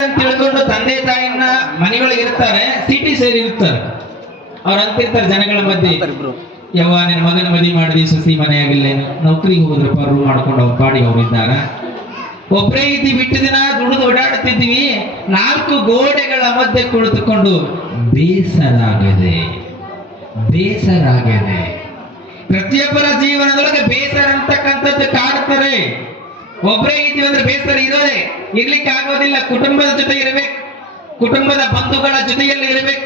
ತಿಳ್ಕೊಂಡು ತಂದೆ ತಾಯಿನ ಮನೆಯೊಳಗೆ ಇರ್ತಾರೆ, ಸಿಟಿ ಸೇರಿ ಇರ್ತಾರೆ. ಅವ್ರು ಅಂತಿರ್ತಾರೆ ಜನಗಳ ಮಧ್ಯೆ, ಯವ್ವ ನಿನ್ನ ಮಗನ ಮದುವೆ ಮಾಡಿದ್ವಿ, ಸಸಿ ಮನೆಯಾಗಿಲ್ಲೇನು, ನೌಕರಿಗೆ ಹೋದ್ರಪ್ಪ, ರೂಮ್ ಮಾಡ್ಕೊಂಡು ಅವ್ರ ಪಾಡಿಗೆ ಅವ್ರು ಇದ್ದಾರ. ಒಬ್ಬರೇ ಇದ್ದಿ ಬಿಟ್ಟು ದಿನ ದುಡಿದು ಓಡಾಡ್ತಿದ್ವಿ, 4 ಗೋಡೆಗಳ ಮಧ್ಯೆ ಕುಳಿತುಕೊಂಡು ಬೇಸರಾಗದೆ. ಪ್ರತಿಯೊಬ್ಬರ ಜೀವನದೊಳಗೆ ಬೇಸರ ಅಂತಕ್ಕಂಥದ್ದು ಕಾಡ್ತಾರೆ. ಒಬ್ಬರೇ ಇದ್ದೀವಿ ಅಂದ್ರೆ ಬೇಸರ ಇರೋದೇ, ಇರ್ಲಿಕ್ಕೆ ಆಗೋದಿಲ್ಲ. ಕುಟುಂಬದ ಜೊತೆ ಇರಬೇಕು, ಕುಟುಂಬದ ಬಂಧುಗಳ ಜೊತೆಯಲ್ಲಿ ಇರಬೇಕು,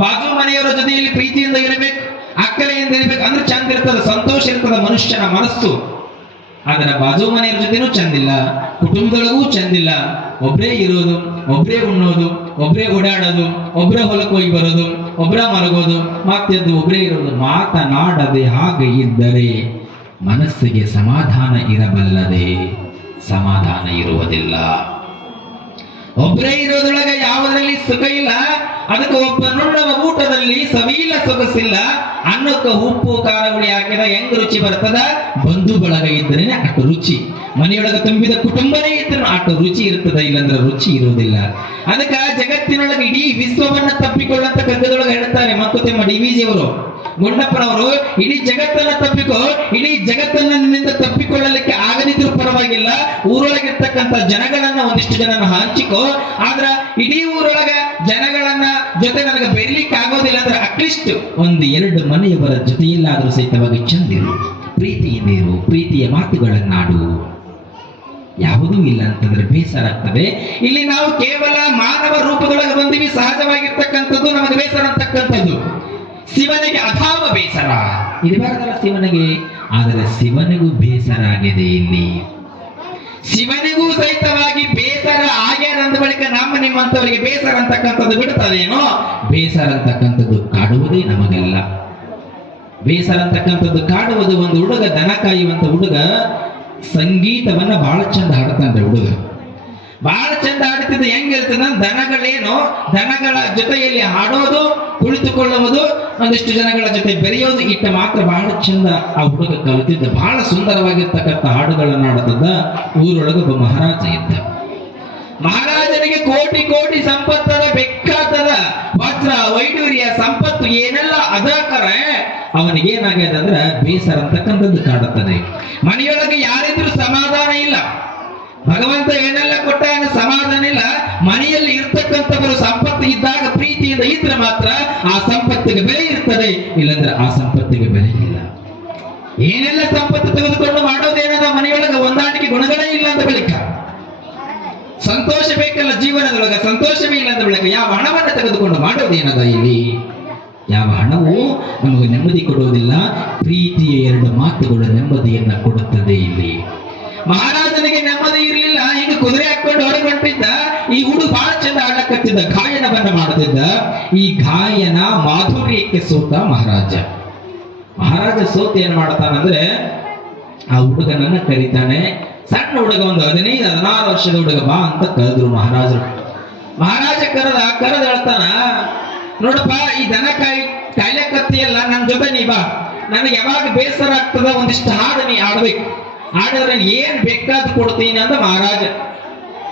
ಬಾಜು ಮನೆಯವರ ಜೊತೆಯಲ್ಲಿ ಪ್ರೀತಿಯಿಂದ ಇರಬೇಕು, ಅಕ್ಕರೆಯಿಂದ ಇರಬೇಕು. ಅಂದ್ರೆ ಚಂದ ಇರ್ತದ, ಸಂತೋಷ ಇರ್ತದ ಮನುಷ್ಯನ ಮನಸ್ಸು. ಆದ್ರೆ ಬಾಜು ಮನೆಯವರ ಜೊತೆನೂ ಚಂದಿಲ್ಲ, ಕುಟುಂಬದೊಳಗೂ ಚಂದಿಲ್ಲ. ಒಬ್ಬರೇ ಇರೋದು, ಒಬ್ಬರೇ ಉಣ್ಣೋದು, ಒಬ್ಬರೇ ಓಡಾಡೋದು, ಒಬ್ಬರೇ ಹೊಲಕ್ಕೆ ಹೋಗಿ ಬರೋದು, ಒಬ್ಬರೇ ಮಲಗೋದು, ಮತ್ತೆದ್ದು ಒಬ್ಬರೇ ಇರೋದು. ಮಾತನಾಡದೆ ಹಾಗೆ ಇದ್ದರೆ ಮನಸ್ಸಿಗೆ ಸಮಾಧಾನ ಇರಬಲ್ಲದೆ ಸಮಾಧಾನ ಇರುವುದಿಲ್ಲ. ಒಬ್ಬರೇ ಇರೋದ್ರೊಳಗೆ ಯಾವುದರಲ್ಲಿ ಸುಖ ಇಲ್ಲ. ಅದಕ್ಕೆ ಒಬ್ಬನುಣ್ಣವ ಊಟದಲ್ಲಿ ಸವೀಲ ಸೊಗಸಿಲ್ಲ. ಅನ್ನಕ್ಕೆ ಉಪ್ಪು ಖಾರ ಹುಳಿ ಹಾಕಿದ ಹೆಂಗ್ ರುಚಿ ಬರ್ತದ? ಬಂಧು ಬಳಗ ಇದ್ರೇನೆ ಅಷ್ಟು ರುಚಿ. ಮನೆಯೊಳಗೆ ತುಂಬಿದ ಕುಟುಂಬನೇ ಇದ್ರೆ ಅಷ್ಟು ರುಚಿ ಇರ್ತದ, ಇಲ್ಲಂದ್ರೆ ರುಚಿ ಇರುವುದಿಲ್ಲ. ಅದಕ್ಕೆ ಜಗತ್ತಿನೊಳಗೆ ಇಡೀ ವಿಶ್ವವನ್ನ ತಪ್ಪಿಕೊಳ್ಳಂತ ಕಗ್ಗದೊಳಗೆ ಹೇಳ್ತಾರೆ ಮಂಕುತಿಮ್ಮ DVG ಅವರು, ಗುಂಡಪ್ಪನವರು. ಇಡೀ ಜಗತ್ತನ್ನ ತಪ್ಪಿಕೋ, ಇಡೀ ಜಗತ್ತನ್ನ ನಿನ್ನಿಂದ ತಪ್ಪಿಕೊಳ್ಳಲಿಕ್ಕೆ ಆಗದಿದ್ರು ಪರವಾಗಿಲ್ಲ, ಊರೊಳಗಿರ್ತಕ್ಕಂಥ ಜನಗಳನ್ನ ಒಂದಿಷ್ಟು ಜನನ ಹಂಚಿಕೋ. ಆದ್ರ ಇಡೀ ಊರೊಳಗ ಜನಗಳನ್ನ ಜೊತೆ ನನಗೆ ಬೆರಲಿಕ್ಕೆ ಆಗೋದಿಲ್ಲ ಅಂದ್ರೆ ಅಟ್ಲೀಸ್ಟ್ 1-2 ಮನೆಯವರ ಜೊತೆಯಲ್ಲಾದ್ರೂ ಸಹಿತವಾಗಿ ಚಂದಿರು, ಪ್ರೀತಿಯಿಂದಿರು, ಪ್ರೀತಿಯ ಮಾತುಗಳನ್ನಾಡು. ಯಾವುದೂ ಇಲ್ಲ ಅಂತಂದ್ರೆ ಬೇಸರ ಆಗ್ತದೆ. ಇಲ್ಲಿ ನಾವು ಕೇವಲ ಮಾನವ ರೂಪದೊಳಗೆ ಬಂದಿವಿ, ಸಹಜವಾಗಿರ್ತಕ್ಕಂಥದ್ದು ನಮಗೆ ಬೇಸರ ಅಂತಕ್ಕಂಥದ್ದು. ಶಿವನಿಗೆ ಅಭಾವ ಬೇಸರ ಇರಬಾರ್ದಲ್ಲ ಶಿವನಿಗೆ, ಆದರೆ ಶಿವನಿಗೂ ಬೇಸರ ಆಗಿದೆ. ಇಲ್ಲಿ ಶಿವನಿಗೂ ಸಹಿತವಾಗಿ ಬೇಸರ ಆಗ್ಯಾರ ಅಂದ ಬಳಿಕ ನಮ್ಮ ನಿಮ್ಮಂತವರಿಗೆ ಬೇಸರ ಅಂತಕ್ಕಂಥದ್ದು ಬಿಡ್ತದೇನೋ? ಬೇಸರ ಅಂತಕ್ಕಂಥದ್ದು ಕಾಡುವುದೇ ನಮಗೆಲ್ಲ. ಬೇಸರ ಅಂತಕ್ಕಂಥದ್ದು ಕಾಡುವುದು. ಒಂದು ಹುಡುಗ, ದನ ಕಾಯುವಂತ ಹುಡುಗ, ಸಂಗೀತವನ್ನ ಬಹಳ ಚಂದ ಹಾಡ್ತಾನೆ. ಹುಡುಗ ಬಹಳ ಚಂದ ಹಾಡ್ತಿದ್ದ. ಹೆಂಗಿರ್ತದ? ದನಗಳೇನು, ದನಗಳ ಜೊತೆಯಲ್ಲಿ ಹಾಡೋದು, ಕುಳಿತುಕೊಳ್ಳುವುದು, ಒಂದಿಷ್ಟು ಜನಗಳ ಜೊತೆ ಬೆರೆಯೋದು, ಇಟ್ಟ ಮಾತ್ರ ಬಹಳ ಚಂದ ಆ ಹುಡುಗ ಕಲಿತಿದ್ದ. ಬಹಳ ಸುಂದರವಾಗಿರ್ತಕ್ಕಂಥ ಹಾಡುಗಳನ್ನು ಹಾಡುತ್ತಿದ್ದ. ಊರೊಳಗೆ ಒಬ್ಬ ಮಹಾರಾಜ ಇದ್ದ. ಮಹಾರಾಜನಿಗೆ ಕೋಟಿ ಕೋಟಿ ಸಂಪತ್ತದ, ಬೆಕ್ಕಾತದ, ವಜ್ರ ವೈಡೂರ್ಯ ಸಂಪತ್ತು ಏನೆಲ್ಲ ಅದಾಕರ, ಅವನಿಗೇನಾಗ್ಯದ ಅಂದ್ರ ಬೇಸರ ಅಂತಕ್ಕಂಥದ್ದು ಕಾಡುತ್ತದೆ. ಮನೆಯೊಳಗೆ ಯಾರಿದ್ರು ಸಮಾಧಾನ ಇಲ್ಲ. ಭಗವಂತ ಏನೆಲ್ಲ ಕೊಟ್ಟ ಸಮಾಧಾನ ಇಲ್ಲ. ಮನೆಯಲ್ಲಿ ಇರ್ತಕ್ಕಂಥವರು ಸಂಪತ್ತು ಇದ್ದಾಗ ಪ್ರೀತಿಯಿಂದ ಇದ್ರೆ ಮಾತ್ರ ಆ ಸಂಪತ್ತಿಗೆ ಬೆಲೆ ಇರ್ತದೆ, ಇಲ್ಲಂದ್ರೆ ಆ ಸಂಪತ್ತಿಗೆ ಬೆಲೆ ಇಲ್ಲ. ಏನೆಲ್ಲ ಸಂಪತ್ತು ತೆಗೆದುಕೊಂಡು ಮಾಡೋದೇನದ ಮನೆಯೊಳಗೆ ಹೊಂದಾಣಿಕೆ ಗುಣಗಳೇ ಇಲ್ಲ ಅಂತ ಬಳಿಕ ಸಂತೋಷ ಬೇಕಲ್ಲ ಜೀವನದೊಳಗೆ, ಸಂತೋಷವೇ ಇಲ್ಲ ಅಂತ ಬಳಿಕ ಯಾವ ಹಣವನ್ನು ತೆಗೆದುಕೊಂಡು ಮಾಡೋದೇನದ? ಇಲ್ಲಿ ಯಾವ ಹಣವು ನಮಗೆ ನೆಮ್ಮದಿ ಕೊಡುವುದಿಲ್ಲ. ಪ್ರೀತಿಯ 2 ಮಾತುಗಳು ನೆಮ್ಮದಿಯನ್ನ ಕೊಡುತ್ತದೆ. ಇಲ್ಲಿ ಮಹಾರಾಜನಿಗೆ ನೆಮ್ಮದಿ ಇರಲಿಲ್ಲ. ಈಗ ಕುದುರೆ ಹಾಕೊಂಡು ಹೊರಗೆ ಹೊಂಟಿದ್ದ. ಈ ಹುಡುಗ ಬಹಳ ಚಂದ ಆಡಕತ್ತಿದ್ದ, ಗಾಯನವನ್ನ ಮಾಡುತ್ತಿದ್ದ. ಈ ಗಾಯನ ಮಾಧುರ್ಯಕ್ಕೆ ಸೋತ ಮಹಾರಾಜ ಸೋತ ಏನ್ ಮಾಡ್ತಾನಂದ್ರೆ ಆ ಹುಡುಗನನ್ನ ಕರೀತಾನೆ. ಸಣ್ಣ ಹುಡುಗ, ಒಂದು 15-16 ವರ್ಷದ ಹುಡುಗ, ಬಾ ಅಂತ ಕರೆದ್ರು ಮಹಾರಾಜರು. ಮಹಾರಾಜ ಕರೆದ ಹೇಳ್ತಾನ, ನೋಡಪ್ಪ, ಈ ದನ ಕಾಯ್ಲಕತ್ತಿಯಲ್ಲ, ನನ್ನ ಜೊತೆ ನೀ ಬಾ. ನನಗೆ ಯಾವಾಗ ಬೇಸರ ಆಗ್ತದ ಒಂದಿಷ್ಟು ಹಾಡು ನೀ ಆಡ್ಬೇಕು. ಆಡಿದ್ರೆ ಏನ್ ಬೇಕಾದ್ ಕೊಡ್ತೀನಿ ಅಂದ ಮಹಾರಾಜ.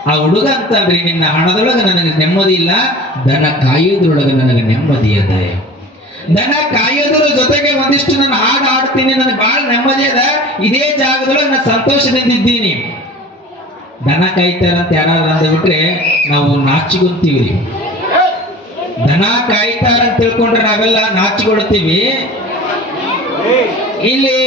ಆ ಹುಡುಗ ಅಂತಂದ್ರಿ, ನಿನ್ನ ಹಣದೊಳಗೆ ನನಗೆ ನೆಮ್ಮದಿ ಇಲ್ಲ, ದನ ಕಾಯೋದ್ರೊಳಗೆ ನನಗೆ ನೆಮ್ಮದಿ ಅದ. ದನ ಕಾಯೋದ್ರ ಜೊತೆಗೆ ಒಂದಿಷ್ಟು ನಾನು ಹಾಡು ಆಡ್ತೀನಿ, ನನಗೆ ಬಹಳ ನೆಮ್ಮದಿ ಅದ. ಇದೇ ಜಾಗದೊಳಗೆ ನಾನು ಸಂತೋಷದಿಂದ ಇದ್ದೀನಿ. ದನ ಕಾಯ್ತಾರಂತ ಯಾರಾದ್ರೂ ಅಂದ್ಬಿಟ್ರೆ ನಾವು ನಾಚಿಕೊಂತೀವಿ. ದನ ಕಾಯ್ತಾರಂತ ತಿಳ್ಕೊಂಡ್ರೆ ನಾವೆಲ್ಲ ನಾಚಿಕೊಳ್ತೀವಿ. ಇಲ್ಲಿ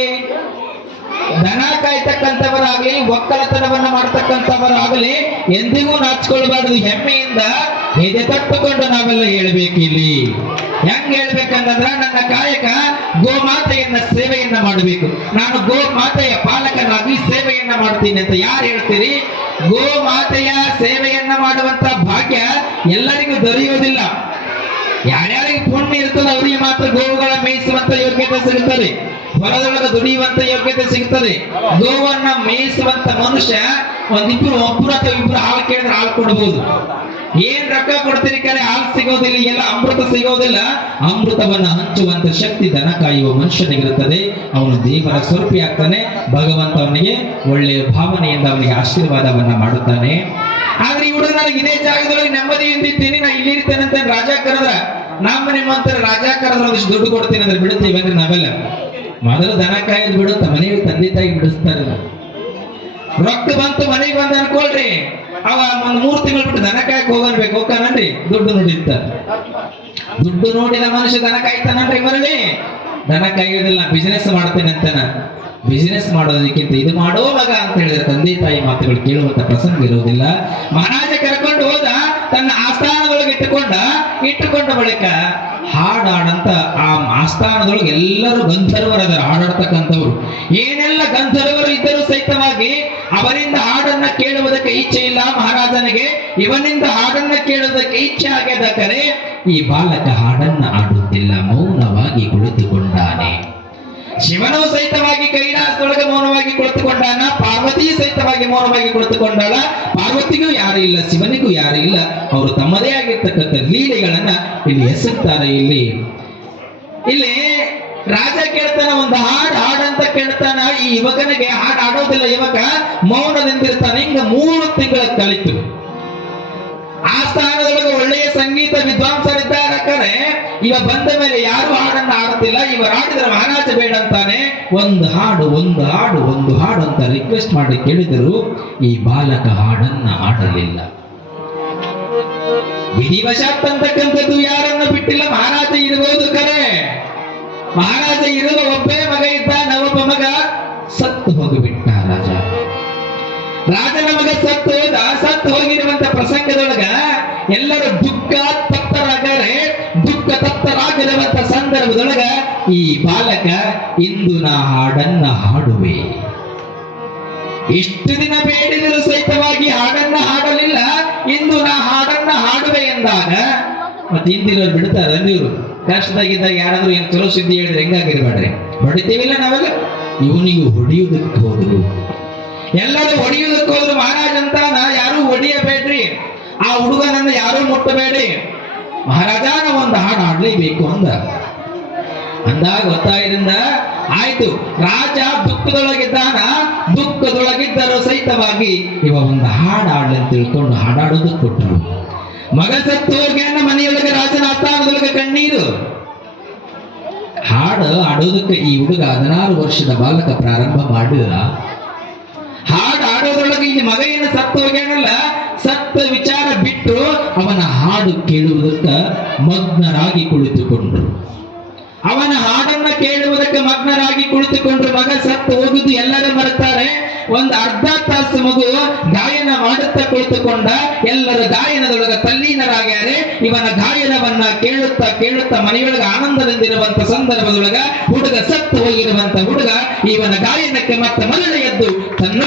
ದನ ಕಾಯ್ತಕ್ಕಂಥವರಾಗ್ಲಿ, ಒಕ್ಕಲತನವನ್ನ ಮಾಡ್ತಕ್ಕಂಥವರಾಗಲಿ ಎಂದಿಗೂ ನಾಚಿಕೊಳ್ಬಾರ್ದು. ಹೆಮ್ಮೆಯಿಂದ ಎದೆ ತಟ್ಟುಕೊಂಡು ನಾವೆಲ್ಲ ಹೇಳ್ಬೇಕು. ಇಲ್ಲಿ ಹೆಂಗ್ ಹೇಳ್ಬೇಕಂತಂದ್ರ, ನನ್ನ ಕಾಯಕ ಗೋಮಾತೆಯನ್ನ ಸೇವೆಯನ್ನ ಮಾಡಬೇಕು, ನಾನು ಗೋಮಾತೆಯ ಪಾಲಕನಾಗಿ ಸೇವೆಯನ್ನ ಮಾಡ್ತೀನಿ ಅಂತ ಯಾರು ಹೇಳ್ತೀರಿ? ಗೋಮಾತೆಯ ಸೇವೆಯನ್ನ ಮಾಡುವಂತ ಭಾಗ್ಯ ಎಲ್ಲರಿಗೂ ದೊರೆಯುವುದಿಲ್ಲ. ಯಾರ್ಯಾರಿಗೆ ಪುಣ್ಯ ಇರ್ತದೆ ಅವರಿಗೆ ಮಾತ್ರ ಗೋವುಗಳ ಮೇಯಿಸುವಂತ ಯೋಗ್ಯತೆ ಸಿಗುತ್ತದೆ, ಹೊಲದೊಳಗೆ ದುಡಿಯುವಂತ ಯೋಗ್ಯತೆ ಸಿಗ್ತದೆ. ಗೋವನ್ನ ಮೇಯಿಸುವಂತ ಮನುಷ್ಯ ಒಬ್ಬರು ಅಥವಾ ಇಬ್ರು ಹಾಲು ಕೇಳಿದ್ರೆ ಹಾಲು ಕೊಡಬಹುದು. ಏನ್ ರೊಕ್ಕ ಕೊಡ್ತೀರಿ ಕರೆ ಹಾಲು ಸಿಗೋದಿಲ್ಲ, ಎಲ್ಲ ಅಮೃತ ಸಿಗೋದಿಲ್ಲ. ಅಮೃತವನ್ನ ಹಂಚುವಂತ ಶಕ್ತಿ ದನ ಕಾಯುವ ಮನುಷ್ಯನಿಗಿರುತ್ತದೆ. ಅವನು ದೇವರ ಸ್ವರೂಪಿ ಆಗ್ತಾನೆ. ಭಗವಂತ ಅವನಿಗೆ ಒಳ್ಳೆಯ ಭಾವನೆಯಿಂದ ಅವನಿಗೆ ಆಶೀರ್ವಾದವನ್ನ ಮಾಡುತ್ತಾನೆ. ಆದ್ರೆ ಈ ಹುಡುಗ ನನಗೆ ಇದೇ ಜಾಗದೊಳಗೆ ನೆಮ್ಮದಿಯಿಂದ ಇದ್ದೀನಿ, ನಾ ಇಲ್ಲಿ ಇರ್ತೇನೆ ಅಂತ ರಾಜ ಕರೆದ್ರ, ನಮ್ಮ ನಿಮ್ಮಂತರ ರಾಜ ಕರೆದ್ರ ಒಂದಿಷ್ಟು ದುಡ್ಡು ಕೊಡ್ತೀನಿ ಅಂದ್ರೆ ಬಿಡುತ್ತೇವೆ ಅಂದ್ರೆ ನಾವೆಲ್ಲ ಮೊದಲು ದನ ಕಾಯೋದು ಬಿಡುತ್ತ ಮನೆಗೆ ತಂದೆ ತಾಯಿ ಬಿಡಿಸ್ತಾರೆ. ರೊಕ್ಕ ಬಂತು ಮನೆಗೆ ಬಂದ ಅನ್ಕೊಳ್ರಿ, ಅವ ಒಂದ್ 3 ತಿಂಗಳು ಬಿಟ್ಟು ದನ ಕಾಯಕ್ ಹೋಗನ್ಬೇಕು, ಹೋಗ್ತಾನನ್ರಿ ದುಡ್ಡು ನೋಡಿರ್ತ. ದುಡ್ಡು ನೋಡಿದ ಮನುಷ್ಯ ದನ ಕಾಯ್ತಾನನ್ರಿ, ಮರಳಿ ದನ ಕಾಯೋದಿಲ್ಲ, ಬಿಸಿನೆಸ್ ಮಾಡ್ತೇನೆ ಅಂತಾನ. ಬಿಸಿನೆಸ್ ಮಾಡೋದಕ್ಕಿಂತ ಇದು ಮಾಡೋ ಮಗ ಅಂತ ಹೇಳಿದ್ರೆ ತಂದೆ ತಾಯಿ ಮಾತುಗಳು ಕೇಳುವಂತ ಪ್ರಸಂಗ ಇರುವುದಿಲ್ಲ. ಮಹಾರಾಜ ಕರ್ಕೊಂಡು ಹೋದ, ತನ್ನ ಆಸ್ಥಾನದೊಳಗೆ ಇಟ್ಟುಕೊಂಡ ಬಳಿಕ ಹಾಡಾಡಂತ ಆ ಆಸ್ಥಾನದೊಳಗೆ ಎಲ್ಲರೂ ಗಂಧರ್ವರದರ ಹಾಡಾಡ್ತಕ್ಕಂಥವ್ರು. ಏನೆಲ್ಲ ಗಂಧರ್ವರು ಇದ್ದರೂ ಸಹಿತವಾಗಿ ಅವರಿಂದ ಹಾಡನ್ನ ಕೇಳುವುದಕ್ಕೆ ಇಚ್ಛೆ ಇಲ್ಲ ಮಹಾರಾಜನಿಗೆ. ಇವನಿಂದ ಹಾಡನ್ನ ಕೇಳುವುದಕ್ಕೆ ಇಚ್ಛೆ ಆಗ್ಯದ ಕರೆ ಈ ಬಾಲಕ ಹಾಡನ್ನ ಆಡುತ್ತಿಲ್ಲ, ಮೌನವಾಗಿ ಕುಳಿತುಕೊಂಡಾನೆ. ಶಿವನು ಸಹಿತವಾಗಿ ಕೈಲಾಸದೊಳಗೆ ಮೌನವಾಗಿ ಕುಳಿತುಕೊಂಡಾನ, ಪಾರ್ವತಿ ಸಹಿತವಾಗಿ ಮೌನವಾಗಿ ಕುಳಿತುಕೊಂಡಾಳ. ಪಾರ್ವತಿಗೂ ಯಾರು ಇಲ್ಲ, ಶಿವನಿಗೂ ಯಾರು ಇಲ್ಲ. ಅವರು ತಮ್ಮದೇ ಆಗಿರ್ತಕ್ಕಂಥ ಲೀಲೆಗಳನ್ನ ಇಲ್ಲಿ ಎಸಗ್ತಾರೆ. ಇಲ್ಲಿ ರಾಜ ಕೇಳ್ತಾನ, ಒಂದು ಹಾಡಂತ ಕೇಳ್ತಾನ. ಈ ಯುವಕನಿಗೆ ಹಾಡು ಆಡೋದಿಲ್ಲ, ಯುವಕ ಮೌನದಿಂದಿರ್ತಾನೆ. ಹಿಂಗ 3 ತಿಂಗಳ ಕಳಿತು. ಆಸ್ಥಾನದೊಳಗೆ ಒಳ್ಳೆಯ ಸಂಗೀತ ವಿದ್ವಾಂಸರಿದ್ದಾರೆ ಕರೆ ಇವ ಬಂದ ಮೇಲೆ ಯಾರು ಹಾಡನ್ನ ಆಡುತ್ತಿಲ್ಲ. ಇವ ಹಾಡಿದ್ರೆ ಮಹಾರಾಜ ಬೇಡ ಅಂತಾನೆ. ಒಂದು ಹಾಡು ಅಂತ ರಿಕ್ವೆಸ್ಟ್ ಮಾಡಿ ಕೇಳಿದರು. ಈ ಬಾಲಕ ಹಾಡನ್ನ ಆಡಲಿಲ್ಲ. ವಿಧಿವಶಾತ್ ಅಂತಕ್ಕಂಥದ್ದು ಯಾರನ್ನ ಬಿಟ್ಟಿಲ್ಲ. ಮಹಾರಾಜ ಇರಬಹುದು ಕರೆ, ಮಹಾರಾಜ ಇರುವ ಒಬ್ಬೇ ಮಗ ಇದ್ದ, ನವೊಬ್ಬ ಮಗ ಸತ್ತು ಹೋಗಿಬಿಟ್ಟ. ರಾಜನ ಮಗ ಸತ್ತು ಹೋಗಿರುವಂತ ಪ್ರಸಂಗದೊಳಗ ಎಲ್ಲರೂ ದುಃಖ ತಪ್ತರಾಗಿರುವಂತ ಸಂದರ್ಭದೊಳಗ ಈ ಬಾಲಕ, ಇಂದು ನಾ ಹಾಡನ್ನ ಹಾಡುವೆ. ಇಷ್ಟು ದಿನ ಬೇಡಿದರೂ ಸಹಿತವಾಗಿ ಹಾಡನ್ನ ಹಾಡಲಿಲ್ಲ, ಇಂದು ನಾ ಹಾಡನ್ನ ಹಾಡುವೆ ಎಂದಾಗ ಮತ್ತೆ ಹಿಂದಿರೋರು ಬಿಡ್ತಾರ ನೀವು. ಕಷ್ಟದಾಗಿದ್ದಾಗ ಯಾರಾದ್ರೂ ಏನ್ ಚಲೋ ಸುದ್ದಿ ಹೇಳಿದ್ರೆ ಹೆಂಗಾಗಿರ್ಬೇಡ್ರಿ, ಹೊಡಿತೀವಿಲ್ಲ ನಾವೆಲ್ಲ. ಇವನಿಗೂ ಹೊಡೆಯುವುದಕ್ಕೆ ಹೋದ್ರು, ಎಲ್ಲರೂ ಹೊಡೆಯುವುದಕ್ಕೆ ಹೋದ್ರು. ಮಹಾರಾಜ್ ಅಂತಾನ, ಯಾರು ಹೊಡೆಯಬೇಡ್ರಿ, ಆ ಹುಡುಗನನ್ನ ಯಾರು ಮುಟ್ಟಬೇಡಿ, ಮಹಾರಾಜ ನಾವು ಒಂದು ಹಾಡು ಆಡ್ಲೇಬೇಕು ಅಂದಾಗ ಒತ್ತಾಯದಿಂದ ಆಯ್ತು. ರಾಜ ದುಃಖದೊಳಗಿದ್ದರೂ ಸಹಿತವಾಗಿ ಇವ ಒಂದು ಹಾಡು ಆಡ್ಲಿ ಅಂತ ತಿಳ್ಕೊಂಡು ಹಾಡಾಡೋದಕ್ಕೆ ಕೊಟ್ಟರು. ಮಗ ಸತ್ತು ಹೋಗ್ಯಾನ, ಮನೆಯೊಳಗೆ ರಾಜನ ಆಸ್ಥಾನದೊಳಗೆ ಕಣ್ಣೀರು. ಹಾಡು ಆಡೋದಕ್ಕೆ ಈ ಹುಡುಗ 16 ವರ್ಷದ ಬಾಲಕ ಪ್ರಾರಂಭ ಮಾಡಿದ. ಹಾಡು ಆಡೋದ್ರೊಳಗೆ ಈ ಮಗ ಏನು ಸತ್ತು ಹೋಗ್ಯಾನಲ್ಲ, ಸತ್ತ ವಿಚಾರ ಬಿಟ್ಟು ಅವನ ಹಾಡು ಕೇಳುವುದಕ್ಕ ಮಗ್ನರಾಗಿ ಕುಳಿತುಕೊಂಡ್ರು. ಅವನ ಹಾಡನ್ನ ಕೇಳುವುದಕ್ಕೆ ಮಗ್ನರಾಗಿ ಕುಳಿತುಕೊಂಡ್ರು. ಮಗ ಸತ್ತು ಹೋಗುದು ಎಲ್ಲರೂ ಮರೆತಾರೆ. ಒಂದು ಅರ್ಧ ತಾಸು ಮಗು ಗಾಯನ ಮಾಡುತ್ತಾ ಕುಳಿತುಕೊಂಡ. ಎಲ್ಲರ ಗಾಯನದೊಳಗ ತಲ್ಲೀನರಾಗ್ಯಾರೆ. ಇವನ ಗಾಯನವನ್ನ ಕೇಳುತ್ತಾ ಮನೆಯೊಳಗೆ ಆನಂದದಿಂದಿರುವಂತ ಸಂದರ್ಭದೊಳಗ ಹುಡುಗ ಸತ್ತು ಹೋಗಿರುವಂತ ಹುಡುಗ ಇವನ ಗಾಯನಕ್ಕೆ ಮತ್ತೆ ಮರಳಿ ಎದ್ದು ತನ್ನ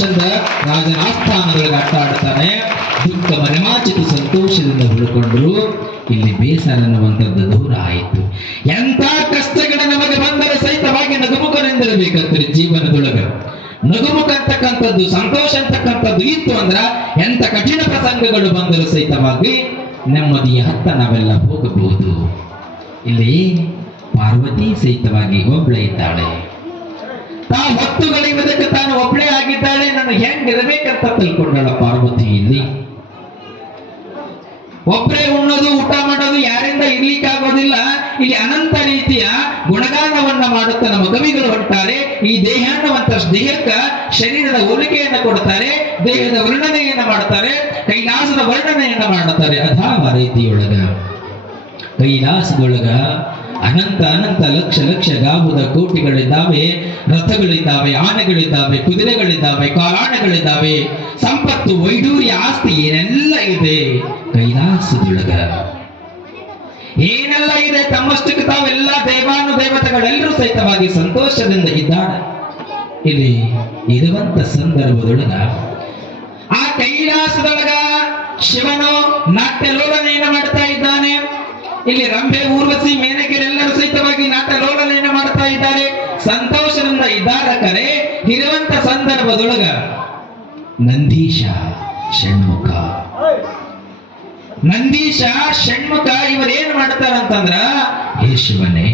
ಚಂದ ರಾಜನ ಆಸ್ಥಾನದೊಳಗೆ ಆಟ ಆಡ್ತಾನೆ. ದುಃಖ ಮರೆಮಾಚಿತು ಸಂತೋಷದಿಂದ ಉಳ್ಕೊಂಡ್ರು. ಇಲ್ಲಿ ಬೇಸರ ಅನ್ನುವಂಥದ್ದು ದೂರ ಆಯಿತು. ಎಂತ ಕಷ್ಟಗಳ ನಮಗೆ ಬಂದರೆ ಸಹಿತವಾಗಿ ನಗುಮುಖನೆಂದಿರಬೇಕಂತ ಜೀವನದೊಳಗ. ನಗುಮುಖ ಅಂತಕ್ಕಂಥದ್ದು, ಸಂತೋಷ ಅಂತಕ್ಕಂಥದ್ದು ಇತ್ತು ಅಂದ್ರ ಎಂತ ಕಠಿಣ ಪ್ರಸಂಗಗಳು ಬಂದರೂ ಸಹಿತವಾಗಿ ನೆಮ್ಮದಿಯ ಹತ್ತ ನಾವೆಲ್ಲ ಹೋಗಬಹುದು. ಇಲ್ಲಿ ಪಾರ್ವತಿ ಸಹಿತವಾಗಿ ಒಬ್ಬಳೇ ಇದ್ದಾಳೆ. ತಾ ಹೊತ್ತುಗಳಿರುವುದಕ್ಕೆ ತಾನು ಒಬ್ಬಳೇ ಆಗಿದ್ದಾಳೆ. ನಾನು ಹೆಂಗಿರಬೇಕಂತ ತಿಳ್ಕೊಂಡಳ ಪಾರ್ವತಿ. ಇಲ್ಲಿ ಒಬ್ಬರೇ ಉಣ್ಣೋದು ಊಟ ಮಾಡೋದು ಯಾರಿಂದ ಇರ್ಲಿಕ್ಕಾಗೋದಿಲ್ಲ. ಇಲ್ಲಿ ಅನಂತ ರೀತಿಯ ಗುಣಗಾನವನ್ನ ಮಾಡುತ್ತಾ ನಮ್ಮ ಕವಿಗಳು ಹೊರಟಾರೆ. ಈ ದೇಹ ಅನ್ನುವಂತ ದೇಹಕ್ಕ ಶರೀರದ ಹೋಲಿಕೆಯನ್ನ ಕೊಡ್ತಾರೆ, ದೇಹದ ವರ್ಣನೆಯನ್ನ ಮಾಡ್ತಾರೆ, ಕೈಲಾಸದ ವರ್ಣನೆಯನ್ನ ಮಾಡುತ್ತಾರೆ. ಅದಾವ ರೀತಿಯೊಳಗ ಕೈಲಾಸದೊಳಗ ಅನಂತ ಲಕ್ಷ ಗಾವುದ ಕೋಟಿಗಳಿದ್ದಾವೆ, ರಥಗಳಿದ್ದಾವೆ, ಆನೆಗಳಿದ್ದಾವೆ, ಕುದುರೆಗಳಿದ್ದಾವೆ, ಕಾಲಾಣೆಗಳಿದ್ದಾವೆ, ಸಂಪತ್ತು, ವೈಡೂರ್ಯ, ಆಸ್ತಿ ಏನೆಲ್ಲ ಇದೆ ಕೈಲಾಸದೊಳಗ. ಏನೆಲ್ಲ ಇದೆ ತಮ್ಮಷ್ಟಕ್ಕೆ ತಾವೆಲ್ಲ ದೇವಾನುದೇವತೆಗಳೆಲ್ಲರೂ ಸಹಿತವಾಗಿ ಸಂತೋಷದಿಂದ ಇದ್ದಾಳೆ. ಇಲ್ಲಿ ಇರುವಂತ ಸಂದರ್ಭದೊಳಗ ಆ ಕೈಲಾಸದೊಳಗ ಶಿವನು ನಾಟ್ಯ ಲೋಲನೆಯನ್ನು ಮಾಡ್ತಾ ಇದ್ದಾನೆ. ಇಲ್ಲಿ ರಂಭೆ, ಊರ್ವಶಿ, ಮೇನಕೆರೆಲ್ಲರೂ ಸಹಿತವಾಗಿ ನಾಟ ಲೋಲನೆಯನ್ನು ಮಾಡ್ತಾ ಇದ್ದಾರೆ, ಸಂತೋಷದಿಂದ ಇದ್ದಾರೆ. ಕರೆ ಇರುವಂತ ಸಂದರ್ಭದೊಳಗ ನಂದೀಶ ಷಣ್ಮುಖ ಇವರೇನ್ ಮಾಡ್ತಾರಂತಂದ್ರ, ಹೇ ಶಿವನೇ,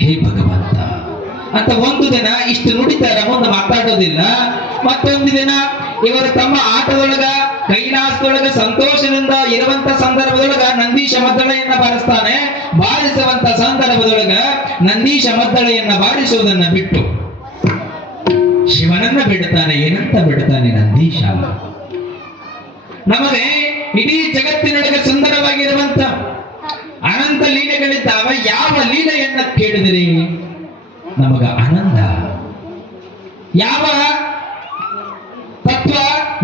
ಹೇ ಭಗವಂತ ಅಂತ ಒಂದು ದಿನ ಇಷ್ಟು ನುಡಿತಾರ, ಮುಂದೆ ಮಾತಾಡೋದಿಲ್ಲ. ಮತ್ತೊಂದು ದಿನ ಇವರು ತಮ್ಮ ಆಟದೊಳಗ ಕೈಲಾಸದೊಳಗ ಸಂತೋಷದಿಂದ ಇರುವಂತ ಸಂದರ್ಭದೊಳಗ ನಂದೀಶ ಮದ್ದಳೆಯನ್ನ ಬಾರಿಸ್ತಾನೆ. ಬಾರಿಸುವಂತ ಸಂದರ್ಭದೊಳಗ ನಂದೀಶ ಮದ್ದಳೆಯನ್ನ ಬಾರಿಸುವುದನ್ನ ಬಿಟ್ಟು ಶಿವನನ್ನ ಬಿಡ್ತಾನೆ. ಏನಂತ ಬಿಡ್ತಾನೆ ನಂದೀಶ? ನಮಗೆ ಇಡೀ ಜಗತ್ತಿನೊಳಗೆ ಸುಂದರವಾಗಿರುವಂತ ಅನಂತ ಲೀಲೆಗಳಿದ್ದಾವ. ಯಾವ ಲೀಲೆಯನ್ನ ಕೇಳಿದಿರಿ ನಮಗ ಆನಂದ, ಯಾವ ತತ್ವ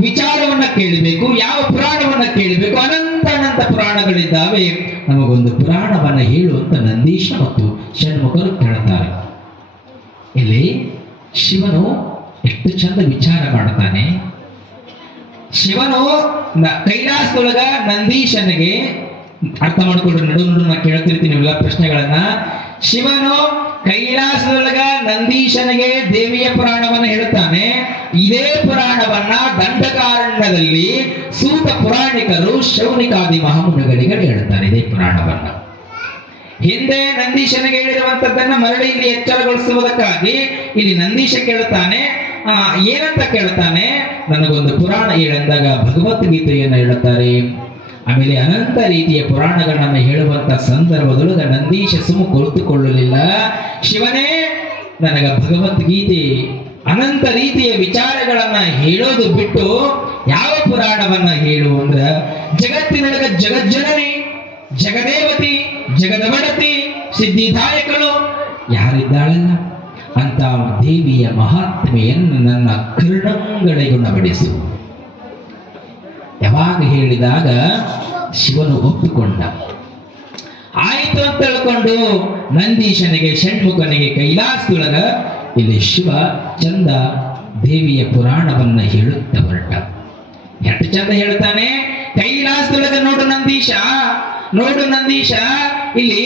ವಿಚಾರವನ್ನ ಕೇಳಬೇಕು, ಯಾವ ಪುರಾಣವನ್ನ ಕೇಳಬೇಕು, ಅನಂತ ಪುರಾಣಗಳಿದ್ದಾವೆ. ನಮಗೊಂದು ಪುರಾಣವನ್ನ ಹೇಳುವಂತ ನಂದೀಶ ಮತ್ತು ಷಣ್ಮುಖರು ಕೇಳುತ್ತಾರೆ. ಇಲ್ಲಿ ಶಿವನು ಎಷ್ಟು ಚಂದ ವಿಚಾರ ಮಾಡ್ತಾನೆ. ಶಿವನು ಕೈಲಾಸದೊಳಗ ನಂದೀಶನಿಗೆ ಅರ್ಥ ಮಾಡ್ಕೊಂಡ್ರೆ ನಡು ನಾ ಕೇಳ್ತಿರ್ತೀನಿ ಎಲ್ಲ ಪ್ರಶ್ನೆಗಳನ್ನ. ಶಿವನು ಕೈಲಾಸದೊಳಗ ನಂದೀಶನಿಗೆ ದೇವಿಯ ಪುರಾಣವನ್ನ ಹೇಳುತ್ತಾನೆ. ಇದೇ ಪುರಾಣವನ್ನ ದಂಡಕಾರಣ್ಯದಲ್ಲಿ ಸೂತ ಪುರಾಣಿಕರು ಶೌನಿಕಾದಿ ಮಹಾಮುನಿಗಳಿಗೆ ಹೇಳ್ತಾರೆ. ಇದೇ ಪುರಾಣವನ್ನ ಹಿಂದೆ ನಂದೀಶನಿಗೆ ಹೇಳಿರುವಂತದ್ದನ್ನ ಮರಳಿ ಇಲ್ಲಿ ಎಚ್ಚರಗೊಳಿಸುವುದಕ್ಕಾಗಿ ಇಲ್ಲಿ ನಂದೀಶ ಕೇಳುತ್ತಾನೆ. ಏನಂತ ಕೇಳ್ತಾನೆ? ನನಗೊಂದು ಪುರಾಣ ಹೇಳೆಂದಾಗ ಭಗವದ್ಗೀತೆಯನ್ನು ಹೇಳುತ್ತಾರೆ. ಆಮೇಲೆ ಅನಂತ ರೀತಿಯ ಪುರಾಣಗಳನ್ನ ಹೇಳುವಂತ ಸಂದರ್ಭದೊಳಗ ನಂದೀಶ ಸುಮ್ಮ ಕುಳಿತುಕೊಳ್ಳಲಿಲ್ಲ. ಶಿವನೇ, ನನಗ ಭಗವದ್ಗೀತೆ ಅನಂತ ರೀತಿಯ ವಿಚಾರಗಳನ್ನ ಹೇಳೋದು ಬಿಟ್ಟು ಯಾವ ಪುರಾಣವನ್ನ ಹೇಳು ಅಂದ್ರ, ಜಗತ್ತಿನೊಳಗ ಜಗಜ್ಜನನಿ, ಜಗದೇವತಿ, ಜಗದವಡತಿ, ಸಿದ್ಧಿದಾಯಕಳು ಯಾರಿದ್ದಾಳಲ್ಲ ಅಂತ ದೇವಿಯ ಮಹಾತ್ಮೆಯನ್ನು ನನ್ನ ಕರ್ಣಗಳಿಗುಣಪಡಿಸು. ಯಾವಾಗ ಹೇಳಿದಾಗ ಶಿವನು ಒಪ್ಪಿಕೊಂಡ. ಆಯಿತು ಅಂತ ತಿಳ್ಕೊಂಡು ನಂದೀಶನಿಗೆ ಷಣ್ಮುಖನಿಗೆ ಕೈಲಾಸದೊಳಗ ಇಲ್ಲಿ ಶಿವ ಚಂದ ದೇವಿಯ ಪುರಾಣವನ್ನ ಹೇಳುತ್ತಾ ಹೊರಟ. ಎಷ್ಟು ಚಂದ ಹೇಳ್ತಾನೆ. ಕೈಲಾಸದೊಳಗ ನೋಡು ನಂದೀಶ ಇಲ್ಲಿ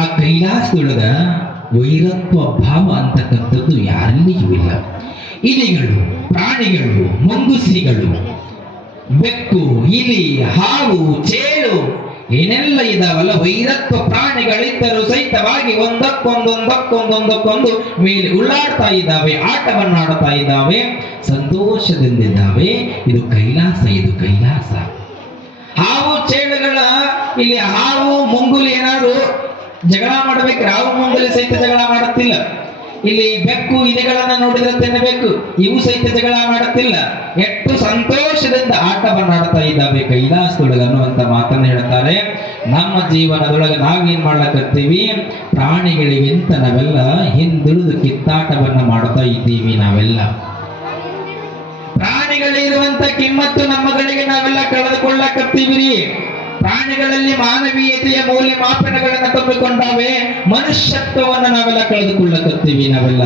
ಆ ಕೈಲಾಸದೊಳಗ ವೈರತ್ವ ಭಾವ ಅಂತಕ್ಕಂಥದ್ದು ಯಾರಲ್ಲಿಯೂ ಇಲ್ಲ. ಇಲಿಗಳು, ಪ್ರಾಣಿಗಳು, ಮುಂಗುಸಿಗಳು, ಬೆಕ್ಕು, ಇಲಿ, ಹಾವು, ಚೇಳು ಏನೆಲ್ಲ ಇದಾವಲ್ಲ ವೈರತ್ವ ಪ್ರಾಣಿಗಳಿದ್ದರೂ ಸಹಿತವಾಗಿ ಒಂದಕ್ಕೊಂದೊಂದಕ್ಕೊಂದು ಮೇಲೆ ಉಳ್ಳಾಡ್ತಾ ಇದ್ದಾವೆ, ಆಟವನ್ನಾಡ್ತಾ ಇದ್ದಾವೆ, ಸಂತೋಷದಿಂದಿದ್ದಾವೆ. ಇದು ಕೈಲಾಸ. ಹಾವು ಚೇಳುಗಳ ಇಲ್ಲಿ ಹಾವು ಮುಂಗುಲಿ ಏನಾದ್ರು ಜಗಳ ಮಾಡಬೇಕು, ಹಾವು ಮುಂಗುಲಿ ಸಹಿತ ಜಗಳ ಮಾಡುತ್ತಿಲ್ಲ. ಇಲ್ಲಿ ಬೆಕ್ಕು ಇಲಿಗಳನ್ನ ನೋಡಿದ್ರೆ ತಿನ್ನಬೇಕು, ಇವು ಸಹಿತ ಜಗಳ ಮಾಡುತ್ತಿಲ್ಲ. ಎಷ್ಟು ಸಂತೋಷದಿಂದ ಆಟವನ್ನಾಡ್ತಾ ಇದ್ದಾವೆ ಕೈಲಾಸದೊಳಗೆ ಅನ್ನುವಂತ ಮಾತನ್ನ ಹೇಳ್ತಾರೆ. ನಮ್ಮ ಜೀವನದೊಳಗೆ ನಾವೇನ್ ಮಾಡ್ಲಕತ್ತೀವಿ? ಪ್ರಾಣಿಗಳಿಗಿಂತ ನಾವೆಲ್ಲ ಹಿಂದುಳಿದು ಕಿತ್ತಾಟವನ್ನ ಮಾಡ್ತಾ ಇದ್ದೀವಿ. ನಾವೆಲ್ಲ ಪ್ರಾಣಿಗಳಿರುವಂತ ಕಿಮ್ಮತ್ತು ನಮ್ಮಗಳಿಗೆ ನಾವೆಲ್ಲ ಕಳೆದುಕೊಳ್ಳಕತ್ತೀವಿ. ಪ್ರಾಣಿಗಳಲ್ಲಿ ಮಾನವೀಯತೆಯ ಮೌಲ್ಯಮಾಪನಗಳನ್ನ ತುಂಬಿಕೊಂಡಾವೆ, ಮನುಷ್ಯತ್ವವನ್ನು ನಾವೆಲ್ಲ ಕಳೆದುಕೊಳ್ಳಕತ್ತೀವಿ. ನಾವೆಲ್ಲ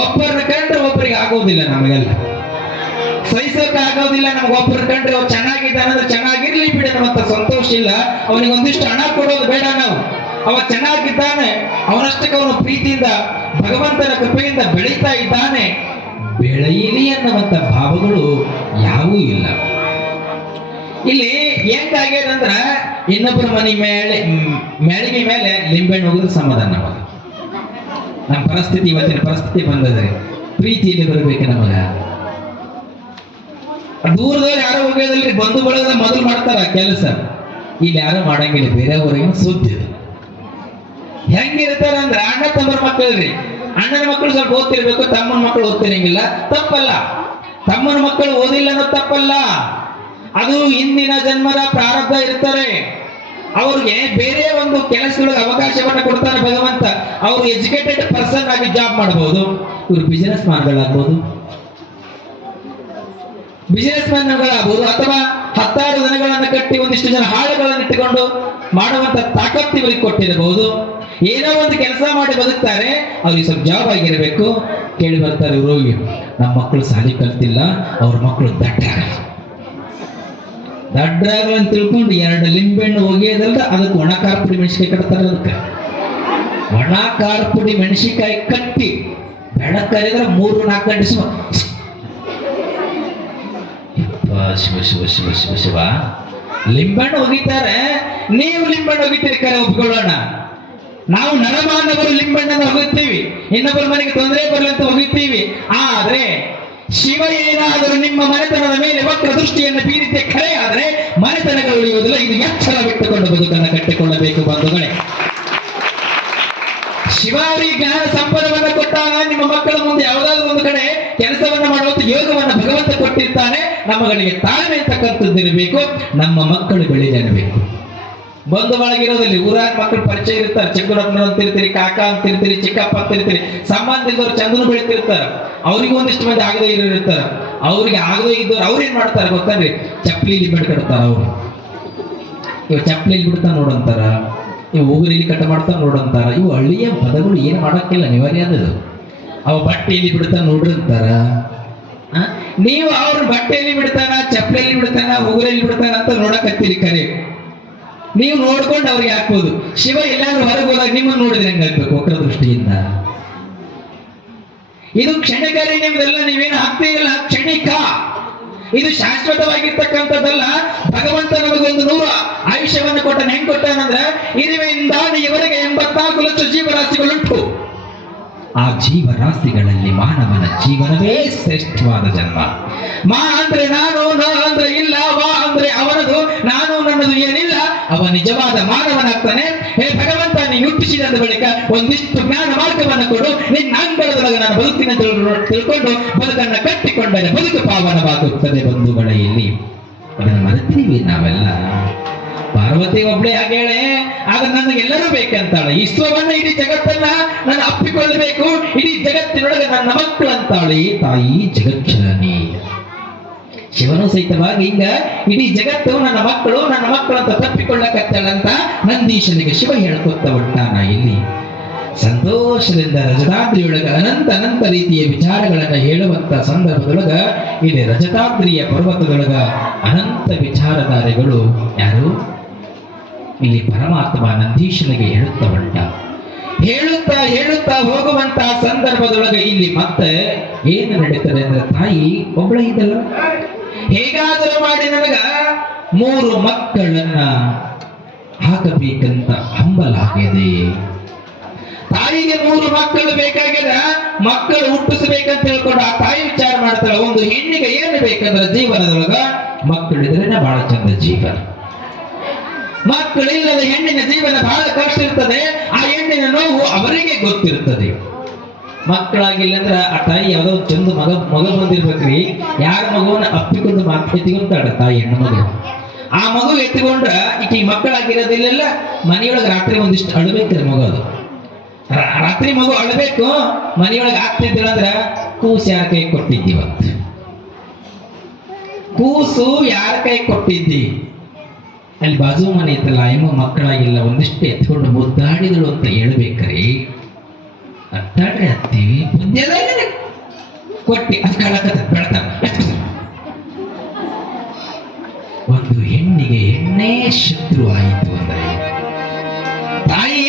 ಒಬ್ಬರನ್ನ ಕಂಡ್ರೆ ಒಬ್ಬರಿಗೆ ಆಗೋದಿಲ್ಲ, ನಮಗೆಲ್ಲ ಸಹಿಸೋಕೆ ಆಗೋದಿಲ್ಲ. ನಮ್ಗೆ ಒಬ್ಬರು ಕಂಡ್ರೆ ಅವ್ರು ಚೆನ್ನಾಗಿದ್ದಾನಂದ್ರೆ ಚೆನ್ನಾಗಿರ್ಲಿ ಬಿಡಿ ನಮ್ಮಂತ ಸಂತೋಷ ಇಲ್ಲ. ಅವನಿಗೆ ಒಂದಿಷ್ಟು ಹಣ ಕೊಡೋದು ಬೇಡ. ನಾವು ಅವ ಚೆನ್ನಾಗಿದ್ದಾನೆ, ಅವನಷ್ಟಕ್ಕೆ ಅವನು ಪ್ರೀತಿಯಿಂದ ಭಗವಂತನ ಕೃಪೆಯಿಂದ ಬೆಳೀತಾ ಇದ್ದಾನೆ, ಬೆಳೆಯಲಿ ಅನ್ನುವಂತ ಭಾವಗಳು ಯಾವೂ ಇಲ್ಲ. ಇಲ್ಲಿ ಹೆಂಗಾಗ್ಯದಂದ್ರ ಇನ್ನೊಬ್ಬರ ಮನೆ ಮೆಳಿಗೆ ಮೇಲೆ ಲಿಂಬೆಹಣ್ಣು ಹೋಗಿದ್ರೆ ಸಮಾಧಾನ. ನಮಗ ನಮ್ಮ ಪರಿಸ್ಥಿತಿ ಇವತ್ತಿನ ಪರಿಸ್ಥಿತಿ ಬಂದದ್ರೆ ಪ್ರೀತಿಯಲ್ಲಿ ಬರ್ಬೇಕು. ನಮಗ ದೂರದವ್ರು ಯಾರು ಹೋಗೋದಿಲ್ರಿ, ಬಂಧು ಬಳಗ ಮೊದಲು ಮಾಡ್ತಾರ ಕೆಲಸ. ಇಲ್ಲಿ ಯಾರು ಮಾಡಂಗಿಲ್ಲ, ಬೇರೆ ಊರಿಗೆ ಸುದ್ದಿ. ಹೆಂಗಿರ್ತಾರ ಅಂದ್ರ ಅಣ್ಣ ತಮ್ಮರ ಮಕ್ಕಳ್ರಿ, ಅಣ್ಣನ ಮಕ್ಕಳು ಸ್ವಲ್ಪ ಓದ್ತಿರ್ಬೇಕು, ತಮ್ಮನ ಮಕ್ಕಳು ಓದ್ತಿರಂಗಿಲ್ಲ, ತಪ್ಪಲ್ಲ. ತಮ್ಮನ ಮಕ್ಕಳು ಓದಿಲ್ಲ ಅನ್ನೋದು ತಪ್ಪಲ್ಲ. ಅದು ಹಿಂದಿನ ಜನ್ಮದ ಪ್ರಾರಬ್ಧ ಇರ್ತಾರೆ. ಅವ್ರಿಗೆ ಬೇರೆ ಒಂದು ಕೆಲಸಗಳಿಗೆ ಅವಕಾಶವನ್ನ ಕೊಡ್ತಾನೆ ಭಗವಂತ. ಅವರು ಎಜುಕೇಟೆಡ್ ಪರ್ಸನ್ ಆಗಿ ಜಾಬ್ ಮಾಡಬಹುದು, ಇವರು ಬಿಸಿನೆಸ್ ಮ್ಯಾನ್ಗಳಾಗ್ಬೋದು, ಅಥವಾ 16 ದಿನಗಳನ್ನು ಕಟ್ಟಿ ಒಂದಿಷ್ಟು ಜನ ಹಾಳುಗಳನ್ನು ಇಟ್ಟುಕೊಂಡು ಮಾಡುವಂತ ತಾಕತ್ತು ಇವರಿಗೆ ಕೊಟ್ಟಿರಬಹುದು. ಏನೋ ಒಂದು ಕೆಲಸ ಮಾಡಿ ಬದುಕ್ತಾರೆ. ಅವ್ರಿಗೆ ಸ್ವಲ್ಪ ಜಾಬ್ ಆಗಿರಬೇಕು. ಕೇಳಿ ಬರ್ತಾರೆ ಇವ್ರಿಗೆ, ನಮ್ಮ ಮಕ್ಕಳು ಸಾಲಿ ಕಲ್ತಿಲ್ಲ, ಅವ್ರ ಮಕ್ಕಳು ದಟ್ಟ. ದಡ್ಡಾಗಲ್ಲ ಅಂತ ತಿಳ್ಕೊಂಡು 2 ಲಿಂಬೆಹಣ್ಣು ಒಗೆಯೋದಲ್ದ ಅದಕ್ಕೆ ಒಣ ಖಾರ ಪುಡಿ ಮೆಣಸಿಕಾಯಿ ಕಟ್ತಾರೆ. ಅದಕ್ಕೆ ಒಣ ಖಾರ ಪುಡಿ ಮೆಣಸಿಕಾಯಿ ಕಟ್ಟಿ ಬೆಳಕರಿದ್ರೆ 3-4 ಗಂಟೆ ಶಿವ ಶಿವ ಶಿವ ಶಿವ ಶಿವ ಶಿವ ಲಿಂಬೆಹಣ್ಣು ಒಗಿತಾರೆ. ನೀವು ಲಿಂಬೆಹಣ್ಣು ಒಗಿತೀರಿ, ಕರೆ ಒಪ್ಕೊಳ್ಳೋಣ. ನಾವು ನರಮಾನವರು ಲಿಂಬೆಹಣ್ಣನ್ನು ಒಗುತ್ತೀವಿ, ಇನ್ನೊಬ್ಬರ ಮನೆಗೆ ತೊಂದರೆ ಬರಲಂತ ಒಗುತ್ತೀವಿ. ಆದ್ರೆ ಶಿವ ಏನಾದರೂ ನಿಮ್ಮ ಮನೆತನದ ಮೇಲೆ ವಕ್ರ ದೃಷ್ಟಿಯನ್ನು ಬೀರಿದ್ದೆ ಖರೆ ಆದರೆ ಮನೆತನಗಳು ಉಳಿಯುವುದಿಲ್ಲ. ಇದು ಎಚ್ಚರ ಬಿಟ್ಟುಕೊಂಡು ಬದುಕನ್ನು ಕಟ್ಟಿಕೊಳ್ಳಬೇಕು ಬಂಧುಗಳೇ. ಶಿವ ಅವರಿಗೆ ಜ್ಞಾನ ಸಂಪದವನ್ನು ಕೊಟ್ಟಾಗ ನಿಮ್ಮ ಮಕ್ಕಳ ಮುಂದೆ ಯಾವುದಾದ್ರೂ ಒಂದು ಕಡೆ ಕೆಲಸವನ್ನ ಮಾಡುವಂತ ಯೋಗವನ್ನು ಭಗವಂತ ಕೊಟ್ಟಿರ್ತಾನೆ. ನಮ್ಮಗಳಿಗೆ ತಾಳ್ಮೆ ಅಂತಕ್ಕಂಥದ್ದಿರಬೇಕು. ನಮ್ಮ ಮಕ್ಕಳು ಬೆಳೆಯಬೇಕು. ಬಂಧು ಒಳಗಿರೋದಲ್ಲಿ ಊರಾಗ ಮಕ್ಕಳು ಪರಿಚಯ ಇರ್ತಾರೆ. ಚಿಕ್ಕಡಪ್ಪನ ಅಂತಿರ್ತೀರಿ, ಕಾಕ ಅಂತಿರ್ತೀರಿ, ಚಿಕ್ಕಪ್ಪ ಅಂತಿರ್ತೀರಿ. ಸಂಬಂಧ ಇದ್ದವ್ರು ಚಂದನು ಬೆಳಿತಿರ್ತಾರ. ಅವ್ರಿಗೂ ಒಂದಿಷ್ಟು ಮಂದಿ ಆಗದೇ ಇರ್ತಾರ. ಅವ್ರಿಗೆ ಆಗದೇ ಇದ್ದವ್ರು ಅವ್ರು ಏನ್ ಮಾಡ್ತಾರೆ ಗೊತ್ತನ್ರಿ? ಚಪ್ಪಲಿಲಿ ಬಿಡ್ಕಡ್ತಾರ. ಅವ್ರು ಇವ್ ಚಪ್ಪಲಿಲಿ ಬಿಡ್ತಾ ನೋಡಂತಾರ, ಇವು ಉಗುರಿಲಿ ಕಟ್ಟ ಮಾಡ್ತಾ ನೋಡಂತಾರ. ಇವು ಹಳ್ಳಿಯ ಪದಗಳು ಏನು ಮಾಡಕ್ಕಿಲ್ಲ, ಅನಿವಾರ್ಯ ಅದು. ಅವ ಬಟ್ಟೆಯಲ್ಲಿ ಬಿಡ್ತಾ ನೋಡ್ರಂತಾರ. ನೀವು ಅವ್ರ ಬಟ್ಟೆಯಲ್ಲಿ ಬಿಡ್ತಾನ, ಚಪ್ಪಲಿಯಲ್ಲಿ ಬಿಡ್ತಾನ, ಉಗುರಲ್ಲಿ ಬಿಡ್ತಾನ ಅಂತ ನೋಡಕತ್ತೀರಿ. ಕರೆ ನೀವು ನೋಡ್ಕೊಂಡು ಅವ್ರಿಗೆ ಹಾಕ್ಬೋದು. ಶಿವ ಎಲ್ಲಾದ್ರೂ ಹೊರಗೆ ಹೋದಾಗ ನಿಮ್ಮನ್ನು ನೋಡಿದ್ರೆ ಹೆಂಗಾಗ್ಬೇಕು? ವಕ್ರ ದೃಷ್ಟಿಯಿಂದ. ಇದು ಕ್ಷಣಿಕರಿ, ನಿಮ್ದೆಲ್ಲ ನೀವೇನು ಹಾಕ್ತೀರಲ್ಲ ಕ್ಷಣಿಕ. ಇದು ಶಾಶ್ವತವಾಗಿರ್ತಕ್ಕಂಥದ್ದಲ್ಲ. ಭಗವಂತ ನಮಗೊಂದು 100 ಆಯುಷ್ಯವನ್ನು ಕೊಟ್ಟ. ಹೆಂಗ್ ಕೊಟ್ಟಾನಂದ್ರೆ, ಇರುವೆಯಿಂದ ಇವರಿಗೆ 84 ಲಕ್ಷ ಜೀವರಾಶಿಗಳುಂಟು. ಆ ಜೀವರಾಶಿಗಳಲ್ಲಿ ಮಾನವನ ಜೀವನವೇ ಶ್ರೇಷ್ಠವಾದ ಜನ್ಮ. ಮಾ ಅಂದ್ರೆ ನಾನು, ನ ಅಂದ್ರೆ ಇಲ್ಲ, ವಾ ಅಂದ್ರೆ ಅವನದು, ನಾನು ನನ್ನದು ಏನಿಲ್ಲ. ಅವ ನಿಜವಾದ ಮಾನವನಾಗ್ತಾನೆ. ಹೇ ಭಗವಂತ, ನೀನು ಹುಟ್ಟಿಸಿದ ಬಳಿಕ ಒಂದಿಷ್ಟು ಜ್ಞಾನ ಮಾರ್ಗವನ್ನು ಕೊಡು. ನಿನ್ನ ಅಂಗಳದೊಳಗೆ ನಾನು ಬದುಕಿನ ತಿಳ್ಕೊಂಡು ಬದುಕನ್ನು ಕಟ್ಟಿಕೊಂಡರೆ ಬದುಕು ಪಾವನವಾಗುತ್ತದೆ. ಬಂಧುಗಳೇ, ಇಲ್ಲಿ ಅದನ್ನು ಮರೆತೀವಿ ನಾವೆಲ್ಲ. ಪಾರ್ವತಿ ಒಬ್ಳೆ ಹಾಗೆ ಹೇಳೆ, ಆದ್ರೆ ನನಗೆಲ್ಲರೂ ಬೇಕಂತಾಳೆ. ವಿಶ್ವವನ್ನ, ಇಡೀ ಜಗತ್ತನ್ನ ನಾನು ಅಪ್ಪಿಕೊಳ್ಳಬೇಕು. ಇಡೀ ಜಗತ್ತಿನೊಳಗೆ ನನ್ನ ಮಕ್ಕಳು ಅಂತಾಳೆ ತಾಯಿ ಜಗಜ್ಜನನಿ. ಶಿವನು ಸಹಿತವಾಗಿ ಹಿಂಗ ಇಡೀ ಜಗತ್ತು ನನ್ನ ಮಕ್ಕಳು ಅಂತ ತಪ್ಪಿಕೊಳ್ಳಕತ್ತಾಳಂತ ನಂದೀಶನಿಗೆ ಶಿವ ಹೇಳ್ಕೊತ ಹೊಂಟಾನ. ಇಲ್ಲಿ ಸಂತೋಷದಿಂದ ರಜತಾದ್ರಿಯೊಳಗ ಅನಂತ ರೀತಿಯ ವಿಚಾರಗಳನ್ನ ಹೇಳುವಂತ ಸಂದರ್ಭದೊಳಗ ಇಲ್ಲಿ ರಜತಾದ್ರಿಯ ಪರ್ವತದೊಳಗ ಅನಂತ ವಿಚಾರಧಾರೆಗಳು ಯಾರು? ಇಲ್ಲಿ ಪರಮಾತ್ಮ ನಂದೀಶನಿಗೆ ಹೇಳುತ್ತಾ ಹೊಂಟ. ಹೇಳುತ್ತಾ ಹೋಗುವಂತ ಸಂದರ್ಭದೊಳಗೆ ಇಲ್ಲಿ ಮತ್ತೆ ಏನು ನಡೀತದೆ ಅಂದ್ರೆ, ತಾಯಿ ಒಬ್ಬಳ ಇದ್ದಲ್ಲ, ಹೇಗಾದರೂ ಮಾಡಿ ನನಗ 3 ಮಕ್ಕಳನ್ನ ಹಾಕಬೇಕಂತ ಹಂಬಲಾಗಿದೆ. ತಾಯಿಗೆ 3 ಮಕ್ಕಳು ಬೇಕಾಗಿದ, ಮಕ್ಕಳು ಹುಟ್ಟಿಸಬೇಕಂತ ಹೇಳ್ಕೊಂಡು ಆ ತಾಯಿ ವಿಚಾರ ಮಾಡ್ತಾಳೆ. ಒಂದು ಹೆಣ್ಣಿಗೆ ಏನು ಬೇಕಂದ್ರೆ ಜೀವನದೊಳಗ ಮಕ್ಕಳಿದ್ರೆ ಬಹಳ ಚಂದ ಜೀವನ. ಮಕ್ಕಳಿಲ್ಲದ ಹೆಣ್ಣಿನ ಜೀವನ ಬಹಳ ಕಷ್ಟ ಇರ್ತದೆ. ಆ ಹೆಣ್ಣಿನ ನೋವು ಅವರಿಗೆ ಗೊತ್ತಿರ್ತದೆ. ಮಕ್ಕಳಾಗಿಲ್ಲ ಅಂದ್ರೆ ಆ ತಾಯಿ ಯಾವ್ದೋ ಚಂದ ಮಗ ಬಂದಿರ್ಬೇಕ್ರಿ. ಯಾರ ಮಗುವನ್ನ ಅಪ್ಪಿಕೊಂಡು ಎತ್ತಿಕೊಂತಾಳ ತಾಯಿ, ಹೆಣ್ಣು ಮಗು. ಆ ಮಗು ಎತ್ತಿಕೊಂಡ್ರ ಈಕೆ ಮಕ್ಕಳಾಗಿರೋದಿಲ್ಲ. ಮನೆಯೊಳಗೆ ರಾತ್ರಿ ಒಂದಿಷ್ಟು ಅಳಬೇಕ್ರಿ ಮಗು. ಅದು ರಾತ್ರಿ ಮಗು ಅಳಬೇಕು. ಮನೆಯೊಳಗೆ ಆಗ್ತಿದ್ದಿಲ್ಲ ಕೂಸು ಯಾರ ಕೈ ಕೊಟ್ಟಿದ್ದೀವತ್ತು? ಕೂಸು ಯಾರ ಕೈ ಕೊಟ್ಟಿದ್ದಿ? ಅಲ್ಲಿ ಬಾಜು ಮನೆ ಇತ್ತಲ್ಲ, ಎಮ್ಮ ಮಕ್ಕಳಾಗಿಲ್ಲ, ಒಂದಿಷ್ಟು ಎತ್ಕೊಂಡು ಮುದ್ದಾಡಿದಳು ಅಂತ ಹೇಳ್ಬೇಕ್ರಿ. ಅತ್ತಾಡ್ರಿ ಹತ್ತೀವಿ ಕೊಟ್ಟಿ ಅದು ಕಳಕತ್ತ ಬೆಳ್ತಾರ. ಒಂದು ಹೆಣ್ಣಿಗೆ ಹೆಣ್ಣೇ ಶತ್ರು ಆಯಿತು ಅಂದ್ರೆ, ತಾಯಿ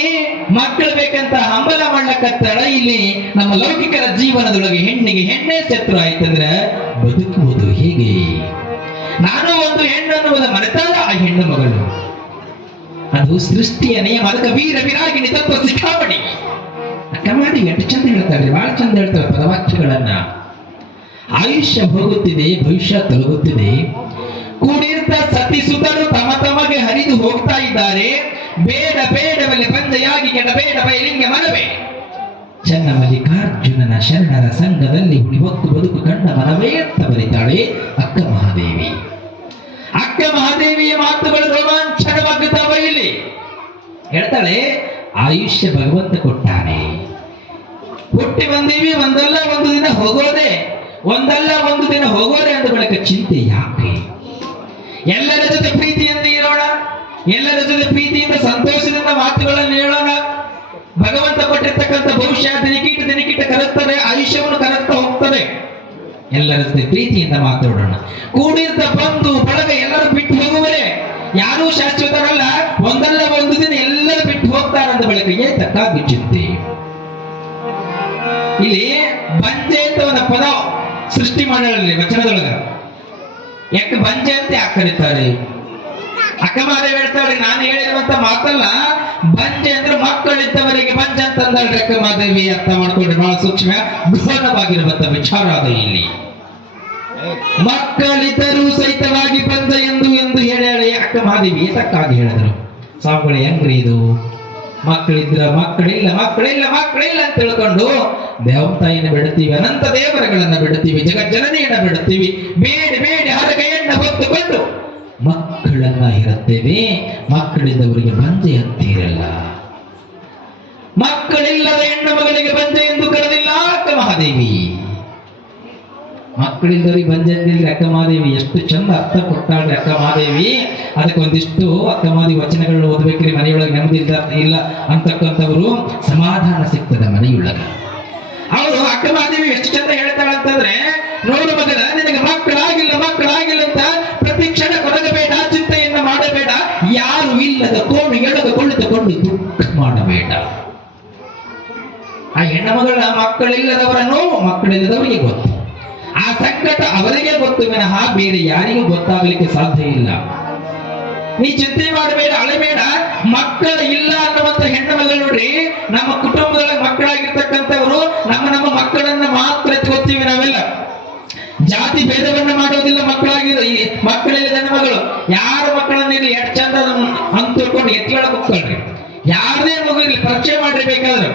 ಮಕ್ಕಳು ಬೇಕಂತ ಹಂಬಲ ಮಾಡ್ಲಕತ್ತಾಳ. ಇಲ್ಲಿ ನಮ್ಮ ಲೌಕಿಕರ ಜೀವನದೊಳಗೆ ಹೆಣ್ಣಿಗೆ ಹೆಣ್ಣೇ ಶತ್ರು ಆಯ್ತಂದ್ರೆ ಬದುಕುವುದು ಹೇಗೆ? ನಾನು ಒಂದು ಹೆಣ್ಣು ಅನ್ನುವುದ ಮರೆತಾಳ ಆ ಹೆಣ್ಣು ಮಗಳು. ಅದು ಸೃಷ್ಟಿಯ ನಿಯಮ. ಅದಕ್ಕೆ ವೀರ ವಿರಾಗಿಣಿ ತತ್ವ ಶಿಖಾಮಣಿ ಅಕ್ಕ ಮಾಡಿ ಎಷ್ಟು ಚಂದ ಹೇಳ್ತಾರೆ, ಬಹಳ ಚಂದ ಹೇಳ್ತಾರೆ ಪದವಾಕ್ಯಗಳನ್ನ. ಆಯುಷ್ಯ ಹೋಗುತ್ತಿದೆ, ಭವಿಷ್ಯ ತೊಲಗುತ್ತಿದೆ. ಕೂಡಿರ್ತ ಸತಿ ಸುತರು ತಮಗೆ ಹರಿದು ಹೋಗ್ತಾ ಇದ್ದಾರೆ. ಬೇಡವಲ್ಲಿ ಬಂದೆಯಾಗಿ ಕೆಡಬೇಡ ಬಯಲಿಂಗೆ ಮನವೇ. ಚನ್ನ ಮಲ್ಲಿಕಾರ್ಜುನನ ಶರಣರ ಸಂಘದಲ್ಲಿ ಹುಡಿಹೊತ್ತು ಬದುಕು ಕಂಡ ಮನವೇ ಅಂತ ಬರೀತಾಳೆ ಅಕ್ಕ ಮಹಾದೇವಿ. ಅಕ್ಕ ಮಹಾದೇವಿಯ ಮಾತುಗಳು ರೋಮಾಂಚನವಾಗುತ್ತಾವ. ಇಲ್ಲಿ ಹೇಳ್ತಾಳೆ, ಆಯುಷ್ಯ ಭಗವಂತ ಕೊಟ್ಟಾನೆ. ಹುಟ್ಟಿ ಬಂದೀವಿ, ಒಂದಲ್ಲ ಒಂದು ದಿನ ಹೋಗೋದೆ, ಅಂದ ಬಳಿಕ ಚಿಂತೆ ಯಾಕೆ? ಎಲ್ಲರ ಜೊತೆ ಪ್ರೀತಿಯಿಂದ ಇರೋಣ, ಎಲ್ಲರ ಜೊತೆ ಪ್ರೀತಿಯಿಂದ ಸಂತೋಷದಿಂದ ಮಾತುಗಳನ್ನು ಹೇಳೋಣ. ಭಗವಂತ ಕೊಟ್ಟಿರ್ತಕ್ಕಂಥ ಭವಿಷ್ಯ ದಿನಕೀಟ ಕರೆಯುತ್ತದೆ, ಆಯುಷ್ಯವನ್ನು ಕರೆಯುತ್ತಾ ಹೋಗ್ತದೆ. ಎಲ್ಲರ ಜೊತೆ ಪ್ರೀತಿಯಿಂದ ಮಾತಾಡೋಣ. ಕೂಡಿರ್ತ ಬಂಧು ಬಳಗ ಎಲ್ಲರೂ ಬಿಟ್ಟು ಹೋಗುವ ಅದಕ್ಕಾಗಿ ಚಿಂತೆ. ಇಲ್ಲಿ ಬಂಜೆ ಅಂತ ಒಂದು ಪದ ಸೃಷ್ಟಿ ಮಾಡಲಿ ವಚನದೊಳಗ. ಯಾಕೆ ಬಂಜೆ ಅಂತ ಯಾಕೆ ಕರೀತಾರೆ? ಅಕ್ಕ ಮಾದೇವಿ ಹೇಳ್ತಾಳೆ, ನಾನು ಹೇಳಿರುವಂತ ಮಾತಲ್ಲ, ಬಂಜೆ ಅಂದ್ರೆ ಮಕ್ಕಳಿದ್ದವರಿಗೆ ಬಂಜೆ ಅಂತ ಅಂದಲ್ರಿ ಅಕ್ಕ ಮಾದೇವಿ. ಅರ್ಥ ಮಾಡ್ಕೊಂಡ್ರೆ ಬಹಳ ಸೂಕ್ಷ್ಮ ಗಹನವಾಗಿರುವಂತ ವಿಚಾರ ಅದು. ಇಲ್ಲಿ ಮಕ್ಕಳಿದ್ದರೂ ಸಹಿತವಾಗಿ ಬಂದ ಎಂದು ಎಂದು ಹೇಳಿ ಅಕ್ಕ ಮಾದೇವಿ ಏತಕ್ಕಾಗಿ ಹೇಳಿದ್ರು? ಸ್ವಾಮಿಗಳು ಹೆಂಗ್ರಿ ಇದು? ಮಕ್ಕಳಿದ್ರ ಮಕ್ಕಳಿಲ್ಲ ಮಕ್ಕಳಿಲ್ಲ ಮಕ್ಕಳಿಲ್ಲ ಅಂತ ತಿಳ್ಕೊಂಡು ದೇವತಾಯಿನ ಬಿಡುತ್ತೀವಿ, ಅನಂತ ದೇವರುಗಳನ್ನ ಬಿಡುತ್ತೀವಿ, ಜಗಜ್ಜನನಿಯನ್ನ ಬಿಡುತ್ತೀವಿ, ಬೇಡಿ ಬೇಡಿ ಹರಗೆಯನ್ನ ಹೊತ್ತುಕೊಂಡು ಮಕ್ಕಳನ್ನ ಇರುತ್ತೇವೆ. ಮಕ್ಕಳಿದ್ದವರಿಗೆ ಬಂಜೆ ಅಂತೀರಲ್ಲ. ಮಕ್ಕಳಿಲ್ಲದ ಹೆಣ್ಣು ಮಗಳಿಗೆ ಬಂಜೆ ಎಂದು ಕರೆದಿಲ್ಲ ಅಕ್ಕ ಮಹಾದೇವಿ. ಮಕ್ಕಳಿದ್ದವರಿಗೆ ಬಂಜೆ ಅಂದಿಲ್ಲ ಅಕ್ಕ ಮಹಾದೇವಿ. ಎಷ್ಟು ಚಂದ ಅರ್ಥ ಕೊಟ್ಟಾಳ್ರಿ ಅಕ್ಕ ಮಹಾದೇವಿ. ಅದಕ್ಕೆ ಒಂದಿಷ್ಟು ಅಕ್ಕ ಮಹಾದೇವಿ ವಚನಗಳನ್ನ ಓದ್ಬೇಕ್ರಿ. ಮನೆಯೊಳಗೆ ನೆಮ್ಮದಿ ಇಲ್ಲ ಅಂತಕ್ಕಂಥವ್ರು ಸಮಾಧಾನ ಸಿಗ್ತದೆ ಮನೆಯೊಳಗ. ಅವರು ಅಕ್ಕ ಮಹಾದೇವಿ ಎಷ್ಟು ಚಂದ ಹೇಳ್ತಾಳಂತಂದ್ರೆ, ನೋಡು ಮಗನ, ನಿನಗೆ ಮಕ್ಕಳಾಗಿಲ್ಲ ಮಕ್ಕಳಾಗಿಲ್ಲ ಅಂತ ಪ್ರತಿ ಕ್ಷಣ ಕೊರಗಬೇಡ, ಚಿಂತೆಯನ್ನ ಮಾಡಬೇಡ, ಯಾರು ಇಲ್ಲದ ಕೋಣು ಎಳೆದು ಕುಳಿತುಕೊಂಡು ದುಃಖ ಮಾಡಬೇಡ. ಆ ಹೆಣ್ಣಮಗಳ ಮಕ್ಕಳಿಲ್ಲದವರ ನೋವು ಮಕ್ಕಳಿಲ್ಲದವರಿಗೆ ಗೊತ್ತು. ಆ ಸಂಕಟ ಅವರಿಗೆ ಗೊತ್ತು ವಿನಃ ಬೇರೆ ಯಾರಿಗೂ ಗೊತ್ತಾಗಲಿಕ್ಕೆ ಸಾಧ್ಯ ಇಲ್ಲ. ನೀ ಚಿಂತೆ ಮಾಡಬೇಡ, ಅಳಬೇಡ. ಮಕ್ಕಳ ಇಲ್ಲ ಅನ್ನುವಂತ ಹೆಣ್ಣು ಮಗಳು ನೋಡ್ರಿ, ನಮ್ಮ ಕುಟುಂಬದೊಳಗೆ ಮಕ್ಕಳಾಗಿರ್ತಕ್ಕಂಥವ್ರು ನಮ್ಮ ಮಕ್ಕಳನ್ನ ಮಾತ್ರ ಎತ್ಕೊತೀವಿ ನಾವೆಲ್ಲ. ಜಾತಿ ಭೇದವನ್ನ ಮಾಡೋದಿಲ್ಲ. ಮಕ್ಕಳಿಲ್ಲದ ಹೆಣ್ಣು ಮಗಳು ಯಾರ ಮಕ್ಕಳನ್ನ ಇಲ್ಲಿ ಎಷ್ಟು ಚಂದ ಅಂತ ತಿಳ್ಕೊಂಡು ಎತ್ಕೊಳ್ಳಕ್ ಹೋಗ್ಕೊಳ್ರಿ. ಯಾರದೇ ಮಗು ಇಲ್ಲಿ ಪರೀಕ್ಷೆ ಮಾಡ್ರಿ ಬೇಕಾದ್ರೆ,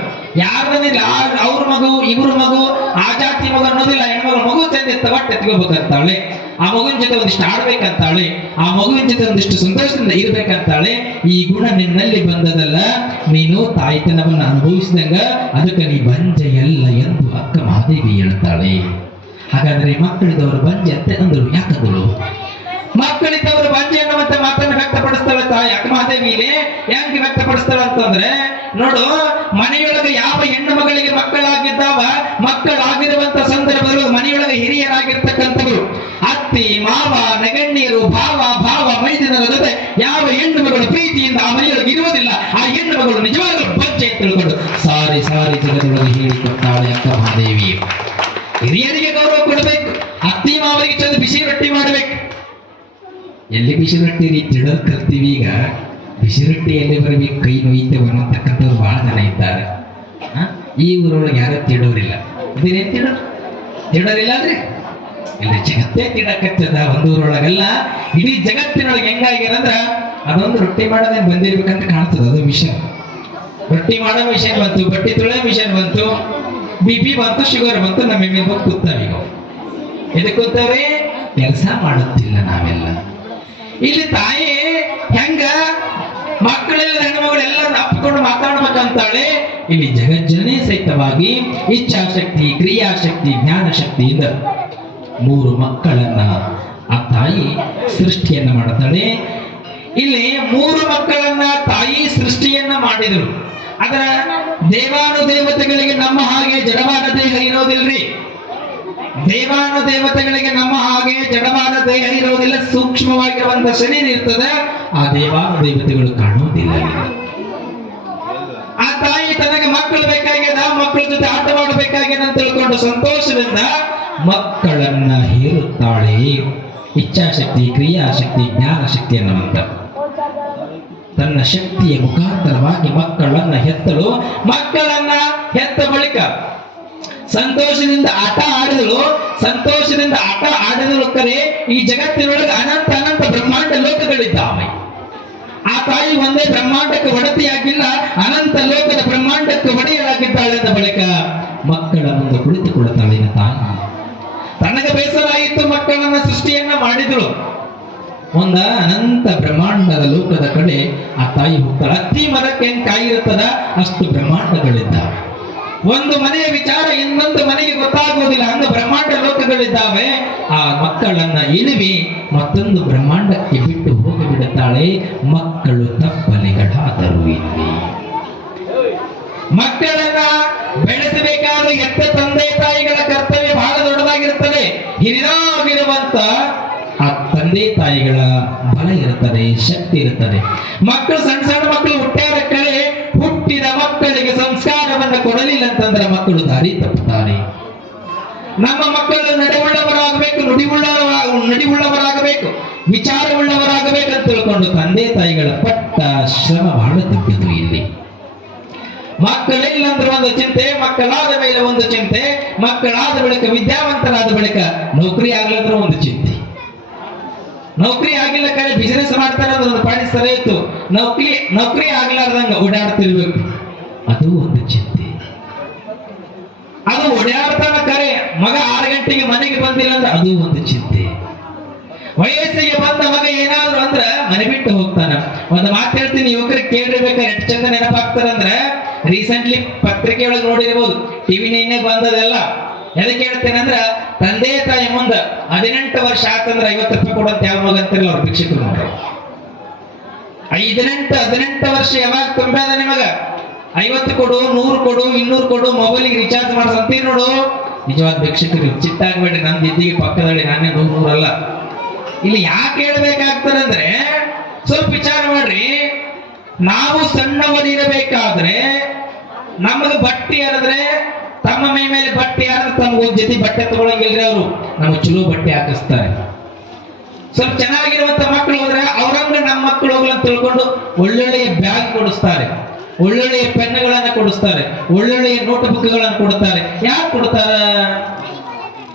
ಯಾರದಿಲ್ಲ ಅವ್ರ ಮಗು ಇವ್ರ ಮಗು ಆ ಜಾತಿ ಮಗು ಅನ್ನೋದಿಲ್ಲ. ಹೆಣ್ಮಗಳು ಮಗು ಚಂದ ಒಟ್ಟು ಎತ್ಕೋಬೇಕಂತಾಳೆ, ಆ ಮಗುವಿನ ಜೊತೆ ಒಂದಿಷ್ಟು ಆಡ್ಬೇಕಂತಾಳೆ, ಆ ಮಗುವಿನ ಜೊತೆ ಒಂದಿಷ್ಟು ಸಂತೋಷದಿಂದ ಇರ್ಬೇಕಂತಾಳೆ. ಈ ಗುಣ ನಿನ್ನಲ್ಲಿ ಬಂದದಲ್ಲ, ನೀನು ತಾಯ್ತನವನ್ನು ಅನುಭವಿಸಿದಂಗ, ಅದಕ್ಕೆ ನೀ ಬಂಜೆ ಎಲ್ಲ ಎಂದು ಅಕ್ಕ ಮಹಾದೇವಿ ಹೇಳ್ತಾಳೆ. ಹಾಗಾದ್ರೆ ಮಕ್ಕಳಿದವರು ಬಂಜೆ ಅಂತ ಅಂದರು. ಯಾಕಂದಳು? ಮಕ್ಕಳಿದ್ದವರು ಬಂಜೆ ಅನ್ನುವಂತ ಮಾತನ್ನು ವ್ಯಕ್ತಪಡಿಸ್ತಾಳೆ ತಾಯಿ ಅಕ್ಕ ಮಹಾದೇವಿಗೆ. ಹೆಂಗೆ ವ್ಯಕ್ತಪಡಿಸ್ತಾಳೆ ಅಂತಂದ್ರೆ, ನೋಡು, ಮನೆಯೊಳಗೆ ಯಾವ ಹೆಣ್ಣು ಮಗಳಿಗೆ ಮಕ್ಕಳಾಗಿರುವಂತ ಸಂದರ್ಭಗಳು ಮನೆಯೊಳಗೆ ಹಿರಿಯರಾಗಿರ್ತಕ್ಕಂಥವರು ಅತ್ತಿ ಮಾವ ನಗಣ್ಯರು ಭಾವ ಮೈದಿನರ ಜೊತೆ ಯಾವ ಹೆಣ್ಣು ಮಗಳು ಪ್ರೀತಿಯಿಂದ ಆ ಮನೆಯೊಳಗೆ ಇರುವುದಿಲ್ಲ. ಆ ಹೆಣ್ಣು ಮಗಳು ನಿಜವಾಗಲೂ ಬಂಜೆ ಅಂತ ತಿಳ್ಕೊಂಡು ಸಾರಿ ಜಗದೊಳಗೆ ಹೇಳಿಕೊಟ್ಟಾಳೆ ಅಕ್ಕ ಮಹಾದೇವಿ. ಹಿರಿಯರಿಗೆ ಗೌರವ ಕೊಡಬೇಕು, ಅತ್ತಿ ಮಾವರಿಗೆ ಚಂದ ಬಿಸಿ ರೊಟ್ಟಿ ಮಾಡಬೇಕು. ಎಲ್ಲಿ ಬಿಸಿ ರೊಟ್ಟಿ ರೀ ತಿಳೋದು ಕಲ್ತೀವಿ. ಈಗ ಬಿಸಿ ರೊಟ್ಟಿ ಎಲ್ಲಿ ಬರಬೇಕು, ಕೈ ನೋಯ್ತೇವೆ ಅನ್ನತಕ್ಕಂಥವ್ರು ಬಹಳ ಜನ ಇದ್ದಾರೆ. ಈ ಊರೊಳಗೆ ಯಾರು ತಿಳೋರಿಲ್ಲ. ಇದೇನೇನ್ ತಿಳೋರಿಲ್ಲ ಅಂದ್ರೆ ಇಲ್ಲಿ ಜಗತ್ತೇ ತಿಡಕತ್ತದ. ಒಂದು ಊರೊಳಗೆಲ್ಲ ಇಡೀ ಜಗತ್ತಿನೊಳಗೆ ಹೆಂಗಾಗ್ಯದಂದ್ರ ಅದೊಂದು ರೊಟ್ಟಿ ಮಾಡೋದೇನು ಬಂದಿರ್ಬೇಕಂತ ಕಾಣ್ತದ. ಅದು ಮಿಷನ್, ರೊಟ್ಟಿ ಮಾಡೋ ಮಿಷನ್ ಬಂತು, ಬಟ್ಟೆ ತೊಳೆಯೋ ಮಿಷನ್ ಬಂತು, BP ಬಂತು, ಶುಗರ್ ಬಂತು, ನಮ್ಮ ಮೇಲೆ ಬಂದು ಕೂತಾವ. ಈಗ ಎದಕ್ಕೆ ಕೂತಾವೆ? ಕೆಲಸ ಮಾಡುತ್ತಿಲ್ಲ ನಾವೆಲ್ಲ. ಇಲ್ಲಿ ತಾಯಿ ಹೆಂಗ ಮಕ್ಕಳೆಲ್ಲ ಹೆಣ್ಣುಮಗಳೆಲ್ಲ ಅಪ್ಪಿಕೊಂಡು ಮಾತಾಡ್ಬೇಕಂತಾಳೆ. ಇಲ್ಲಿ ಜಗಜ್ಜನೇ ಸಹಿತವಾಗಿ ಇಚ್ಛಾಶಕ್ತಿ, ಕ್ರಿಯಾಶಕ್ತಿ, ಜ್ಞಾನ ಶಕ್ತಿಯಿಂದ 3 ಮಕ್ಕಳನ್ನ ಆ ತಾಯಿ ಸೃಷ್ಟಿಯನ್ನ ಮಾಡ್ತಾಳೆ. ಇಲ್ಲಿ 3 ಮಕ್ಕಳನ್ನ ತಾಯಿ ಸೃಷ್ಟಿಯನ್ನ ಮಾಡಿದರು. ಅದರ ದೇವಾನುದೇವತೆಗಳಿಗೆ ನಮ್ಮ ಹಾಗೆ ಜಡವಾದ ದೇಹ ಇರೋದಿಲ್ರಿ. ದೇವಾನುದೇವತೆಗಳಿಗೆ ನಮ್ಮ ಹಾಗೆ ಜಡವಾದ ದೇಹ ಇರೋದಿಲ್ಲ. ಸೂಕ್ಷ್ಮವಾಗಿರುವಂತ ಶರೀರ ಇರ್ತದೆ. ಆ ದೇವಾನುದೇವತೆಗಳು ಕಾಣುವುದಿಲ್ಲ. ಆ ತಾಯಿ ತನಗೆ ಮಕ್ಕಳು ಬೇಕಾಗ್ಯದ, ಮಕ್ಕಳ ಜೊತೆ ಆಟ ಮಾಡಬೇಕಾಗ್ಯದ ಅಂತ ತಿಳ್ಕೊಂಡು ಸಂತೋಷದಿಂದ ಮಕ್ಕಳನ್ನ ಹೇರುತ್ತಾಳೆ. ಇಚ್ಛಾಶಕ್ತಿ, ಕ್ರಿಯಾಶಕ್ತಿ, ಜ್ಞಾನ ಶಕ್ತಿ ಅನ್ನುವಂತ ತನ್ನ ಶಕ್ತಿಯ ಮುಖಾಂತರವಾಗಿ ಮಕ್ಕಳನ್ನ ಹೆತ್ತಳು. ಮಕ್ಕಳನ್ನ ಹೆತ್ತ ಬಳಿಕ ಸಂತೋಷದಿಂದ ಆಟ ಆಡಿದಳು ಕರೆ ಈ ಜಗತ್ತಿನೊಳಗೆ ಅನಂತ ಬ್ರಹ್ಮಾಂಡ ಲೋಕಗಳಿದ್ದಾವೆ. ಆ ತಾಯಿ ಒಂದೇ ಬ್ರಹ್ಮಾಂಡಕ್ಕೆ ಒಡತಿಯಾಗಿಲ್ಲ, ಅನಂತ ಲೋಕದ ಬ್ರಹ್ಮಾಂಡಕ್ಕೆ ಒಡೆಯಲಾಗಿದ್ದಾಳೆ. ಅಂದ ಬಳಿಕ ಮಕ್ಕಳ ಮುಂದೆ ಕುಳಿತುಕೊಳ್ಳುತ್ತಾಳೆ ತಾಯಿ. ತನಗೆ ಬೇಸರಾಯಿತು, ಮಕ್ಕಳನ್ನ ಸೃಷ್ಟಿಯನ್ನ ಮಾಡಿದಳು. ಒಂದ ಅನಂತ ಬ್ರಹ್ಮಾಂಡದ ಲೋಕದ ಕಡೆ ಆ ತಾಯಿ ಹೋಗ್ತಾಳೆ. ಅತ್ತಿ ಮರಕ್ಕೆ ಹೆಂಗ್ ಕಾಯಿ ಇರ್ತದ ಅಷ್ಟು ಬ್ರಹ್ಮಾಂಡಗಳಿದ್ದಾವೆ. ಒಂದು ಮನೆಯ ವಿಚಾರ ಇನ್ನೊಂದು ಮನೆಗೆ ಗೊತ್ತಾಗುವುದಿಲ್ಲ, ಹಂಗ ಬ್ರಹ್ಮಾಂಡ ಲೋಕಗಳಿದ್ದಾವೆ. ಆ ಮಕ್ಕಳನ್ನ ಇಳಿವಿ ಮತ್ತೊಂದು ಬ್ರಹ್ಮಾಂಡಕ್ಕೆ ಬಿಟ್ಟು ಹೋಗಿಬಿಡುತ್ತಾಳೆ. ಮಕ್ಕಳು ತಪ್ಪಲೆಗಳಾದರು. ಇಲ್ಲಿ ಮಕ್ಕಳನ್ನ ಬೆಳೆಸಬೇಕಾದ ಎತ್ತ ತಂದೆ ತಾಯಿಗಳ ಕರ್ತವ್ಯ ಬಹಳ ದೊಡ್ಡದಾಗಿರುತ್ತದೆ. ಹಿರಿದಾಗಿರುವಂತ ಆ ತಂದೆ ತಾಯಿಗಳ ಬಲ ಇರುತ್ತದೆ, ಶಕ್ತಿ ಇರುತ್ತದೆ. ಮಕ್ಕಳು ಸಣ್ಣ ಮಕ್ಕಳು ಹುಟ್ಟ್ಯಾರ ಕಡೆ ಹುಟ್ಟಿದ ಮಕ್ಕಳು ಮಕ್ಕಳಿಗೆ ಸಂಸ್ಕಾರವನ್ನು ಕೊಡಲಿಲ್ಲ ಅಂತಂದ್ರೆ ಮಕ್ಕಳು ದಾರಿ ತಪ್ಪುತ್ತಾರೆ. ನಮ್ಮ ಮಕ್ಕಳು ನಡೆಯುಳ್ಳವರಾಗಬೇಕು, ನುಡಿಯುಳ್ಳವರಾಗಬೇಕು, ವಿಚಾರವುಳ್ಳವರಾಗಬೇಕು ಅಂತ ತಿಳ್ಕೊಂಡು ತಂದೆ ತಾಯಿಗಳ ಪಟ್ಟ ಶ್ರಮ ಬಹಳ ತಪ್ಪಿತು. ಇಲ್ಲಿ ಮಕ್ಕಳಿಲ್ಲ ಅಂದ್ರೆ ಒಂದು ಚಿಂತೆ, ಮಕ್ಕಳಾದ ಮೇಲೆ ಒಂದು ಚಿಂತೆ, ಮಕ್ಕಳಾದ ಬಳಿಕ ವಿದ್ಯಾವಂತರಾದ ಬಳಿಕ ನೌಕರಿ ಆಗ್ಲಂದ್ರೆ ಒಂದು ಚಿಂತೆ. ನೌಕರಿ ಆಗಿಲ್ಲ ಕಡೆ ಬಿಸಿನೆಸ್ ಮಾಡ್ತಾರೆ ಅಂದ್ರೆ ಒಂದು ಪಾಡಿ ಸರಿ ಇತ್ತು. ನೌಕರಿ ಆಗ್ಲಾರ್ದಂಗ ಓಡಾಡ್ತಿರ್ಬೇಕು, ಅದು ಒಂದು ಚಿಂತೆ. ಅದು ಓಡಾಡ್ತಾನ ಕರೆ ಮಗ 6 ಗಂಟೆಗೆ ಮನೆಗೆ ಬಂದಿಲ್ಲ ಅಂದ್ರೆ ಅದು ಒಂದು ಚಿಂತೆ. ವಯಸ್ಸಿಗೆ ಬಂದ ಮಗ ಏನಾದ್ರು ಅಂದ್ರ ಮನೆ ಬಿಟ್ಟು ಹೋಗ್ತಾನ. ಒಂದು ಮಾತು ಹೇಳ್ತೀನಿ, ಯುವಕರಿಗೆ ಕೇಳಿರ್ಬೇಕಾದ್ರೆ ಎಷ್ಟು ಚಂದ ನೆನಪಾಗ್ತಾರಂದ್ರ, ರೀಸೆಂಟ್ಲಿ ಪತ್ರಿಕೆ ಒಳಗೆ ನೋಡಿರ್ಬೋದು, ಟಿವಿ ನೈನ್ಯಾಗ ಬಂದದೆಲ್ಲ. ಎದಕ್ಕೆ ಹೇಳ್ತೇನೆ ಅಂದ್ರ, ತಂದೆ ತಾಯಿ ಮುಂದ 18 ವರ್ಷ ಆತಂದ್ರ 50 ರೂಪಾಯಿ ಕೊಡಂತ ಯಾವ ಮಗ ಅಂತಿರಲ್ಲ ಅವ್ರ ಭಿಕ್ಷಕರು ನೋಡ್ರಿ. 18 ವರ್ಷ ಯಾವಾಗ ತುಂಬ್ಯಾದ ನಿಮಗ 50 ಕೊಡು, 100 ಕೊಡು, 200 ಕೊಡು, ಮೊಬೈಲಿಗೆ ರಿಚಾರ್ಜ್ ಮಾಡ್ಸಂತೀರಿ ನೋಡು. ನಿಜವಾದ ಭಿಕ್ಷಕರು ಚಿತ್ತಾಗ್ಬೇಡ್ರಿ, ನಮ್ ದಿದ್ದಿಗೆ ಪಕ್ಕದಲ್ಲಿ ನಾನೇ 100 ಅಲ್ಲ. ಇಲ್ಲಿ ಯಾಕೆ ಹೇಳ್ಬೇಕಾಗ್ತದಂದ್ರೆ ಸ್ವಲ್ಪ ವಿಚಾರ ಮಾಡ್ರಿ. ನಾವು ಸಣ್ಣವರಿರಬೇಕಾದ್ರೆ ನಮಗ ಬಟ್ಟೆ ಹರಿದ್ರೆ, ತಮ್ಮ ಮೈ ಮೇಲೆ ಬಟ್ಟೆ ಹರಿದ್ರೆ ತಮಗೊಂದ್ ಜೊತೆ ಬಟ್ಟೆ ತಗೊಳಂಗಿಲ್ರಿ. ಅವರು ನಮಗೆ ಚಲೋ ಬಟ್ಟೆ ಹಾಕಿಸ್ತಾರೆ. ಸ್ವಲ್ಪ ಚೆನ್ನಾಗಿರುವಂತ ಮಕ್ಕಳು ಹೋದ್ರೆ ಅವ್ರಂಗ ನಮ್ಮ ಮಕ್ಕಳು ಹೋಗ್ಲಿ ಅಂತ ತಿಳ್ಕೊಂಡು ಒಳ್ಳೊಳ್ಳೆಯ ಬ್ಯಾಗ್ ಕೊಡಿಸ್ತಾರೆ, ಒಳ್ಳೊಳ್ಳೆಯ ಪೆನ್ಗಳನ್ನ ಕೊಡಿಸ್ತಾರೆ, ಒಳ್ಳೊಳ್ಳೆಯ ನೋಟ್ ಬುಕ್ಗಳನ್ನು ಕೊಡ್ತಾರೆ. ಯಾಕೆ ಕೊಡ್ತಾರ?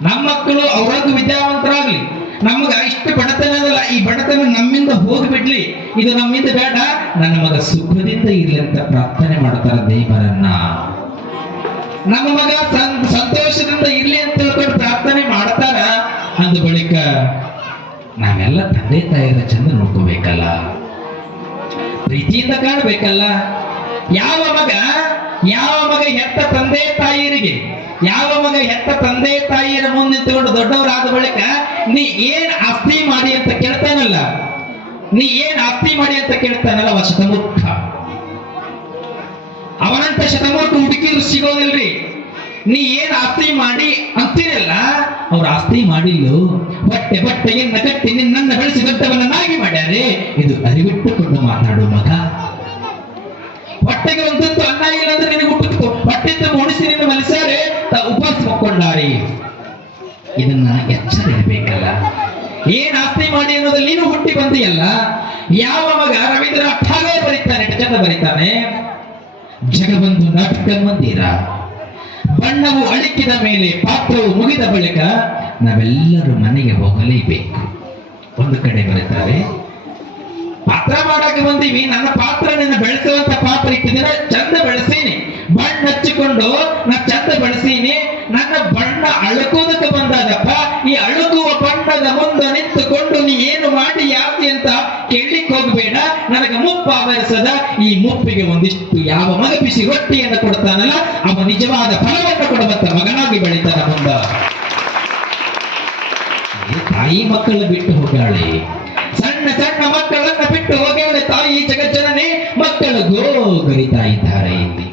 ನಮ್ಮ ಮಕ್ಕಳು ಅವ್ರಂಗ ವಿದ್ಯಾವಂತರಾಗ್ಲಿ. ನಮಗ ಇಷ್ಟು ಬಡತನದಲ್ಲ, ಈ ಬಡತನ ನಮ್ಮಿಂದ ಹೋಗ್ಬಿಡ್ಲಿ, ಇದು ನಮ್ಮಿಂದ ಬೇಡ, ನನ್ನ ಮಗ ಸುಖದಿಂದ ಇರ್ಲಿ ಅಂತ ಪ್ರಾರ್ಥನೆ ಮಾಡ್ತಾರ ದೇವರನ್ನ. ನಮ್ಮ ಮಗ ಸಂತೋಷದಿಂದ ಇರ್ಲಿ ಅಂತ ತಿಳ್ಕೊಂಡು ಪ್ರಾರ್ಥನೆ ಮಾಡ್ತಾರ. ಅಂದ ಬಳಿಕ ನಾವೆಲ್ಲ ತಂದೆ ತಾಯಿರ ಚಂದ ನೋಡ್ಕೋಬೇಕಲ್ಲ, ಪ್ರೀತಿಯಿಂದ ಕಾಣಬೇಕಲ್ಲ. ಯಾವ ಮಗ ಹೆತ್ತ ತಂದೆ ತಾಯಿಯರಿಗೆ, ಯಾವ ಮಗ ಹೆತ್ತ ತಂದೆ ತಾಯಿಯರ ಮುಂದೆ ನಿಂತುಕೊಂಡು ದೊಡ್ಡವರಾದ ಬಳಿಕ ನೀ ಏನ್ ಆಸ್ತಿ ಮಾಡಿ ಅಂತ ಕೇಳ್ತಾನಲ್ಲ, ಅವ ಶತಮೂರ್ಖ. ಅವನಂತ ಶತಮೂರ್ಖ ಹುಡುಕಿದ್ರು ಸಿಗೋದಿಲ್ರಿ. ನೀ ಏನ್ ಆಸ್ತಿ ಮಾಡಿ ಅಂತೀರಲ್ಲ, ಅವ್ರ ಆಸ್ತಿ ಮಾಡಿಲ್ಲೋ, ಬಟ್ಟೆಯನ್ನು ಕಟ್ಟಿ ನಿನ್ನನ್ನು ಬೆಳೆಸಿ ದೊಡ್ಡವನನ್ನಾಗಿ ಮಾಡ್ಯಾರೆ. ಇದು ಅರಿವಿಟ್ಟುಕೊಂಡು ಮಾತಾಡು ಮಗ. ಹೊಟ್ಟೆಗೆ ಒಂದೊಂದು ಅನ್ನ ಇಲ್ಲ ಅಂದ್ರೆ ನಿನಗೆ ಹುಟ್ಟು ಹೊಟ್ಟೆದ್ದು ಉಣಿಸಿ ನಿನ್ನ ಮನಸ್ಸಾರೆ ಉಪವಾಸ ಮಕ್ಕೊಂಡಾರಿ. ಇದನ್ನ ಎಚ್ಚರ ಇರಬೇಕಲ್ಲ. ಏನ್ ಆಸ್ತಿ ಮಾಡಿ ಅನ್ನೋದಲ್ಲಿ ನೀನು ಹುಟ್ಟಿ ಬಂದಿಯಲ್ಲ. ಯಾವ ಮಗ ರವೀಂದ್ರನಾಥ್ ಠಾಗೋರ್ ಬರೀತಾನೆ, ಚಂದ ಬರೀತಾನೆ, ಜಗಬಂಧು ನಾಟಕ ಮಂದಿರ, ಬಣ್ಣವು ಅಳಿಕಿದ ಮೇಲೆ ಪಾತ್ರವು ಮುಗಿದ ಬಳಿಕ ನಾವೆಲ್ಲರೂ ಮನೆಗೆ ಹೋಗಲೇಬೇಕು. ಒಂದು ಕಡೆ ಬರೀತಾರೆ, ಪಾತ್ರ ಮಾಡಕ್ಕೆ ಬಂದೀವಿ, ನನ್ನ ಪಾತ್ರ ನಿನ್ನ ಬೆಳೆಸುವಂತ ಪಾತ್ರ ಇಟ್ಟಿದ್ದೀನ, ಚಂದ ಬೆಳೆಸೀನಿ, ಬಣ್ಣ ಹಚ್ಚಿಕೊಂಡು ನಾ ಚಂದ ಬೆಳೆಸೀನಿ. ನನ್ನ ಬಣ್ಣ ಅಳುಕೋದಕ್ಕೆ ಬಂದಾಗಪ್ಪ, ಈ ಅಳುಕುವ ಬಣ್ಣದ ಮುಂದೆ ನಿಂತುಕೊಂಡು ನೀ ಏನು ಮಾಡಿ ಯಾಕೆ ಅಂತ ಕೇಳಲಿಕ್ಕೆ ಹೋಗಬೇಡ. ನನಗೆ ಮುಪ್ಪು ಆವರಿಸದ, ಈ ಮುಪ್ಪಿಗೆ ಒಂದಿಷ್ಟು ಯಾವ ಮಗ ಬಿಸಿ ರೊಟ್ಟಿಯನ್ನು ಕೊಡ್ತಾನಲ್ಲ, ಅವ ನಿಜವಾದ ಫಲವನ್ನು ಕೊಡುವಂತ ಮಗನಾಗಿ ಬೆಳೀತಾನ ಮುಂದ. ತಾಯಿ ಮಕ್ಕಳ ಬಿಟ್ಟು ಹೋಗಾಳೆ, ಸಣ್ಣ ಮಕ್ಕಳನ್ನ ಬಿಟ್ಟು ಹೋಗಾಳೆ ತಾಯಿ ಜಗಜ್ಜನನೇ. ಮಕ್ಕಳು ಗೋಗರಿತಾ ಇದ್ದಾರೆ. ಇಲ್ಲಿ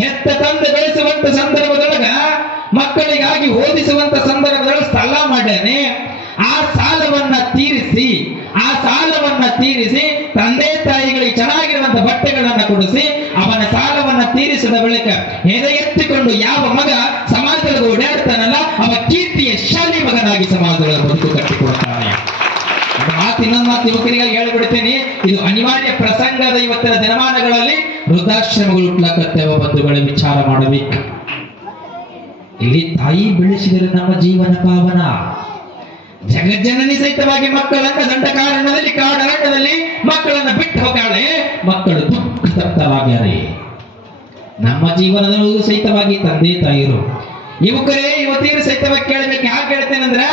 ಹೆತ್ತ ತಂದೆ ಬೆಳೆಸುವಂತ ಸಂದರ್ಭದೊಳಗ, ಮಕ್ಕಳಿಗಾಗಿ ಓದಿಸುವಂತ ಸಂದರ್ಭದೊಳಗೆ ಸಾಲ ಮಾಡ್ಯಾನೆ. ಆ ಸಾಲವನ್ನ ತೀರಿಸಿ ತಂದೆ ತಾಯಿಗಳಿಗೆ ಚೆನ್ನಾಗಿರುವಂತ ಬಟ್ಟೆಗಳನ್ನ ಕೊಡಿಸಿ ಅವನ ಸಾಲವನ್ನ ತೀರಿಸಿದ ಬಳಿಕ ಎದೆ ಎತ್ತಿಕೊಂಡು ಯಾವ ಮಗ ಸಮಾಜದೊಳಗೆ ಓಡಾಡ್ತಾನಲ್ಲ, ಅವ ಕೀರ್ತಿಯ ಶಾಲಿ ಮಗನಾಗಿ ಸಮಾಜದೊಳಗೆ ಬದುಕು ಕಟ್ಟಿಕೊಡ್ತಾನೆ. ಇನ್ನೊಂದು ಮಾತು ಯುವಕರಿಗಾಗಿ ಹೇಳಿಬಿಡ್ತೇನೆ, ಇದು ಅನಿವಾರ್ಯ ಪ್ರಸಂಗದ ಇವತ್ತಿನ ದಿನಮಾನಗಳಲ್ಲಿ ವೃದ್ಧಾಶ್ರಮಗಳು ಹುಟ್ಲಕತ್ತೇವ ಬಂಧುಗಳ ವಿಚಾರ ಮಾಡಬೇಕು. ಇಲ್ಲಿ ತಾಯಿ ಬೆಳೆಸಿದರೆ ನಮ್ಮ ಜೀವನ ಪಾವನ. ಜಗಜ್ಜನನಿ ಸಹಿತವಾಗಿ ಮಕ್ಕಳನ್ನ ದಂಡಕಾರಣ್ಯದಲ್ಲಿ ಕಾಡರಣ್ಯದಲ್ಲಿ ಮಕ್ಕಳನ್ನ ಬಿಟ್ಟು ಹೋಗಾಳೆ. ಮಕ್ಕಳು ದುಃಖ ತಪ್ತವಾಗ್ಯಾರೆ. ನಮ್ಮ ಜೀವನದಲ್ಲೂ ಸಹಿತವಾಗಿ ತಂದೆ ತಾಯಿರು, ಯುವಕರೇ ಯುವತಿಯರು ಸಹಿತವಾಗಿ ಕೇಳಬೇಕು. ಯಾಕೆ ಹೇಳ್ತೇನೆಂದ್ರ,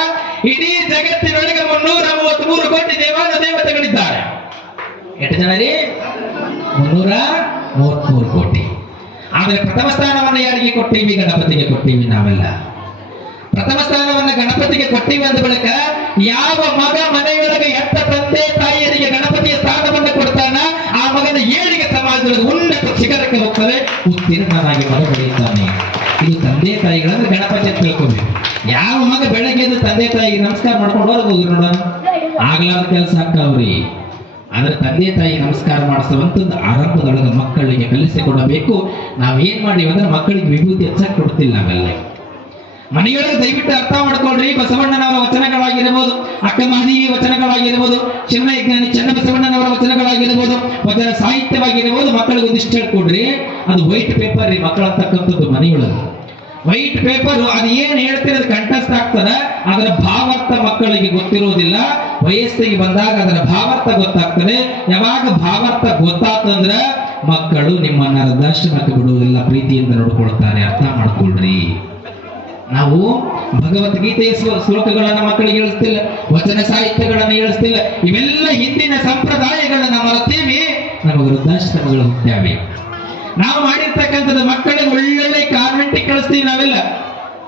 ಇಡೀ ಜಗತ್ತಿನೊಳಗೆ 333 ಕೋಟಿ ದೇವತೆಗಳಿದ್ದಾರೆ. ಎಷ್ಟು ಜನ ರೀ? 333 ಕೋಟಿ. ಆದ್ರೆ ಪ್ರಥಮ ಸ್ಥಾನವನ್ನು ಯಾರಿಗೆ ಕೊಟ್ಟಿವಿ? ಗಣಪತಿಗೆ ಕೊಟ್ಟಿವಿ. ನಾವೆಲ್ಲ ಪ್ರಥಮ ಸ್ಥಾನವನ್ನ ಗಣಪತಿಗೆ ಕೊಟ್ಟಿವಿ ಅಂದ ಬಳಿಕ ಯಾವ ಮಗ ಮನೆಯೊಳಗೆ ಎತ್ತ ತಂದೆ ತಾಯಿಯರಿಗೆ ಗಣಪತಿಯ ಸ್ಥಾನವನ್ನು ಕೊಡ್ತಾನ, ಆ ಮಗನ ಏಳಿಗೆ ಸಮಾಜದೊಳಗೆ ಉನ್ನತ ಶಿಖರಕ್ಕೆ ಹೋಗ್ತದೆ, ಉತ್ತೀರ್ಣನಾಗಿ ಮಗ ಬೆಳೆಯುತ್ತಾನೆ. ಇದು ತಂದೆ ತಾಯಿಗಳಂದ್ರೆ ಗಣಪತಿ ಅಂತ ತಿಳ್ಕೋಬೇಕು. ಯಾವ ಮಗ ಬೆಳಗ್ಗೆ ತಂದೆ ತಾಯಿಗೆ ನಮಸ್ಕಾರ ಮಾಡ್ಕೊಂಡು ಹೊರಗೆ ಹೋಗಿ ನೋಡೋಣ, ಆಗ್ಲಾರ್ದ ಕೆಲಸ ಆಗ್ತಾವ್ರಿ. ಆದ್ರೆ ತಂದೆ ತಾಯಿ ನಮಸ್ಕಾರ ಮಾಡಿಸುವಂಥದ್ದು ಆರಂಭದೊಳಗೆ ಮಕ್ಕಳಿಗೆ ಕಲಿಸಿಕೊಡಬೇಕು. ನಾವೇನ್ ಮಾಡಿವಿ ಅಂದ್ರೆ ಮಕ್ಕಳಿಗೆ ವಿಭೂತಿ ಹೆಚ್ಚಕ್ಕೆ ಕೊಡ್ತಿಲ್ಲ ನಾವೆಲ್ಲ. ಮನೆಯೊಳಗೆ ದಯವಿಟ್ಟು ಅರ್ಥ ಮಾಡ್ಕೊಳ್ರಿ. ಬಸವಣ್ಣನವರ ವಚನಗಳಾಗಿರ್ಬೋದು, ಅಕ್ಕ ಮಹದೇವಿ ವಚನಗಳಾಗಿರ್ಬೋದು, ಚಿನ್ಮಯಜ್ಞಾನಿ ಚನ್ನಬಸವಣ್ಣನವರ ವಚನಗಳಾಗಿರ್ಬೋದು, ವಚನ ಸಾಹಿತ್ಯವಾಗಿರ್ಬೋದು, ಮಕ್ಕಳಿಗೆ ಒಂದಿಷ್ಟು ಹೇಳ್ಕೊಡ್ರಿ. ಅದು ವೈಟ್ ಪೇಪರ್ ರೀ ಮಕ್ಕಳು ಅಂತಕ್ಕಂಥದ್ದು. ಮನೆಯೊಳಗೆ ವೈಟ್ ಪೇಪರ್ ಅದು ಏನ್ ಹೇಳ್ತಿರೋದು ಕಂಠಸ್ಥ ಆಗ್ತದ, ಅದರ ಭಾವಾರ್ಥ ಮಕ್ಕಳಿಗೆ ಗೊತ್ತಿರುವುದಿಲ್ಲ. ವಯಸ್ಸಿಗೆ ಬಂದಾಗ ಅದರ ಭಾವಾರ್ಥ ಗೊತ್ತಾಗ್ತದೆ. ಯಾವಾಗ ಭಾವಾರ್ಥ ಗೊತ್ತಾತಂದ್ರ ಮಕ್ಕಳು ನಿಮ್ಮನ್ನ ವೃದ್ಧಾಶ್ರಮಕ್ಕೆ ಬಿಡುವುದಿಲ್ಲ, ಪ್ರೀತಿಯಿಂದ ನೋಡ್ಕೊಳ್ತಾರೆ. ಅರ್ಥ ಮಾಡ್ಕೊಳ್ರಿ. ನಾವು ಭಗವದ್ಗೀತೆಯ ಶ್ಲೋಕಗಳನ್ನ ಮಕ್ಕಳಿಗೆ ಹೇಳಿಸ್ತಿಲ್ಲ, ವಚನ ಸಾಹಿತ್ಯಗಳನ್ನ ಹೇಳಿಸ್ತಿಲ್ಲ. ಇವೆಲ್ಲ ಹಿಂದಿನ ಸಂಪ್ರದಾಯಗಳನ್ನ ಮರೆತೇವೆ, ನಮಗೆ ವೃದ್ಧಾಶ್ರಮಗಳು ಹುಟ್ಟ್ಯಾವೆ. ನಾವು ಮಾಡಿರ್ತಕ್ಕಂಥದ್ದು ಮಕ್ಕಳಿಗೆ ಒಳ್ಳೊಳ್ಳೆ ಕಾನ್ವೆಂಟಿಗೆ ಕಳಿಸ್ತೀವಿ. ನಾವೆಲ್ಲ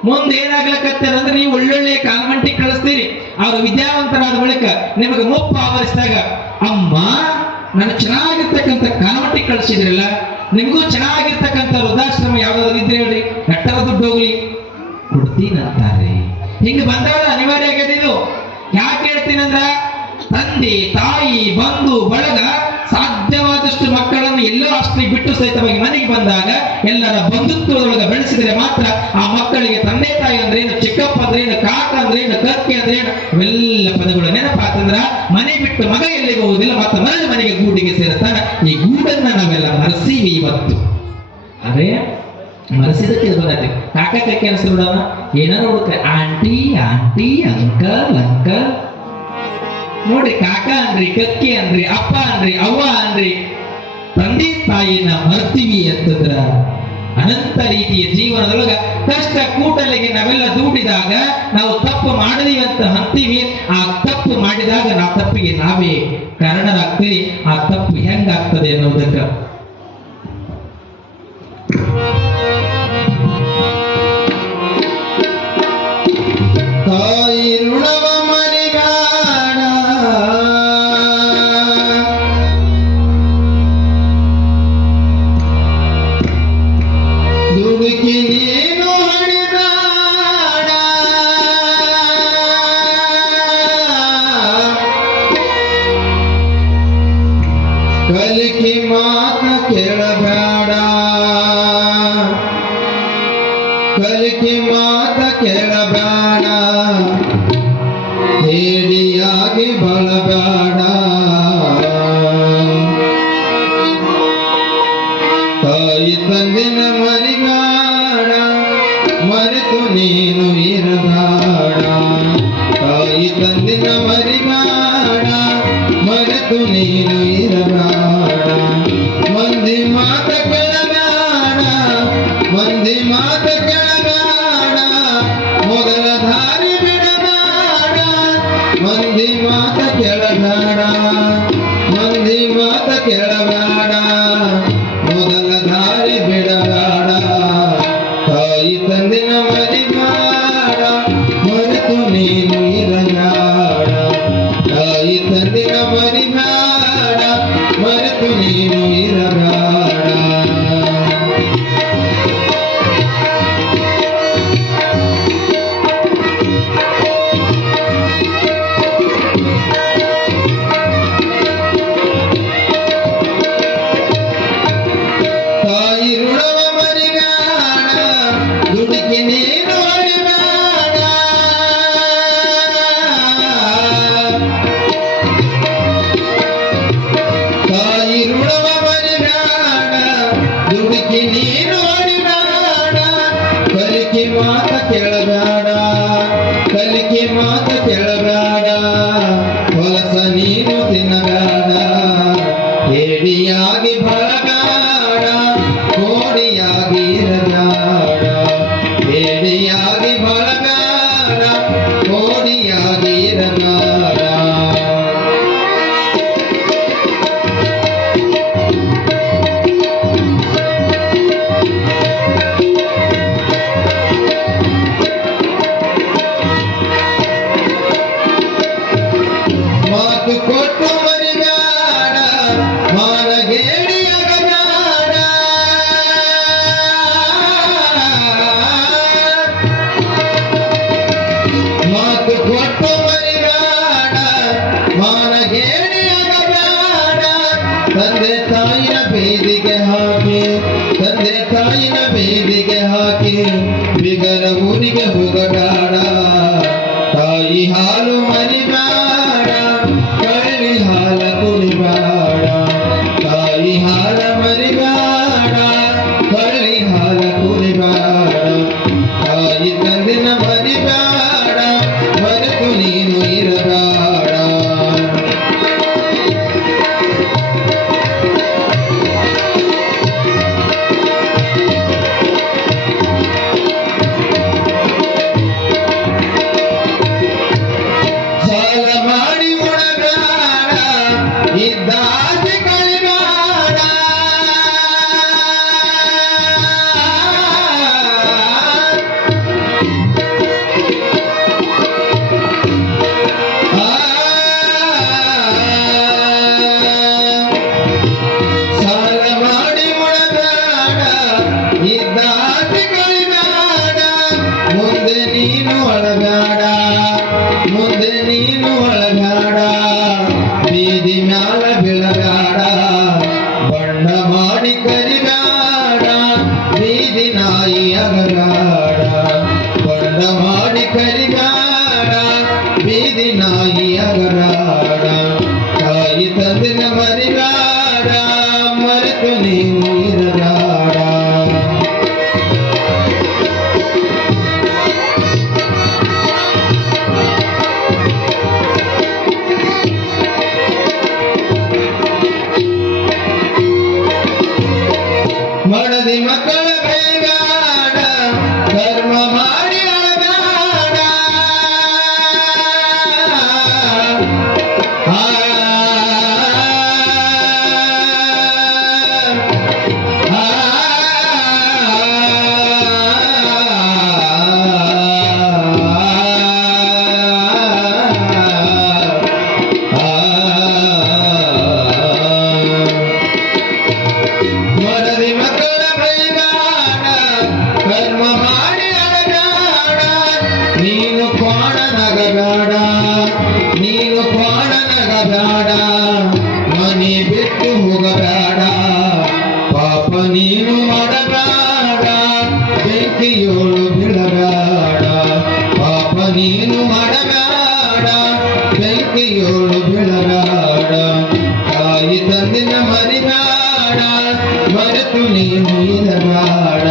ಮುಂದೆ ಏನಾಗ್ಲಕತ್ತದಂದ್ರೆ ನೀವು ಒಳ್ಳೊಳ್ಳೆ ಕಾನ್ವೆಂಟಿಗೆ ಕಳಿಸ್ತೀರಿ. ಅವರು ವಿದ್ಯಾವಂತರಾದ ಬಳಿಕ ನಿಮಗೆ ಮುಪ್ಪ ಆವರಿಸಿದಾಗ, ಅಮ್ಮ ನಾನು ಚೆನ್ನಾಗಿರ್ತಕ್ಕಂಥ ಕಾನ್ವೆಂಟಿಗೆ ಕಳಿಸಿದ್ರಲ್ಲ, ನಿಮಗೂ ಚೆನ್ನಾಗಿರ್ತಕ್ಕಂಥ ವೃದ್ಧಾಶ್ರಮ ಯಾವ್ದಾದ್ರು ಇದ್ರೆ ಹೇಳ್ರಿ, ಎಟ್ಟರ ದುಡ್ಡು ಹೋಗ್ಲಿ ಕೊಡ್ತೀನಂತಾರೆ. ಹಿಂಗೆ ಬಂದಾಗ ಅನಿವಾರ್ಯ ಆಗೈತೆ ಇದು. ಯಾಕೆ ಹೇಳ್ತೀನಂದ್ರ ತಂದೆ ತಾಯಿ ಬಂಧು ಬಳಗ ಸಾಧ್ಯವಾದಷ್ಟು ಮಕ್ಕಳನ್ನು ಎಲ್ಲೋ ಅಷ್ಟೇ ಬಿಟ್ಟು ಸಹಿತವಾಗಿ ಮನೆಗೆ ಬಂದಾಗ ಎಲ್ಲರ ಬಂಧುತ್ವದೊಳಗೆ ಬೆಳೆಸಿದ್ರೆ ಮಾತ್ರ ಆ ಮಕ್ಕಳಿಗೆ ತಂದೆ ತಾಯಿ ಅಂದ್ರೆ ಏನು, ಚಿಕ್ಕಪ್ಪ ಅಂದ್ರೆ ಏನು, ಕಾಕ ಅಂದ್ರೆ ಏನು, ಕರ್ಕೆ ಅಂದ್ರೆ ಏನು, ಇವೆಲ್ಲ ಪದಗಳು ನೆನಪಾತಂದ್ರ ಮನೆ ಬಿಟ್ಟು ಮಗ ಎಲ್ಲಿಗೆ ಹೋಗುದಿಲ್ಲ, ಮತ್ತೆ ಮರದ ಮನೆಗೆ ಗೂಡಿಗೆ ಸೇರುತ್ತಾನೆ. ಈ ಗೂಡನ್ನ ನಾವೆಲ್ಲ ಮರೆಸೀವಿ ಇವತ್ತು. ಅದೇ ಮರೆಸಿದಕ್ಕೆ ಬಂದೈತಿ. ಕಾಕ ಕಕ್ಕೆ ಅನಿಸ್ಬಿಡೋಣ, ಏನಾದ್ರು ಹುಡುಕ್ರೆ ಆಂಟಿ ಆಂಟಿ ಅಂಕಲ್ ಅಂಕಲ್. ನೋಡ್ರಿ, ಕಾಕ ಅನ್ರಿ, ಕಕ್ಕಿ ಅನ್ರಿ, ಅಪ್ಪ ಅನ್ರಿ, ಅವ್ವ ಅನ್ರಿ. ತಂದೆ ತಾಯಿನ ಮರ್ತೀವಿ ಅಂತಂದ್ರ ಅನಂತ ರೀತಿಯ ಜೀವನದೊಳಗ ಕಷ್ಟ ಕೂಟಲಿಗೆ ನಾವೆಲ್ಲ ದೂಡಿದಾಗ ನಾವು ತಪ್ಪು ಮಾಡಿದೀವಿ ಅಂತ ಅಂತೀವಿ. ಆ ತಪ್ಪು ಮಾಡಿದಾಗ ನಾವು ತಪ್ಪಿಗೆ ನಾವೇ ಕಾರಣರಾಗ್ತೀವಿ. ಆ ತಪ್ಪು ಹೆಂಗಾಗ್ತದೆ ಅನ್ನೋದಕ್ಕ ತಾಯಿ ಋಣವ ಮರಿಗಾಡ ದುಡುಕಿ ನೀನು ಹಡಿದಾಡ ಕಲಿಕೆ ಮಾತ ಕೇಳಬೇಡ, ಕಲಿಕೆ ಮಾತ ಕೇಳಬೇಡ, ಹೇಡಿಯಾಗಿ ಬಳಬೇಡ. ತಾಯಿ ತಂದಿನ ಮರಿಬೇಡ, ಮರೆತು ನೀನು ಇರಬೇಡ. ತಾಯಿ ತಂದಿನ ಮರಿಬೇಡ, ಮರೆತು ನೀನು ಇರಬೇಡ. ಮಂದಿ ಮಾತ ಕೇಳಬೇಡ, ಮಂದಿ ಮಾತ ಕೇಳಬೇಡ, ಮೊದಲ ದಾರಿ ಬಿಡಬೇಡ. ಮಂದಿ ಮಾತ ಕೇಳಬೇಡ, ಮಂದಿ ಮಾತ ಕೇಳಬೇಡ, ಮೊದಲ ದಾರಿ ಬಿಡಬೇಡ. ತಾಯಿ ತಂದಿನ ಮರಿಬೇಡ, ಮರೆತು ನೀನು ಇರಬೇಡ. ತಾಯಿ ತಂದಿನ ಮರಿಬೇಡ, ಮರೆತು ನೀನು ಇರಬೇಡ. ತಾಯಿ ಋಣವ ಮರಿಬೇಡ, ದುಡುಕಿ ನೀನು ಹೊಡಿಬೇಡ. ತಾಯಿ ಋಣವ ಮರಿಬೇಡ, ದುಡುಕಿ ನೀನು ಹೊಡಿಬೇಡ. ಕಲಿಕೆ ಮಾತ ಕೇಳಬೇಡ, ಕಲಿಕೆ ಮಾತ ಕೇಳಬೇಡ, ಹೊಲಸ ನೀನು ತಿನ್ನಬೇಡ. ಹೇಡಿಯಾಗಿ ಬಳಬೇಡ, ಕೋಡಿಯಾಗಿ ಇರಬೇಡ. ಹೇಡಿಯಾಗಿ ಬಳಬೇಡ, ಕೋಡಿಯಾಗಿ ಇರಬೇಡ. ಮಾತು ಕೊಟ್ಟು ಮರಿಬೇಡ, ಮಾನಗೇಡಿಯಾಗಬೇಡ. ಮಾತು ಕೊಟ್ಟು ಮರಿಬೇಡ, ಮಾನಗೇಡಿಯಾಗಬೇಡ. ತಂದೆ ತಾಯಿನ ಬೇದಿಗೆ ಹಾಕಿ ತಂದೆ ತಾಯಿನ ಬೇದಿಗೆ ಹಾಕಿ ಬಿಗರ ಊರಿಗೆ ಹೋಗಬೇಡ ತಾಯಿ ಹಾಲು ಮರಿಬೇಡ ಕಳ್ಳಿ ಹಾಲ ಕುಡಿಬೇಡ ತಾಯಿ ಹಾಲ ಮರಿಬೇಡ ಕಳ್ಳಿ ಹಾಲ ಕುಡಿಬೇಡ ತಾಯಿ ತಂದಿನ ಮರಿಬೇಡ ಮರೆತು ನೀನು ಇರಬೇಡ ಸಾಲ ಮಾಡಿ ಉಣಬೇಡ ಇದ್ದಾಸೆ ಕಳಿಬೇಡ ಸಾಲ ಮಾಡಿ ಉಣಬೇಡ ಇದ್ದಾಸೆ ಕಳಿಬೇಡ ಮುಂದೆ ನೀನು ಅಳಬೇಡ ಮುಂದೆ ನೀನು ಅಳಬೇಡ ಬೀದಿ ಮ್ಯಾಲ ಬೀಳಬೇಡ ಬಣ್ಣ ಮಾಡಿ ಕರಿಬೇಡ ಬೀದಿ ನಾಯಿ ಅಗಬೇಡ ಬಣ್ಣ ಮಾಡಿ ಕರಿಬೇಡ ಬೀದಿ ನಾಯಿ ಅಗಬೇಡ ತಾಯಿ ತಂದಿನ ಮರಿಬೇಡ ಮರೆತು ನೀನು ಇರಬೇಡ ಮಡದಿ ಮಕ್ಕಳ ಬೈಬೇಡ ಕರ್ಮ ಮಾಡಿ ಅಳಬೇಡ ಮಡದಿ ಮಕ್ಕಳ ಬೈಬೇಡ ಕರ್ಮ ಮಾಡಿ ಅಳಬೇಡ ನೀನು ಕ್ವಾಣ ನಗಬೇಡ ನೀನು ಕ್ವಾಣ ನಗಬೇಡ ಮನೆ ಬಿಟ್ಟು ಹೋಗಬೇಡ ಪಾಪ ನೀನು ಮಾಡಬೇಡ ಬೆಂಕಿಯೋಳು ಬಿಡಬೇಡ ಪಾಪ ನೀನು ಮಾಡಬೇಡ ಬೆಂಕಿಯೋಳು ಬಿಡಬೇಡ ತಾಯಿ ತಂದಿನ ಮರಿಬೇಡ ಮರೆತು ನೀನು ಇರಬೇಡ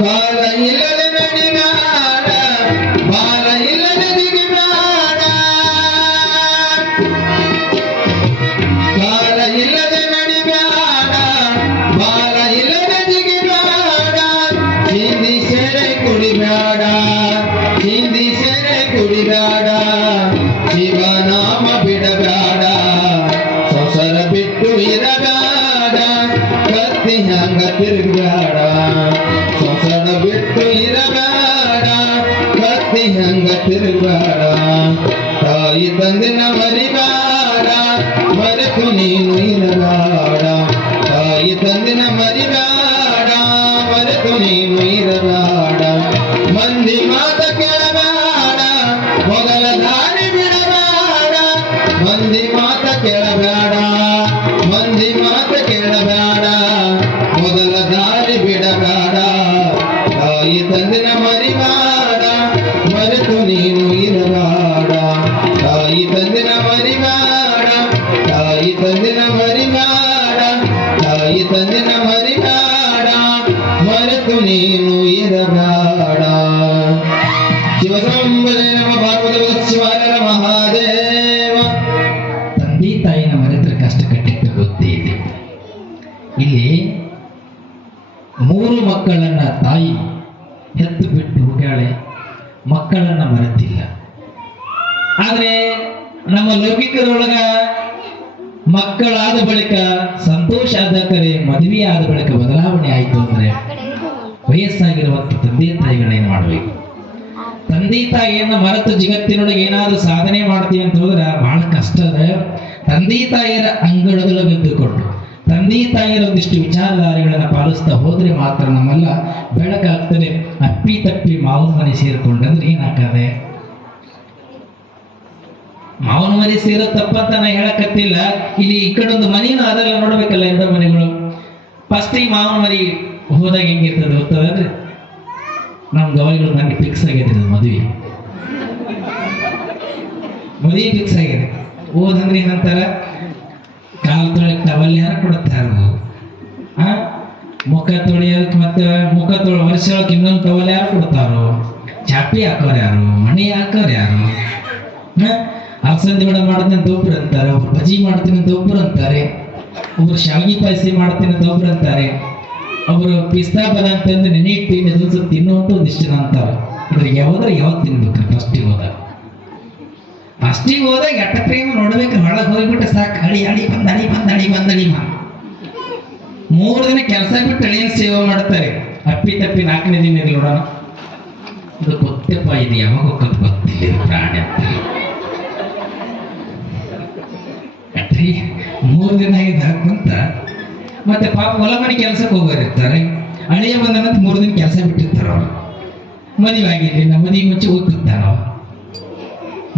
ಕಾಲ ಇಲ್ಲದೆ ನಡಿಬೇಡ ಬಾಲ ಇಲ್ಲದೆ ಜಿಗಿಬೇಡ ಕಾಲ ಇಲ್ಲದೆ ನಡಿಬೇಡ ಬಾಲ ಇಲ್ಲದೆ ಜಿಗಿಬೇಡ ಹಿಂದಿ ಸೆರೆ ಕುಡಿಬೇಡ ಹಿಂದಿ ಸೆರೆ ಕುಡಿಬೇಡ ಶಿವನಾಮ ಬಿಡಬೇಡ ಸೊಸರ ಬಿಟ್ಟು ಇರಬೇಡ ಕತ್ತಿ ಹಂಗ ತಿರುಗಬೇಡ ಸೊಸರ ಬಿಟ್ಟು ಇರಬೇಡ ಕತ್ತಿ ಹಂಗ ತಿರುಗಬೇಡ ತಾಯಿ ತಂದಿನ ಮರಿಬೇಡ ಮರೆತು ನೀನು ಇರಬೇಡ ತಾಯಿ ತಂದಿನ ಮರಿಬೇಡ ಮರೆತು ನೀನು ಇರಬೇಡ ಮಂದಿ ಮಾತ ಕೇಳಬೇಡ ಮೊದಲ ದಾರಿ ಬಿಡಬೇಡ ಮಂದಿ ಮಾತ ಕೇಳಬೇಡ ಮಂದಿ ಮಾತ ಕೇಳಬೇಡ ಮೊದಲ ದಾರಿ ಬಿಡಬೇಡ ತಾಯಿ ತಂದಿನ ಮರಿಬೇಡ ಮರೆತು ನೀನು ಇರಬೇಡ ತಾಯಿ ತಂದಿನ ಮರಿಬೇಡ ತಾಯಿ ತಂದಿನ ಮರಿಬೇಡ ತಾಯಿ ತಂದಿನ ಮರಿಬೇಡ ಮರೆತು ನೀನು ಇರಬೇಡ ಶಿವಸಂಬಲೆ ನಮ ಪಾರ್ವತಿ ಶಿವಾಯ ಮಹಾದೇವ ತಂದೆ ತಾಯಿನ ಮರೆತರೆ ಕಷ್ಟ ಕಟ್ಟಿಟ್ಟು ಗೊತ್ತೇ ಇದೆ. ಇಲ್ಲಿ 3 ಮಕ್ಕಳನ್ನ ತಾಯಿ ಹೆತ್ತು ಬಿಟ್ಟು ಹೋಗ್ಯಾಳೆ, ಮಕ್ಕಳನ್ನ ಮರೆತಿಲ್ಲ. ಆದ್ರೆ ನಮ್ಮ ಲೌಕಿಕದೊಳಗ ಮಕ್ಕಳಾದ ಬಳಿಕ ಸಂತೋಷ ಆದ ಕರೆ ಮದುವೆ ಆದ ಬಳಿಕ ಬದಲಾವಣೆ ಆಯ್ತು ಅಂದ್ರೆ ವಯಸ್ಸಾಗಿರುವಂತ ತಂದೆ ತಾಯಿಗಳೇನ್ ಮಾಡ್ಬೇಕು? ತಂದೆ ತಾಯಿಯನ್ನ ಮರೆತು ಜಗತ್ತಿನೊಳಗೆ ಏನಾದ್ರೂ ಸಾಧನೆ ಮಾಡ್ತೀವಿ ಅಂತ ಹೋದ್ರೆ ಬಹಳ ಕಷ್ಟ ಅದ. ತಂದೆ ತಾಯಿಯರ ಅಂಗಳದೊಳಗೆ ಬಿದ್ದುಕೊಂಡು ತಂದೆ ತಂದೆ ತಾಯಿಯರ ಒಂದಿಷ್ಟು ವಿಚಾರಧಾರೆಗಳನ್ನ ಪಾಲಿಸ್ತಾ ಹೋದ್ರೆ ಮಾತ್ರ ನಮ್ಮೆಲ್ಲ ಬೆಳಕಾಗ್ತದೆ. ಅಪ್ಪಿ ತಪ್ಪಿ ಮಾವನ ಮನೆ ಸೇರ್ಕೊಂಡಂದ್ರೆ ಏನಾಗ್ತದೆ? ಮಾವನ ಮನೆ ಸೇರೋ ತಪ್ಪಂತ ನಾ ಹೇಳಕತ್ತಿಲ್ಲ. ಇಲ್ಲಿ ಈ ಕಡೆ ಒಂದು ಮನೇನು ಅದೆಲ್ಲ ನೋಡ್ಬೇಕಲ್ಲ, ಎರಡು ಮನೆಗಳು. ಫಸ್ಟ್ ಈ ಮಾವನ ಮನೆ ಹೋದಾಗ ಹೆಂಗಿರ್ತದೆ ಗೊತ್ತದಂದ್ರೆ, ನಮ್ಮ ಗವಾಯಿಗಳು ನನಗೆ ಫಿಕ್ಸ್ ಆಗಿದೆ ಮದುವೆ ಫಿಕ್ಸ್ ಆಗಿದೆ. ಹೋದಂದ್ರೆ ಏನಂತಾರ, ಕಾಲು ತೊಳೆಯಕ್ಕೆ ಟವಲ್ ಯಾರು ಕೊಡುತ್ತಾರು, ಮುಖ ತೊಳೆಯೋದಕ್ಕೆ ಮತ್ತೆ ಮುಖ ವರ್ಷಕ್ಕೆ ಇನ್ನೊಂದು ಟವಲ್ ಯಾರು ಕೊಡ್ತಾರೋ, ಚಾಪಿ ಹಾಕೋರು ಯಾರು, ಮಣಿ ಹಾಕೋರು ಯಾರು, ಅಲಸಂದಿ ವಡೆ ಮಾಡ್ತೀನಿ ಅಂತ ಒಬ್ರು ಅಂತಾರೆ, ಒಬ್ರು ಬಜ್ಜಿ ಮಾಡ್ತೀನಿ ಅಂತ ಒಬ್ರು ಅಂತಾರೆ, ಒಬ್ರು ಶಾವಿಗೆ ಪಾಯಸಿ ಮಾಡ್ತೀನಿ ಅಂತ ಒಬ್ರು ಅಂತಾರೆ, ಒಬ್ರು ಪಿಸ್ತಾ ಬಾದಾಮ್ ಅಂತಂದ್ರೆ ನೆನೆ ಇಟ್ಟು ನೆದಲ್ಸ ತಿನ್ನುವಂತ ಒಂದಿಷ್ಟು ಜನ ಅಂತಾರೆ. ಇದ್ರಿಗೆ ಯಾವ್ದಾರ ಯಾವತ್ತು ತಿನ್ಬೇಕು? ಫಸ್ಟಿಗೆ ಹೋದಾಗ ಎಟ್ಟ ಪ್ರೇಮ ನೋಡ್ಬೇಕು. ಹೊಳಗೆ ಹೋಗ್ಬಿಟ್ಟು ಸಾಕು, ಅಡಿ ಬಂದಡಿ ಮಾ 3 ದಿನ ಕೆಲಸ ಬಿಟ್ಟು ಅಳಿಯನ್ ಸೇವೆ ಮಾಡ್ತಾರೆ. ಅಪ್ಪಿ ತಪ್ಪಿ 4ನೇ ದಿನ ನೋಡೋಣ, ಇದು ಗೊತ್ತಪ್ಪ, ಇದು ಯಾವಾಗ ಹೋಗೋದು ಗೊತ್ತಿಲ್ಲ ಪ್ರಾಣಿ ಅಂತ 3 ದಿನ ಇದು ಹಾಕುಂತ ಮತ್ತೆ ಪಾಪ ಹೊಲ ಮನೆ ಕೆಲ್ಸಕ್ಕೆ ಹೋಗೋರಿರ್ತಾರೆ. ಅಳಿಯ ಬಂದನಂತ 3 ದಿನ ಕೆಲಸ ಬಿಟ್ಟಿರ್ತಾರ ಅವ್ರು. ಮದುವೆ ಆಗಿರ್ಲಿ, ನಮ್ಮ ಮದುವೆ ಮುಂಚೆ ಹೋಗ್ತಿರ್ತಾರ ಅವ್ರು.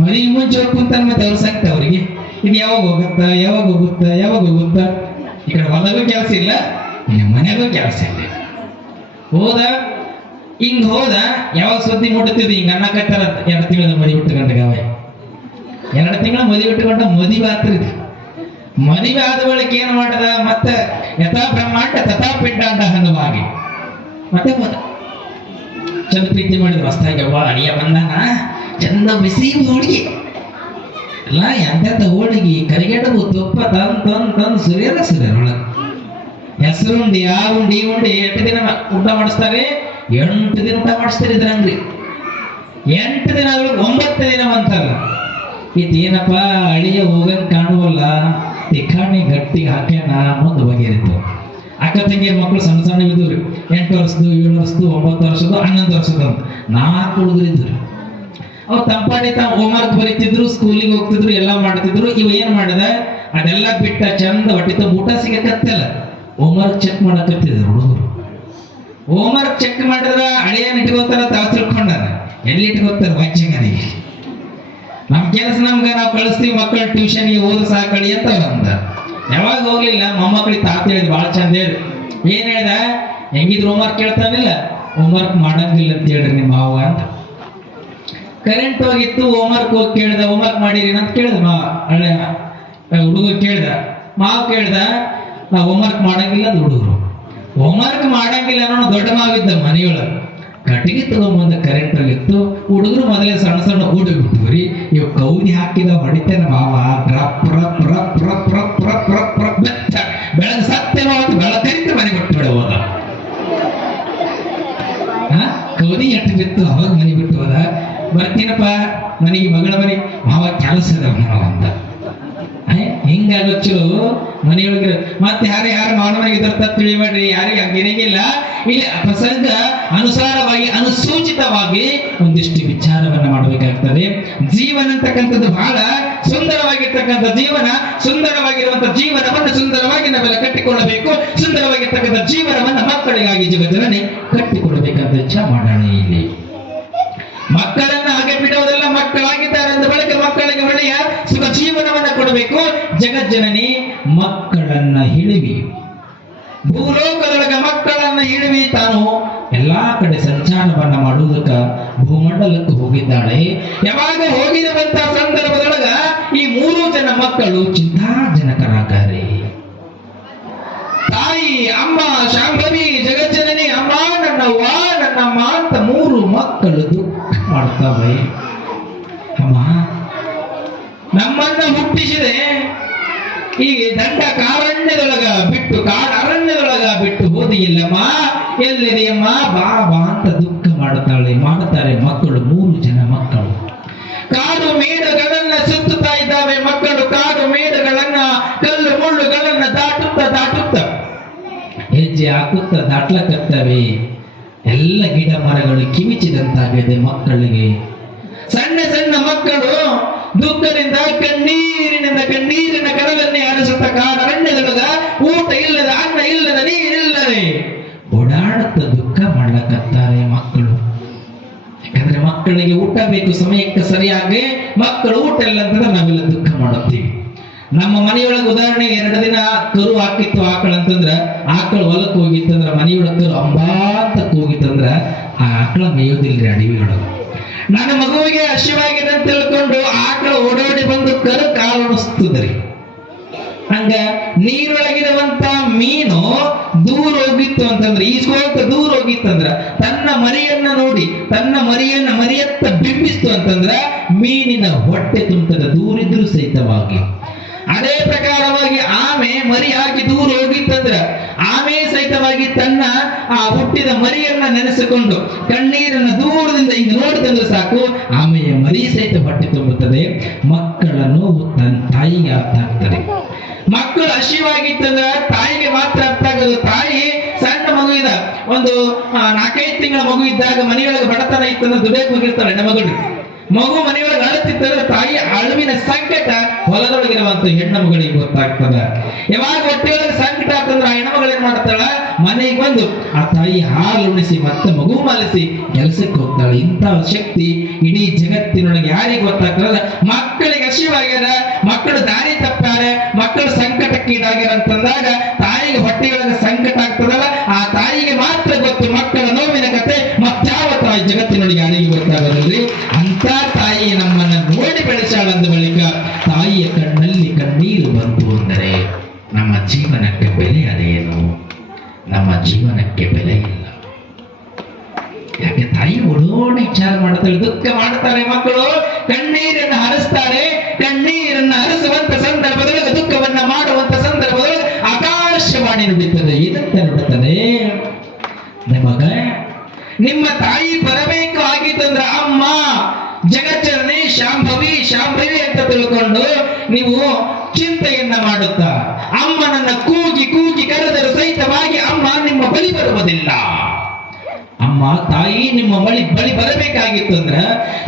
ಮದುವೆ ಮುಂಚೆ ಹೋಗ್ಕೊಂತಾನೆ, ಮತ್ತೆ ಅವ್ರು ಸಾಕ್ತ ಅವ್ರಿಗೆ ಇದು ಯಾವಾಗ ಹೋಗುತ್ತಾ. ಈ ಕಡೆ ಹೊಲಗೂ ಕೆಲಸ ಇಲ್ಲ, ಇನ್ನು ಮನೆಗೂ ಕೆಲಸ ಇಲ್ಲ. ಹೋದ ಯಾವಾಗ ಸುದ್ದಿ ಮುಟ್ಟುತ್ತಿದ್ದು ಹಿಂಗ ಅನ್ನಕತ್ತಾರ. 2 ತಿಂಗಳ ಮದುವೆ ಇಟ್ಟುಕೊಂಡ ಗಾವ 2 ತಿಂಗಳ ಮದುವೆ ಇಟ್ಟುಕೊಂಡ ಮದುವೆ ಆತ್ರಿದು. ಮದುವೆ ಆದ ಬಳಿಕ ಏನ್ ಮಾಡದ, ಮತ್ತೆ ಯಥಾ ಬ್ರಹ್ಮಾಂಡ ತಥಾ ಪಿಂಡಾಂಡ ಅನ್ನುವಾಗಿ ಮತ್ತೆ ಹೋದ. ಚಂದ ಪ್ರೀತಿ ಮಾಡಿದ್ರು. ಹೊಸ್ತಾಗಿ ಅಡಿಯ ಬಂದಾನ, ಚಂದ ಬಿಸಿ ಹೋಳಿಗೆ ಎಲ್ಲ ಎಂತ ಹೋಳಿಗೆ, ಕರಿಗಡಬು, ತುಪ್ಪ ತಂದು ಸುರಿಯದ ಒಳಗೆ ಹೆಸರುಂಡಿ, ಆ ಉಂಡಿ 8 ದಿನ ಊಟ ಮಾಡಿಸ್ತಾರೆ. 8 ದಿನ ಊಟ ಮಾಡಿಸ್ತಾರೆ ಇದ್ರಂಗ್ರಿ. 8 ದಿನ 9ನೇ ದಿನ ಅಂತಲ್ಲ, ಇದೇನಪ್ಪ ಅಳಿಯ ಹೋಗಂಗ್ ಕಾಣುವಲ್ಲ, ತಿಖಾಣಿ ಗಟ್ಟಿಗೆ ಹಾಕ್ಯಾನ ಮುಂದೆ ಬಗೆರಿತು. ಅಕ್ಕ ತಂಗಿಯ ಮಕ್ಕಳು ಸಣ್ಣ ಸಣ್ಣ ಇದ್ರು, 8 ವರ್ಷದ್ದು, 7 ವರ್ಷದ್ದು, 9 ವರ್ಷದ್ದು, 11 ವರ್ಷದ್ದು ಅಂತ 4 ಹುಡುಗರಿದ್ರು. ಅವ್ರು ತಂಪಾಡಿ ಹೋಮ್ವರ್ಕ್ ಬರೀತಿದ್ರು, ಸ್ಕೂಲಿಗೆ ಹೋಗ್ತಿದ್ರು, ಎಲ್ಲ ಮಾಡ್ತಿದ್ರು. ಇವ ಏನ್ ಮಾಡಿದ, ಅದೆಲ್ಲ ಬಿಟ್ಟ ಚಂದ ಹೊಟ್ಟಿತ ಊಟ ಸಿಗಕತ್ತಲ್ಲ, ಹೋಮ್ವರ್ಕ್ ಚೆಕ್ ಮಾಡಕತ್ತಿದ್ರು ಹುಡುಗರು. ಹೋಮ್ವರ್ಕ್ ಚೆಕ್ ಮಾಡಿದ್ರ ಹಳೆಯನ್ ಇಟ್ಕೋತಾರ ತಾವು ತಿಳ್ಕೊಂಡಾರ. ಎಲ್ಲಿ ಇಟ್ಕೋತಾರ? ವಾಚ್ಯಂಗನಿಗೆ. ನಮ್ ಕೆಲಸ ನಮ್ಗೆ ನಾವು ಕಳಿಸ್ತೀವಿ ಮಕ್ಕಳು ಟ್ಯೂಷನ್ಗೆ ಓದು ಸಾಕಳಿ ಅಂತ ಅಂದ. ಯಾವಾಗ ಹೋಗ್ಲಿಲ್ಲ, ಮೊಮ್ಮಕ್ಕಳಿಗೆ ತಾತ ಹೇಳಿದ್ ಭಾಳ ಚಂದ ಹೇಳಿ. ಏನ್ ಹೇಳ್ದ, ಹೆಂಗಿದ್ರು ಹೋಮ್ವರ್ಕ್ ಕೇಳ್ತಾನಿಲ್ಲ, ಹೋಮ್ವರ್ಕ್ ಮಾಡಂಗಿಲ್ಲ ಅಂತ ಹೇಳ್ರಿ ನಿಮ್ಮ ಮಾವ ಅಂತ. ಕರೆಂಟ್ ಹೋಗಿತ್ತು, ಹೋಮ್ವರ್ಕ್ ಹೋಗಿ ಕೇಳ್ದ, ಹೋಮ್ವರ್ಕ್ ಮಾಡಿರಿ ಅಂತ ಕೇಳ್ದ. ಹಳೆ ಹುಡುಗ ಕೇಳ್ದ, ಮಾವ ಕೇಳ್ದ, ನಾವು ಹೋಮ್ವರ್ಕ್ ಮಾಡಂಗಿಲ್ಲ ಅಂತ. ಹುಡುಗರು ಹೋಮ್ವರ್ಕ್ ಮಾಡಂಗಿಲ್ಲ ಅನ್ನೋ ದೊಡ್ಡ ಮಾವಿದ್ದ ಮನೆಯೊಳಗೆ. ಕಟ್ಟಿಗೆ ತಗೊಂಬಂದ ಕರೆಂಟ್ ಹೋಗಿತ್ತು. ಹುಡುಗರು ಮೊದಲೇ ಸಣ್ಣ ಸಣ್ಣ ಊಟ ಬಿಟ್ಟವ್ರಿ. ಇವ್ ಕೌದಿ ಹಾಕಿದ ಹೊಡಿತೇನೆ ಮಾವ, ಬೆಳಗ್ಗೆ ಸತ್ಯ ಬೆಳಕರಿತ ಮನೆ ಬಿಟ್ಟು ಬಿಡ ಹೋದ. ಕೌದಿ ಎಟ್ಟು ಬಿತ್ತು, ಅವಾಗ ಮನೆ ಬಿಟ್ಟು ಹೋದ. ಬರ್ತೀನಪ್ಪ ಮನೆಗೆ, ಮಗಳ ಮನೆ, ಮಾವ ಕೆಲಸ ಅದ ಅಂತ. ಹಿಂಗಾಗಚ್ಚು ಮನೆಯೊಳಗೆ. ಮತ್ತೆ ಯಾರು ಮಾವನ ಮನೆಗೆ ಇದ್ರ ತಿಳಿಬೇಡ್ರಿ, ಯಾರಿಗೆ ಹಂಗೇನಿಲ್ಲ. ಇಲ್ಲಿ ಪ್ರಸಂಗ ಅನುಸಾರವಾಗಿ ಅನುಸೂಚಿತವಾಗಿ ಒಂದಿಷ್ಟು ವಿಚಾರವನ್ನ ಮಾಡಬೇಕಾಗ್ತದೆ. ಜೀವನ ಅಂತಕ್ಕಂಥದ್ದು ಬಹಳ ಸುಂದರವಾಗಿರ್ತಕ್ಕಂಥ ಜೀವನ. ಸುಂದರವಾಗಿರುವಂತ ಜೀವನವನ್ನು ಸುಂದರವಾಗಿ ನಾವೆಲ್ಲ ಕಟ್ಟಿಕೊಳ್ಳಬೇಕು. ಸುಂದರವಾಗಿರ್ತಕ್ಕಂಥ ಜೀವನವನ್ನ ಮಕ್ಕಳಿಗಾಗಿ ಜಗತ್ತಿನಲ್ಲಿ ಕಟ್ಟಿಕೊಳ್ಳಬೇಕಂತ ಇಚ್ಛೆ ಮಾಡೋಣ. ಇಲ್ಲಿ ಮಕ್ಕಳನ್ನ ಹಾಗೆ ಬಿಡುವುದಲ್ಲ, ಮಕ್ಕಳಾಗಿದ್ದಾರೆ ಅಂದ ಬಳಿಕ ಮಕ್ಕಳಿಗೆ ಒಳ್ಳೆಯ ಸುಖ ಜೀವನವನ್ನ ಕೊಡಬೇಕು. ಜಗಜ್ಜನನಿ ಮಕ್ಕಳನ್ನ ಹಿಡಿವಿ, ಭೂಲೋಕದೊಳಗೆ ಮಕ್ಕಳನ್ನ ಹಿಡಿವಿ. ತಾನು ಎಲ್ಲಾ ಕಡೆ ಸಂಚಾರವನ್ನ ಮಾಡುವುದಕ್ಕ ಭೂಮಂಡಲಕ್ಕೆ ಹೋಗಿದ್ದಾಳೆ. ಯಾವಾಗ ಹೋಗಿರುವಂತ ಸಂದರ್ಭದೊಳಗ ಈ 3 ಜನ ಮಕ್ಕಳು ಚಿಂತಾಜನಕರಾಗಾರೆ. ತಾಯಿ, ಅಮ್ಮ ಶಾಂಭವಿ, ಜಗಜ್ಜನನಿ, ಅಮ್ಮ ನನ್ನವ್ವ ನನ್ನಮ್ಮ ಅಂತ 3 ಮಕ್ಕಳು ದುಃಖ ಮಾಡ್ತಾವೆ. ಅಮ್ಮ ನಮ್ಮನ್ನ ಹುಟ್ಟಿಸಿದೆ ಈ ದಂಡ ಕಾರಣ್ಯದೊಳಗ ಬಿಟ್ಟು, ಅರಣ್ಯದೊಳಗ ಬಿಟ್ಟು ಹೋದಿಲ್ಲಮ್ಮ, ಎಲ್ಲಿದೆಯಮ್ಮ, ಬಾ ಬಾ ಅಂತ ದುಃಖ ಮಾಡುತ್ತಾರೆ ಮಕ್ಕಳು. 3 ಜನ ಮಕ್ಕಳು ಕಾಡು ಮೇಡುಗಳನ್ನ ಸುತ್ತುತ್ತಾ ಇದ್ದಾವೆ ಮಕ್ಕಳು. ಕಾಡು ಮೇಡುಗಳನ್ನ, ಕಲ್ಲು ಮುಳ್ಳುಗಳನ್ನ ದಾಟುತ್ತ ಹೆಜ್ಜೆ ಹಾಕುತ್ತಾ ದಾಟ್ಲಕತ್ತವೆ. ಎಲ್ಲ ಗಿಡ ಮರಗಳು ಕಿವಿಚಿದಂತಾಗಿದೆ ಮಕ್ಕಳಿಗೆ. ಸಣ್ಣ ಸಣ್ಣ ಮಕ್ಕಳು ದುಃಖದಿಂದ ಕಣ್ಣೀರಿನ ಕಡಲನ್ನೇ ಹರಿಸುತ್ತ ಕಾಡರಣ್ಯದೊಳಗ ಊಟ ಇಲ್ಲದ ಮಾಡಕತ್ತಾರೆ ಮಕ್ಕಳು. ಯಾಕಂದ್ರೆ ಮಕ್ಕಳಿಗೆ ಊಟ ಬೇಕು ಸಮಯಕ್ಕೆ ಸರಿಯಾಗಿ, ಮಕ್ಕಳು ಊಟ ಇಲ್ಲ ಅಂತಂದ್ರೆ ನಾವೆಲ್ಲ ದುಃಖ ಮಾಡುತ್ತೀವಿ. ನಮ್ಮ ಮನೆಯೊಳಗೆ ಉದಾಹರಣೆ 2 ದಿನ ಕರು ಹಾಕಿತ್ತು ಆಕಳ ಅಂತಂದ್ರ, ಆಕಳ ಹೊಲಕ್ಕೆ ಹೋಗಿತ್ತಂದ್ರ ಮನೆಯೊಳಗೆ ಕರು ಅಂಬಾ ಅಂತ ಹೋಗಿತ್ತಂದ್ರ ಆ ಆಕಳ ಮೇಯೋದಿಲ್ರಿ ಅಡವಿಯೊಳಗೆ. ನನ್ನ ಮಗುವಿಗೆ ಹಸಿವಾಗಿದೆ ಅಂತ ತಿಳ್ಕೊಂಡು ಆಕಳ ಓಡೋಡಿ ಬಂದು ಕರು ಕಾಲು ಉಣಿಸ್ತದ್ರಿ. ಹಂಗ ನೀರೊಳಗಿರುವಂತ ಮೀನು ದೂರ ಹೋಗಿತ್ತು ಅಂತಂದ್ರೆ, ಈಸ್ಕೊಂತ ದೂರ ಹೋಗಿತ್ತಂದ್ರ ತನ್ನ ಮರಿಯನ್ನ ನೋಡಿ ತನ್ನ ಮರಿಯತ್ತ ಬಿಂಬಿಸ್ತು ಅಂತಂದ್ರ ಮೀನಿನ ಹೊಟ್ಟೆ ತುಂಬದ ದೂರಿದ್ರು ಸಹಿತವಾಗಿ. ಅದೇ ಪ್ರಕಾರವಾಗಿ ಆಮೆ ಮರಿ ಹಾಕಿ ದೂರ ಹೋಗಿತ್ತಂದ್ರ ಆಮೆ ಸಹಿತವಾಗಿ ತನ್ನ ಆ ಹುಟ್ಟಿದ ಮರಿಯನ್ನ ನೆನೆಸಿಕೊಂಡು ಕಣ್ಣೀರನ್ನ ದೂರದಿಂದ ಹಿಂಗ ನೋಡಿದಂದ್ರೆ ಸಾಕು ಆಮೆಯ ಮರಿ ಸಹಿತ ಹೊಟ್ಟೆ ತುಂಬುತ್ತದೆ. ಮಕ್ಕಳ ನೋವು ತನ್ನ ತಾಯಿಗೆ ಅರ್ಥ ಆಗ್ತದೆ. ಮಕ್ಕಳು ಹಸಿವಾಗಿತ್ತಂದ್ರ ತಾಯಿಗೆ ಮಾತ್ರ ಅರ್ಥ ಆಗೋದು. ತಾಯಿ ಸಣ್ಣ ಮಗು ಇದ್ದ ಒಂದು 4-5 ತಿಂಗಳ ಮಗು ಇದ್ದಾಗ ಮನೆಯೊಳಗೆ ಬಡತನ ಇತ್ತಂದ್ರೆ ದುಡಿಯಕ್ಕೆ ಹೋಗಿರ್ತಾಳೆ ಹೆಣ್ಣಮಗಳು. ಮಗು ಮನೆಯೊಳಗೆ ಅಳುತ್ತಿತ್ತಂದ್ರೆ ತಾಯಿ ಅಳುವಿನ ಸಂಕಟ ಹೊಲದೊಳಗಿರುವಂತ ಹೆಣ್ಣು ಮಗಳಿಗೆ ಗೊತ್ತಾಗ್ತದ. ಯಾವಾಗ ಹೊಟ್ಟೆಯೊಳಗೆ ಸಂಕಟ ಆಗ್ತಂದ್ರೆ ಆ ಹೆಣ್ಣು ಮಗಳು ಏನ್ ಮಾಡ್ತಾಳ, ಮನೆಗೆ ಬಂದು ಆ ತಾಯಿ ಹಾಲು ಉಣಿಸಿ ಮತ್ತೆ ಮಗು ಮಲಸಿ ಕೆಲಸಕ್ಕೆ ಹೋಗ್ತಾಳೆ. ಇಂತಹ ಶಕ್ತಿ ಇಡೀ ಜಗತ್ತಿನೊಳಗೆ ಯಾರಿಗೆ ಗೊತ್ತಾಗ್ತದ? ಮಕ್ಕಳಿಗೆ ಹಸಿವಾಗ್ಯಾರ, ಮಕ್ಕಳು ದಾರಿ ತಪ್ಪಾರೆ, ಮಕ್ಕಳು ಸಂಕಟಕ್ಕೀಡಾಗ್ಯಾರ ಅಂತಂದಾಗ ತಾಯಿಗೆ ಹೊಟ್ಟೆಯೊಳಗೆ ಸಂಕಟ ಆಗ್ತದಲ್ಲ, ಆ ತಾಯಿಗೆ ಮಾತ್ರ ಗೊತ್ತು ಮಕ್ಕಳ ನೋವಿನ ಕತೆ. ಮತ್ತಾವ ತಾಯಿ ಜಗತ್ತಿನೊಳಗೆ ಯಾರಿಗೆ ಗೊತ್ತಾಗೋದ್ರಿ? ಅಂತ ತಾಯಿ ನಮ್ಮನ್ನ ನೋಡಿ ಬೆಳೆಸಾಳಂದ ಬಳಿಕ ತಾಯಿಯ ಕಣ್ಣಲ್ಲಿ ಕಣ್ಣೀರು ಬಂತು ಅಂದರೆ ನಮ್ಮ ಜೀವನಕ್ಕೆ ಬೆಲೆ ಅದೇನು? ನಮ್ಮ ಜೀವನಕ್ಕೆ ಬೆಲೆ ಇಲ್ಲ. ಯಾಕೆ ತಾಯಿ ಒಡೋಣೆ ವಿಚಾರ ಮಾಡ್ತಾರೆ, ದುಃಖ ಮಾಡ್ತಾರೆ. ಮಕ್ಕಳು ಕಣ್ಣೀರನ್ನು ಹರಿಸ್ತಾರೆ. ಕಣ್ಣೀರನ್ನು ಹರಿಸುವಂತ ಸಂದರ್ಭದೊಳಗೆ, ದುಃಖವನ್ನ ಮಾಡುವಂತ ಸಂದರ್ಭದೊಳಗೆ ಆಕಾಶವಾಣಿ ನುಡಿಯುತ್ತದೆ. ಇದಕ್ಕೆ ನುಡುತ್ತದೆ, ನಿಮಗ ನಿಮ್ಮ ತಾಯಿ ಬರಬೇಕು ಆಗಿತ್ತಂದ್ರ ಅಮ್ಮ ಜಗಜ್ಜನನಿ ಶಾಂಭವಿ ಶಾಂಭವಿ ಅಂತ ತಿಳ್ಕೊಂಡು ನೀವು ಚಿಂತೆಯನ್ನ ಮಾಡುತ್ತಾ ಅಮ್ಮನನ್ನ ಕೂಗಿ ಕೂಗಿ ಕರೆದರೂ ಸಹಿತವಾಗಿ ಅಮ್ಮ ನಿಮ್ಮ ಬಳಿ ಬರುವುದಿಲ್ಲ. ಅಮ್ಮ ತಾಯಿ ನಿಮ್ಮ ಬಳಿ ಬರಬೇಕಾಗಿತ್ತು ಅಂದ್ರ,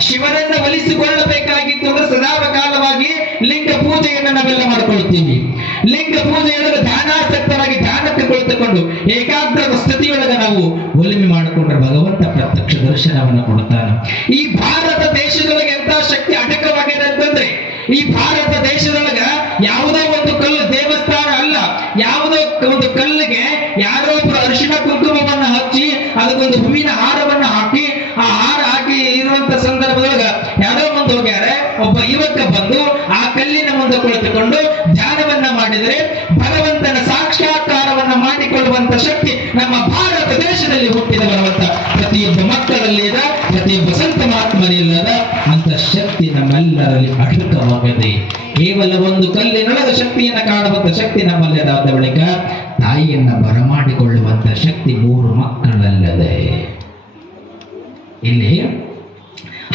ಶಿವನನ್ನ ಒಲಿಸಿಕೊಳ್ಳಬೇಕಾಗಿತ್ತು ಅಂದ್ರೆ ಸದಾಕಾಲವಾಗಿ ಲಿಂಗ ಪೂಜೆಯನ್ನ ನಾವೆಲ್ಲ ಮಾಡ್ಕೊಳ್ತೀವಿ. ಲಿಂಗ ಪೂಜೆಯೊಳಗೆ ಧ್ಯಾನಾಸಕ್ತರಾಗಿ ಧ್ಯಾನಕ್ಕೆ ಕುಳಿತುಕೊಂಡು ಏಕಾಗ್ರದ ಸ್ಥಿತಿಯೊಳಗೆ ನಾವು ಒಲಿಮೆ ಮಾಡಿಕೊಂಡ್ರೆ ಭಗವಂತ ಪ್ರತ್ಯಕ್ಷ ದರ್ಶನವನ್ನು ಕೊಡ್ತಾನೆ. ಈ ಭಾರತ ದೇಶದೊಳಗೆ ಎಂತ ಶಕ್ತಿ ಅಡಕವಾಗಿದೆ ಅಂತಂದ್ರೆ, ಈ ಭಾರತ ದೇಶದೊಳಗ ಯಾವುದೋ ಒಂದು ಕಲ್ಲು ದೇವಸ್ಥಾನ ಅಲ್ಲ, ಯಾವುದೋ ಒಂದು ಕಲ್ಲಿಗೆ ಯಾರೋ ಒಬ್ರು ಅರಿಶಿಣ ಕುಂಕುಮವನ್ನ ಹಚ್ಚಿ ಅದಕ್ಕೊಂದು ಹೂವಿನ ಹಾರವನ್ನ ಹಾಕಿ ಆ ಹಾರ ಹಾಕಿ ಇರುವಂತ ಸಂದರ್ಭದೊಳಗ ಯಾರೋ ಮುಂದೆ ಹೋಗ್ಯಾರೆ, ಒಬ್ಬ ಯುವಕ ಬಂದು ಆ ಕಲ್ಲಿನ ಮುಂದೆ ಕುಳಿತುಕೊಂಡು ಧ್ಯಾನವನ್ನ ಮಾಡಿದರೆ ಭಗವಂತನ ಸಾಕ್ಷಾತ್ಕಾರವನ್ನ ಮಾಡಿಕೊಳ್ಳುವಂತ ಶಕ್ತಿ ನಮ್ಮ ಭಾರತ ದೇಶದಲ್ಲಿ ಹುಟ್ಟಿದ ಬರುವಂತ ಪ್ರತಿಯೊಬ್ಬ ಮಕ್ಕಳಲ್ಲಿ ಇದ, ಪ್ರತಿಯೊಬ್ಬ ಸಂತ ಮಹಾತ್ಮರಿಲ್ಲದ ಅಂತ ಶಕ್ತಿ ನಮ್ಮೆಲ್ಲರಲ್ಲಿ ಅಡಕವಾಗದೆ ಕೇವಲ ಒಂದು ಕಲ್ಲಿನೊಳಗ ಶಕ್ತಿಯನ್ನ ಕಾಣುವಂತ ಶಕ್ತಿ ನಮ್ಮಲ್ಲಿ ಅದಾದ ಬಳಿಕ ತಾಯಿಯನ್ನ ಬರಮಾಡಿಕೊಳ್ಳುವಂತ ಶಕ್ತಿ 3 ಮಕ್ಕಳಲ್ಲದೆ ಇಲ್ಲಿ.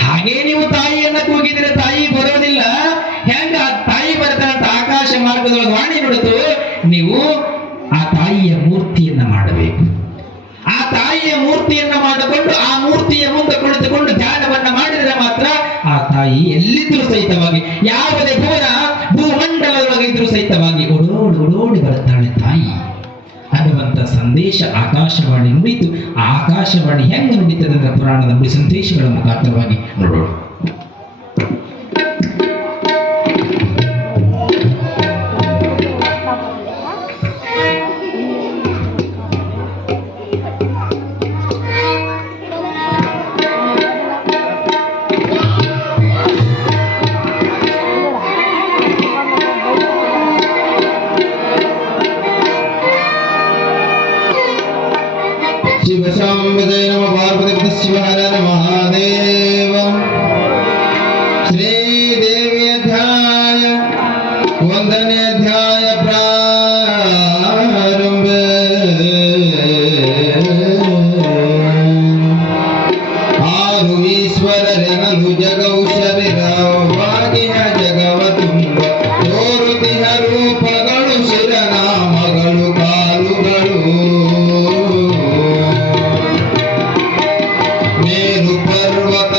ಹಾಗೇ ನೀವು ತಾಯಿಯನ್ನ ಕೂಗಿದ್ರೆ ತಾಯಿ ಬರೋದಿಲ್ಲ. ಹೆಂಗ ತಾಯಿ ಬರ್ತಾರಂತ ಆಕಾಶ ಮಾರ್ಗದೊಳಗೆ ವಾಣಿ ನುಡಿತು, ನೀವು ಆ ತಾಯಿಯ ಮೂರ್ತಿಯನ್ನ ಮಾಡಬೇಕು. ಆ ತಾಯಿಯ ಮೂರ್ತಿಯನ್ನ ಮಾಡಿಕೊಂಡು ಆ ಮೂರ್ತಿಯ ಮುಂದೆ ಕುಳಿತುಕೊಂಡು ಧ್ಯಾನವನ್ನ ಮಾಡಿದರೆ ಮಾತ್ರ ಆ ತಾಯಿ ಎಲ್ಲಿದ್ರೂ ಸಹಿತವಾಗಿ, ಯಾವುದೇ ಭೂಮಂಡಲದೊಳಗೆ ಇದ್ರೂ ಸಹಿತವಾಗಿ ಓಡೋಡಿ ಬರ್ತಾಳೆ ತಾಯಿ ಅನ್ನುವಂತ ಸಂದೇಶ ಆಕಾಶವಾಣಿ ನುಡಿತು. ಆ ಆಕಾಶವಾಣಿ ಹೆಂಗೆ ನುಡಿತದೆ ಅಂದ್ರೆ ಪುರಾಣದ ಸಂದೇಶಗಳ ಮುಖಾಂತರವಾಗಿ ನೋಡೋಣ. ಶಿವ ಸಾಂಬಜಯ ನಮ ಪಾರ್ವತಿ ಶಿವ ಹರ ಮಹಾದೇವ. ಶ್ರೀದೇವಿ ಅಧ್ಯಾಯ 1ನೇ ಅಧ್ಯಾಯ ಪ್ರಾರಂಭ. ಆರು ಈಶ್ವರರೆನಲು ಜಗವು ಶರೀರವಾಗಿಯ ಜಗವ ತುಂಬ ತೋರುತಿಹ ರೂಪಗಳು ಶಿರನಾಮಗಳು ಕಾಲುಗಳು. ಮೇರು ಪರ್ವತ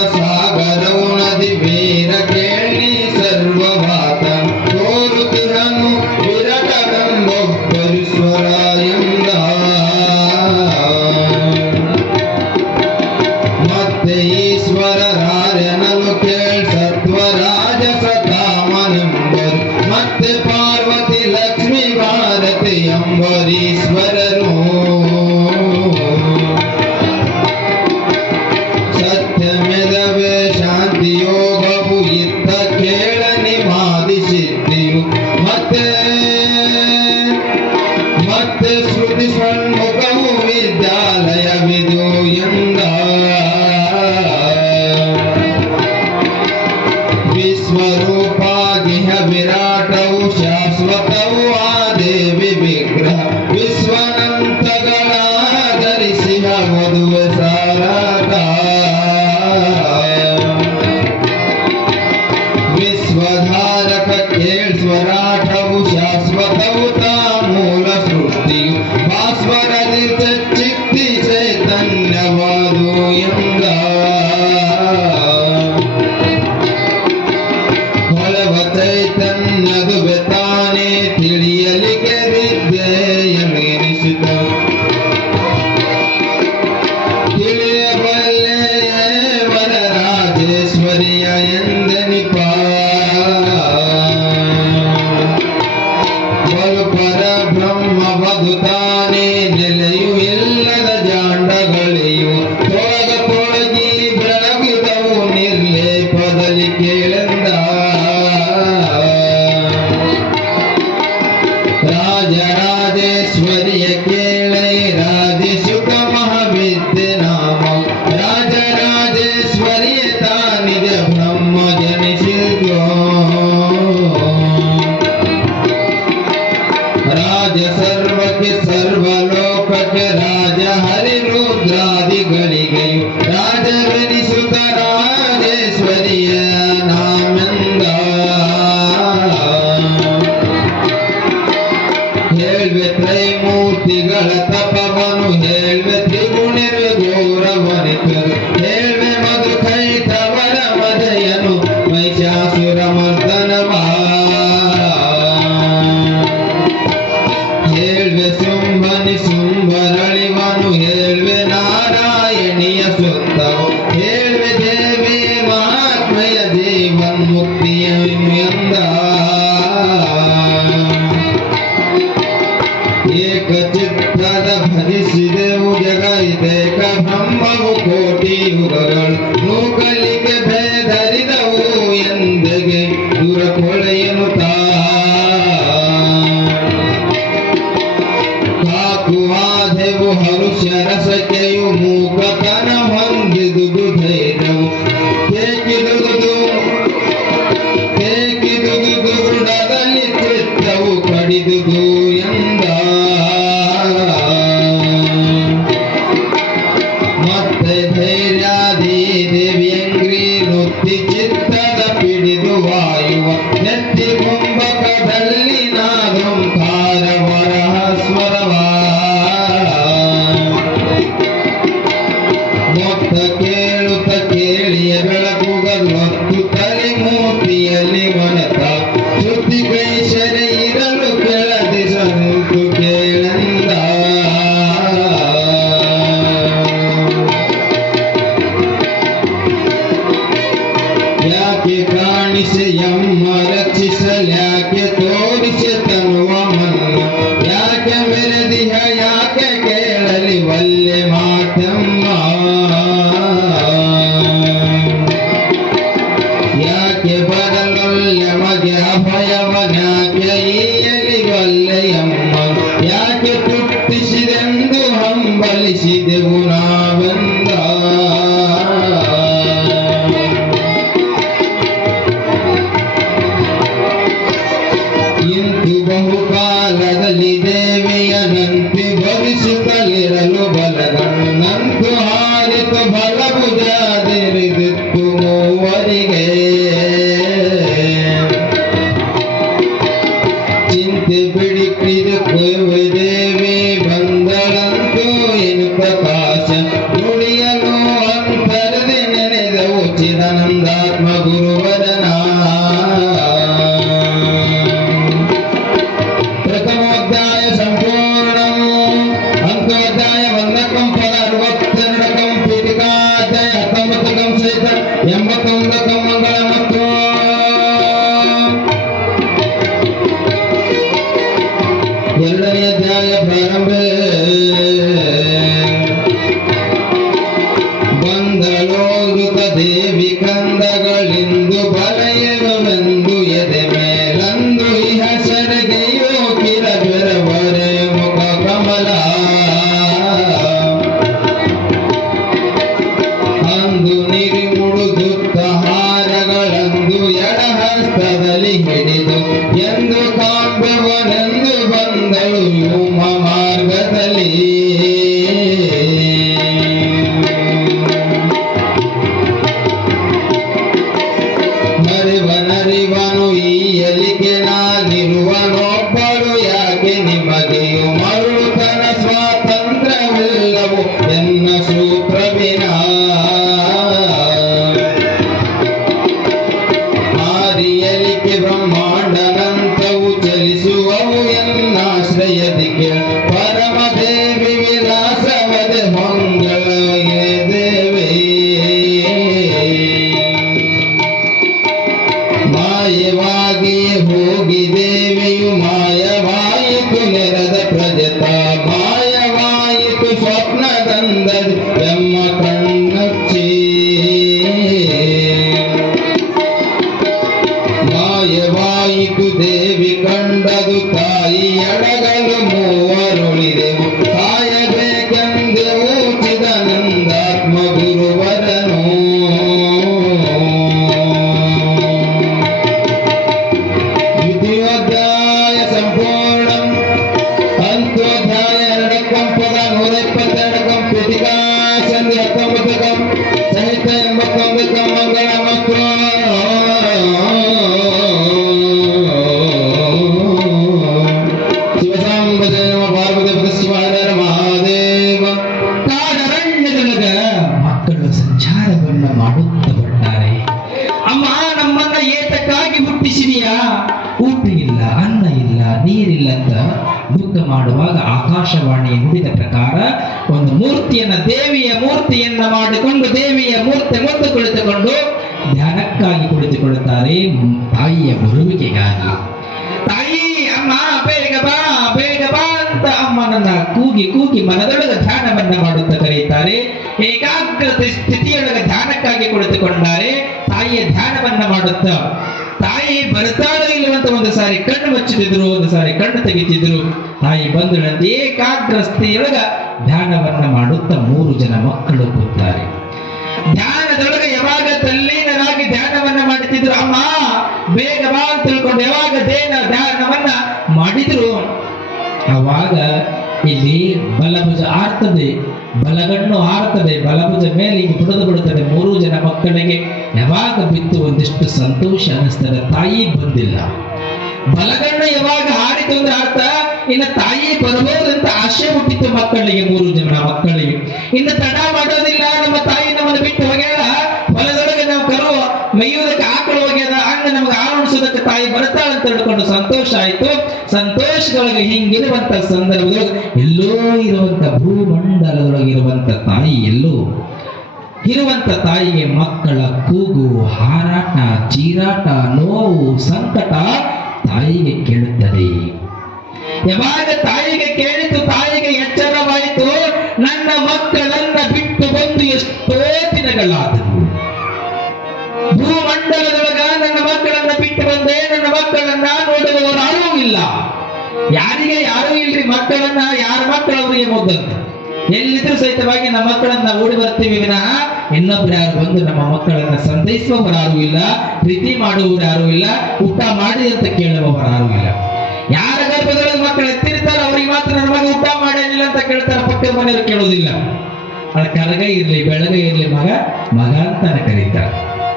ಅಂಬರೀಶ್ವರರು ಸತ್ಯಮೆದವೇ ಶಾಂತಿ ಯೋಗವು ಇತ್ತ ಕೇಳನಿ ಮಾದಿ ಸಿದ್ಧಿಯು ಮತ್ತೆ ಶ್ರುತಿ ಸನ್ಮುಖವು ವಿದ್ಯಾಲಯವಿದು ಎಂದ ವಿಶ್ವರೂಪ ಗಿಹ ವಿರಾಟವು ಶಾಶ್ವತವು ಆ ದೇವಿ ವಿಗ್ರಹ ವಿಶ್ವನಂತಗಳ ಧರಿಸಿಹ ವಧುವೆ ಸಾರಾಟ ವಿಶ್ವಧಾರಕ ಕೇಳ್ಸ್ವರಾಟವು ಶಾಶ್ವತವು ತಾ ಮೂಲ ಸೃಷ್ಟಿಯು ಭಾಸ್ವರದಿ ಚಿತ್ತಿ ಚೈತನ್ಯವಾದು ಎಂದ ಹೊಳವ ಚೈತನ್ಯದು ಬೆತಾನೆ ತಿಳಿಯಲಿಕ್ಕೆ ವಿದ್ಯೆಯೆನಿಸಿತು ತಿಳಿಯಬಲ್ಲೆ ವರರಾಜೇಶ್ವರಿಯ ಎಂದೆನಿಪ ಬಲು ಪರ ಬ್ರಹ್ಮ ಬದುತಾನೆ ನೆಲೆಯು ಇಲ್ಲದ ಜಾಂಡಗಳಿಯು ತೊಳಗಿ ಬೆಳಗಿದವು ನಿರ್ಲೇಪದಲ್ಲಿ ಕೇಳೆಂದ ರಾಜರಾಜೇಶ್ವರಿಯ ಕೇಳೈ ರಾಜಸುತ ಮಹಾವಿದ್ಯೆ ನಾಮ ರಾಜರಾಜೇಶ್ವರಿಯ ತಾನಿಜ ಬ್ರಹ್ಮ ಜನಿಸಿದ್ಯೋ ರಾಜ ಸರ್ವಕ್ಕೆ ಸರ್ವಲೋಕಕ್ಕೆ ರಾಜ ಹರಿರುದ್ರಾದಿಗಳಿಗೆಯು ರಾಜವೆನಿಸುತ್ತ ರಾಜೇಶ್ವರಿಯ ನಾಮೆಂದ ಹೇಳ್ವೆ ತ್ರೈಮೂರ್ತಿಗಳ ತಪವನು ಹೇಳ್ವೆ ತ್ರಿಗುಣಿರ್ವೆ ಗೌರವನಿತರು ಹೇಳ್ವೆ ಮಧು ಕೈತವರ ಮದೆಯನು ಮಹಿಷಾಸುರ ಮರ್ದನವಾ ಹೇಳ್ವೆ ಶುಂಭನಿ ಶುಂಭರಳಿವನು ಹೇಳ್ವೆ ನಾರಾಯಣಿಯ ಸುತ್ತವು ಹೇಳ್ವೆ ದೇವಿ ಮಹಾತ್ಮೆಯ ಜೀವನ್ ಮುಕ್ತಿಯ ಎಂದ ಏಕಚಿತ್ತದ ಭಜಿಸಿದೆವು ಜಗ ಇದೇಕ ಬ್ರಹ್ಮವು ಕೋಟಿ ಯುಗಗಳು ನೂಕಲಿಗೆ ಬೇಧರಿದವು ಎಂದೆಗೆ ದೂರ ಕೊಳೆಯನು ಕಾಕುವಾದೆವು ಹರುಷರಸಕೆಯು ಮೂಕತನ ಹೊಂದಿದುದು ಧೈರ್ಯವು ತೇಕಿದುದು ಗುಡದಲ್ಲಿ ಚಿತ್ತವು ಕಡಿದುದು ಎಂದ ಮತ್ತೆ ಧೈರ್ಯಾದಿ ದೇವಿಯಂಗ್ರಿ ವೃತ್ತಿ ಚಿತ್ತದ ಪಿಡಿದು ವಾಯುವ ನೆತ್ತಿ ಕುಂಭಕದಲ್ಲಿ ನಾದೋಂಕಾರ ವರಹ ಸ್ವರವಾ ಮೊತ್ತ ಕೇಳುತ್ತ ಕೇಳಿಯ ಬೆಳಕುಗಲ್ಲೊತ್ತು ತಲೆ ಮೂರ್ತಿಯಲ್ಲಿ ಮನತ ಶ್ರುತಿ ಕೈಶರೆ ಇರಲು ಕೆಳದಿಸ ನಿಂತು ಕೇಳೆಂದ ಯಾಕೆ ಕಾಣಿಸಿ ಎಮ್ಮ ರಕ್ಷಿಸಲ್ಯಾಕೆ ತೋರಿಸಿ ತನ್ನುವ ಮನ್ನ ಯಾಕೆ ಮೆರೆದಿಹ ಯಾಕೆ ಕೇಳಲಿ ವಲ್ಲೆ ಮಾತಮ್ಮ ಯಾಕೆ ಬರಲೊಲ್ಲೆ ಮಗೆ ಅಭಯವನ್ಯಾಕೆ ಈಯಲಿ ವಲ್ಲೆಯಮ್ಮ ಯಾಕೆ ಪುಟ್ಟಿಸಿದೆಂದು ಹಂಬಲಿಸಿದೆವು ನಾವೆಂದ ಇಂತು ಬಹುಕಾಲದಲ್ಲಿ ದೇವಿಯ ನಂತಿ ಭವಿಸುತ್ತಲಿರಲು ಬಲಗಣ್ಣಂತು ಹಾರಿತು ಬಲಭುಜಾದಿರಿದಿತ್ತು ಮೂವರಿಗೆ ಚಿಂತೆ ಬಿಡಿಕಿದು ಕೊಯ್ವೆ ದೇವಿ ಬಂದಳಂತೂ ಏನು ಪ್ರಕಾಶ ನುಡಿಯಲು ಅಂತರದೆ ನೆನೆದವು ಚಿದಾನಂದಾತ್ಮ ಗುರುವರನ ಪ್ರಥಮೋಧ್ಯಾಯ ಸಂಪೂರ್ಣಂ ಅಂತೋಧ್ಯಾಯ ವಂದನ ಅಧ್ಯಾಯ ಪ್ರಾರಂಭೆ ಬಂದಲೋದುತ ದೇವಿ ಕಂದಗಳಿಂದು ಬರೆಯುವೆಂದು ಎದೆ ಮೇಲಂದು ಇಹ ಸೆರಗೆಯೋ ಕಿರಬೆರವರೆ ಮುಖ ಕಮಲ ಅಂದು ನಿರಿಮುಡುದುತ್ತ ಹಾರಗಳಂದು ಎಡಹಸ್ತದಲ್ಲಿ ಹಿಡಿದು ಎಂದು ಕಾಂಬೆವನೆಂದು ಬಂದಳು ವ್ಯೋಮ ಮಾರ್ಗದಲ್ಲಿ ನರಿವನು ಈ ಎಲಿಗೆ ನಾನಿರುವನೊಬ್ಬಳು ಯಾಕೆ ನಿಮಗೆಯು ಮರುತನ ಸ್ವಾತಂತ್ರ್ಯವಿಲ್ಲವು ಎನ್ನ ಸೂತ್ರವಿನ ಆರಿಯಲಿಕೆ ಬ್ರಹ್ಮಾಂಡನಂತವು ಚಲಿಸುವವು ಎನ್ನಾಶ್ರಯದಿಗೆ ಪರಮದೇವಿ ವಿಲಾಸವದೆ ಮಂಗಳಗೆ ದೇವಿ ಮಾಯವಾಗಿಯೇ ಹೋಗಿ ದೇವಿಯು ಮಾಯವಾಯಿತು ನೆರೆದ ಪ್ರಜತ ಮಾಯವಾಯಿತು ಸ್ವಪ್ನದಂದರಿ ಎಮ್ಮ ಕಣ್ಣಚ್ಚಿ ಮಾಯವಾಯಿತು ದೇವಿ ಕಂಡದು ತಾಯಿ ಎಡಗಲು ಮೂವರುಳಿದೆವು ಕಾಯಬೇಕೆಂದೆವು ಚಿದಾನಂದಾತ್ಮ ಗುರುವರನು ದ್ವಿತೀಯೋಧ್ಯಾಯ ಸಂಪೂರ್ಣಂ ಅಂತೋಧ್ಯಾಯ 2 ಪದ 122 ಪೀಠಿಕಾ ಸಂಧಿ 19 ಸಹಿತ 81 ಮಂಗಳಮಸ್ತು ಶಿವಸಾಂಬ ಜಯ ಪಾರ್ವತಿ ಪದ ಶಿವಾಯ ಮಹಾದೇವ ಕಾಡರಣ್ಯದೊಳಗ ಮಕ್ಕಳು ಸಂಚಾರವನ್ನು ಮಾಡುತ್ತಾ ಬರ್ತಾರೆ. ಅಮ್ಮ ನಮ್ಮನ್ನ ಏತಕ್ಕಾಗಿ ಹುಟ್ಟಿಸಿದೀಯಾ? ಊಟ ಇಲ್ಲ, ಅನ್ನ ಇಲ್ಲ, ನೀರಿಲ್ಲ ಅಂತ ದುಃಖ ಮಾಡುವಾಗ ಆಕಾಶವಾಣಿ ನುಡಿದ ಪ್ರಕಾರ ಒಂದು ಮೂರ್ತಿಯನ್ನ ದೇವಿಯ ಮೂರ್ತಿಯನ್ನ ಮಾಡಿಕೊಂಡು ದೇವಿಯ ಮೂರ್ತಿ ಮುಂದೆ ಕುಳಿತುಕೊಂಡು ಧ್ಯಾನಕ್ಕಾಗಿ ಕುಳಿತುಕೊಳ್ಳುತ್ತಾರೆ, ತಾಯಿಯ ಬರುವಿಕೆಗಾಗಿ. ತಾಯಿ ಅಮ್ಮ ಬೇಗ ಬಾ ಅಂತ ಅಮ್ಮನನ್ನ ಕೂಗಿ ಕೂಗಿ ಮನದೊಳಗ ಧ್ಯಾನವನ್ನ ಮಾಡುತ್ತಾ ಕರೆಯುತ್ತಾರೆ. ಏಕಾಗ್ರತೆ ಸ್ಥಿತಿಯೊಳಗ ಧ್ಯಾನಕ್ಕಾಗಿ ಕುಳಿತುಕೊಂಡಾರೆ. ತಾಯಿಯ ಧ್ಯಾನವನ್ನ ಮಾಡುತ್ತಾ ತಾಯಿ ಬರ್ತಾಳೋ ಇಲ್ಲವಂತ ಒಂದು ಸಾರಿ ಕಣ್ಣು ಮುಚ್ಚುತ್ತಿದ್ರು, ಒಂದು ಸಾರಿ ಕಣ್ಣು ತೆಗಿತಿದ್ರು. ತಾಯಿ ಬಂದಳಂತೆ ಏಕಾಗ್ರ ಸ್ಥಿತಿಯೊಳಗ ಧ್ಯಾನವನ್ನ ಮಾಡುತ್ತಾ 3 ಜನ ಮಕ್ಕಳು ಕೂತಾರೆ. ಧ್ಯಾನದೊಳಗೆ ಯಾವಾಗ ತಲ್ಲೀನರಾಗಿ ಧ್ಯಾನವನ್ನ ಮಾಡುತ್ತಿದ್ರು. ಅಮ್ಮ ಬೇಗ ಬಾ ಅಂತ ತಿಳ್ಕೊಂಡು ಯಾವಾಗ ಧ್ಯಾನವನ್ನ ಮಾಡಿದ್ರು ಅವಾಗ ಇಲ್ಲಿ ಬಲಭುಜ ಆರ್ತದೆ, ಬಲಗಣ್ಣು ಆರ್ತದೆ, ಬಲಭುಜ ಮೇಲೆ ಈಗ ಬಿಡದು ಬಿಡುತ್ತದೆ. 3 ಜನ ಮಕ್ಕಳಿಗೆ ಯಾವಾಗ ಬಿತ್ತು ಒಂದಿಷ್ಟು ಸಂತೋಷ ಅನಿಸ್ತದೆ. ತಾಯಿ ಬಂದಿಲ್ಲ, ಬಲಗಣ್ಣು ಯಾವಾಗ ಹಾರಿತು ಅಂದ್ರೆ ಅರ್ಥ ಇನ್ನು ತಾಯಿ ಬರಬಹುದಂತ ಆಶೆ ಹುಟ್ಟಿತ್ತು ಮಕ್ಕಳಿಗೆ, 3 ಜನ ಮಕ್ಕಳಿಗೆ. ಇನ್ನು ತಡ ಮಾಡೋದಿಲ್ಲ, ನಮ್ಮ ತಾಯಿ ನಮ್ಮನ್ನು ಬಿಟ್ಟು ಹೋಗ್ಯಾಳ, ಹೊಲದೊಳಗೆ ನಾವು ಕರು ಮೇಯುವುದಕ್ಕೆ ಆಕಳು ಹೋಗ್ಯದ, ಹಂಗ ನಮ್ಗೆ ಆರುಣಿಸೋದಕ್ಕೆ ತಾಯಿ ಬರ್ತಾಳ ಅಂತ ತಿಳ್ಕೊಂಡು ಸಂತೋಷ ಆಯ್ತು. ಸಂತೋಷದೊಳಗೆ ಹಿಂಗಿರುವಂತ ಸಂದರ್ಭದೊಳಗೆ ಎಲ್ಲೋ ಇರುವಂತ ಭೂಮಂಡಲದೊಳಗಿರುವಂತ ತಾಯಿ, ಎಲ್ಲೋ ಇರುವಂತ ತಾಯಿಗೆ ಮಕ್ಕಳ ಕೂಗು, ಹಾರಾಟ, ಚೀರಾಟ, ನೋವು, ಸಂಕಟ ತಾಯಿಗೆ ಕೇಳುತ್ತದೆ. ಯಾವಾಗ ತಾಯಿಗೆ ಕೇಳಿತು, ತಾಯಿಗೆ ಎಚ್ಚರವಾಯಿತು, ನನ್ನ ಮಕ್ಕಳನ್ನ ಬಿಟ್ಟು ಬಂದು ಎಷ್ಟೋ ದಿನಗಳಾದವು. ಭೂಮಂಡಲದೊಳಗ ನನ್ನ ಮಕ್ಕಳನ್ನ ಬಿಟ್ಟು ಬಂದೆ, ನನ್ನ ಮಕ್ಕಳನ್ನ ನೋಡುವವರು ಯಾರೂ ಇಲ್ಲ. ಯಾರಿಗೆ ಯಾರೂ ಇಲ್ರಿ, ಮಕ್ಕಳನ್ನ ಯಾರ ಮಕ್ಕಳು ಅವರಿಗೆ ಮೊದಲು ಎಲ್ಲಿದ್ರು ಸಹಿತವಾಗಿ ನಮ್ಮ ಮಕ್ಕಳನ್ನ ಓಡಿ ಬರ್ತೀವಿ ವಿನಃ ಇನ್ನೊಬ್ರು ಯಾರು ಬಂದು ನಮ್ಮ ಮಕ್ಕಳನ್ನ ಸಂತೈಸುವವರು ಯಾರು ಇಲ್ಲ, ಪ್ರೀತಿ ಮಾಡುವವರು ಯಾರು ಇಲ್ಲ, ಊಟ ಮಾಡಿ ಅಂತ ಕೇಳುವವರು ಯಾರು ಇಲ್ಲ. ಯಾರ ಗರ್ಭದೊಳಗೆ ಮಕ್ಕಳು ಎತ್ತಿರ್ತಾರ ಅವ್ರಿಗೆ ಮಾತ್ರ ನನ್ನ ಮಗ ಊಟ ಮಾಡಿಲ್ಲ ಅಂತ ಕೇಳ್ತಾರ, ಪಕ್ಕದ ಮನೆಯವರು ಕೇಳೋದಿಲ್ಲ. ಅದ ಕರಗ ಇರ್ಲಿ ಬೆಳಗ ಇರ್ಲಿ ಮಗ ಮಗ ಅಂತಾನೆ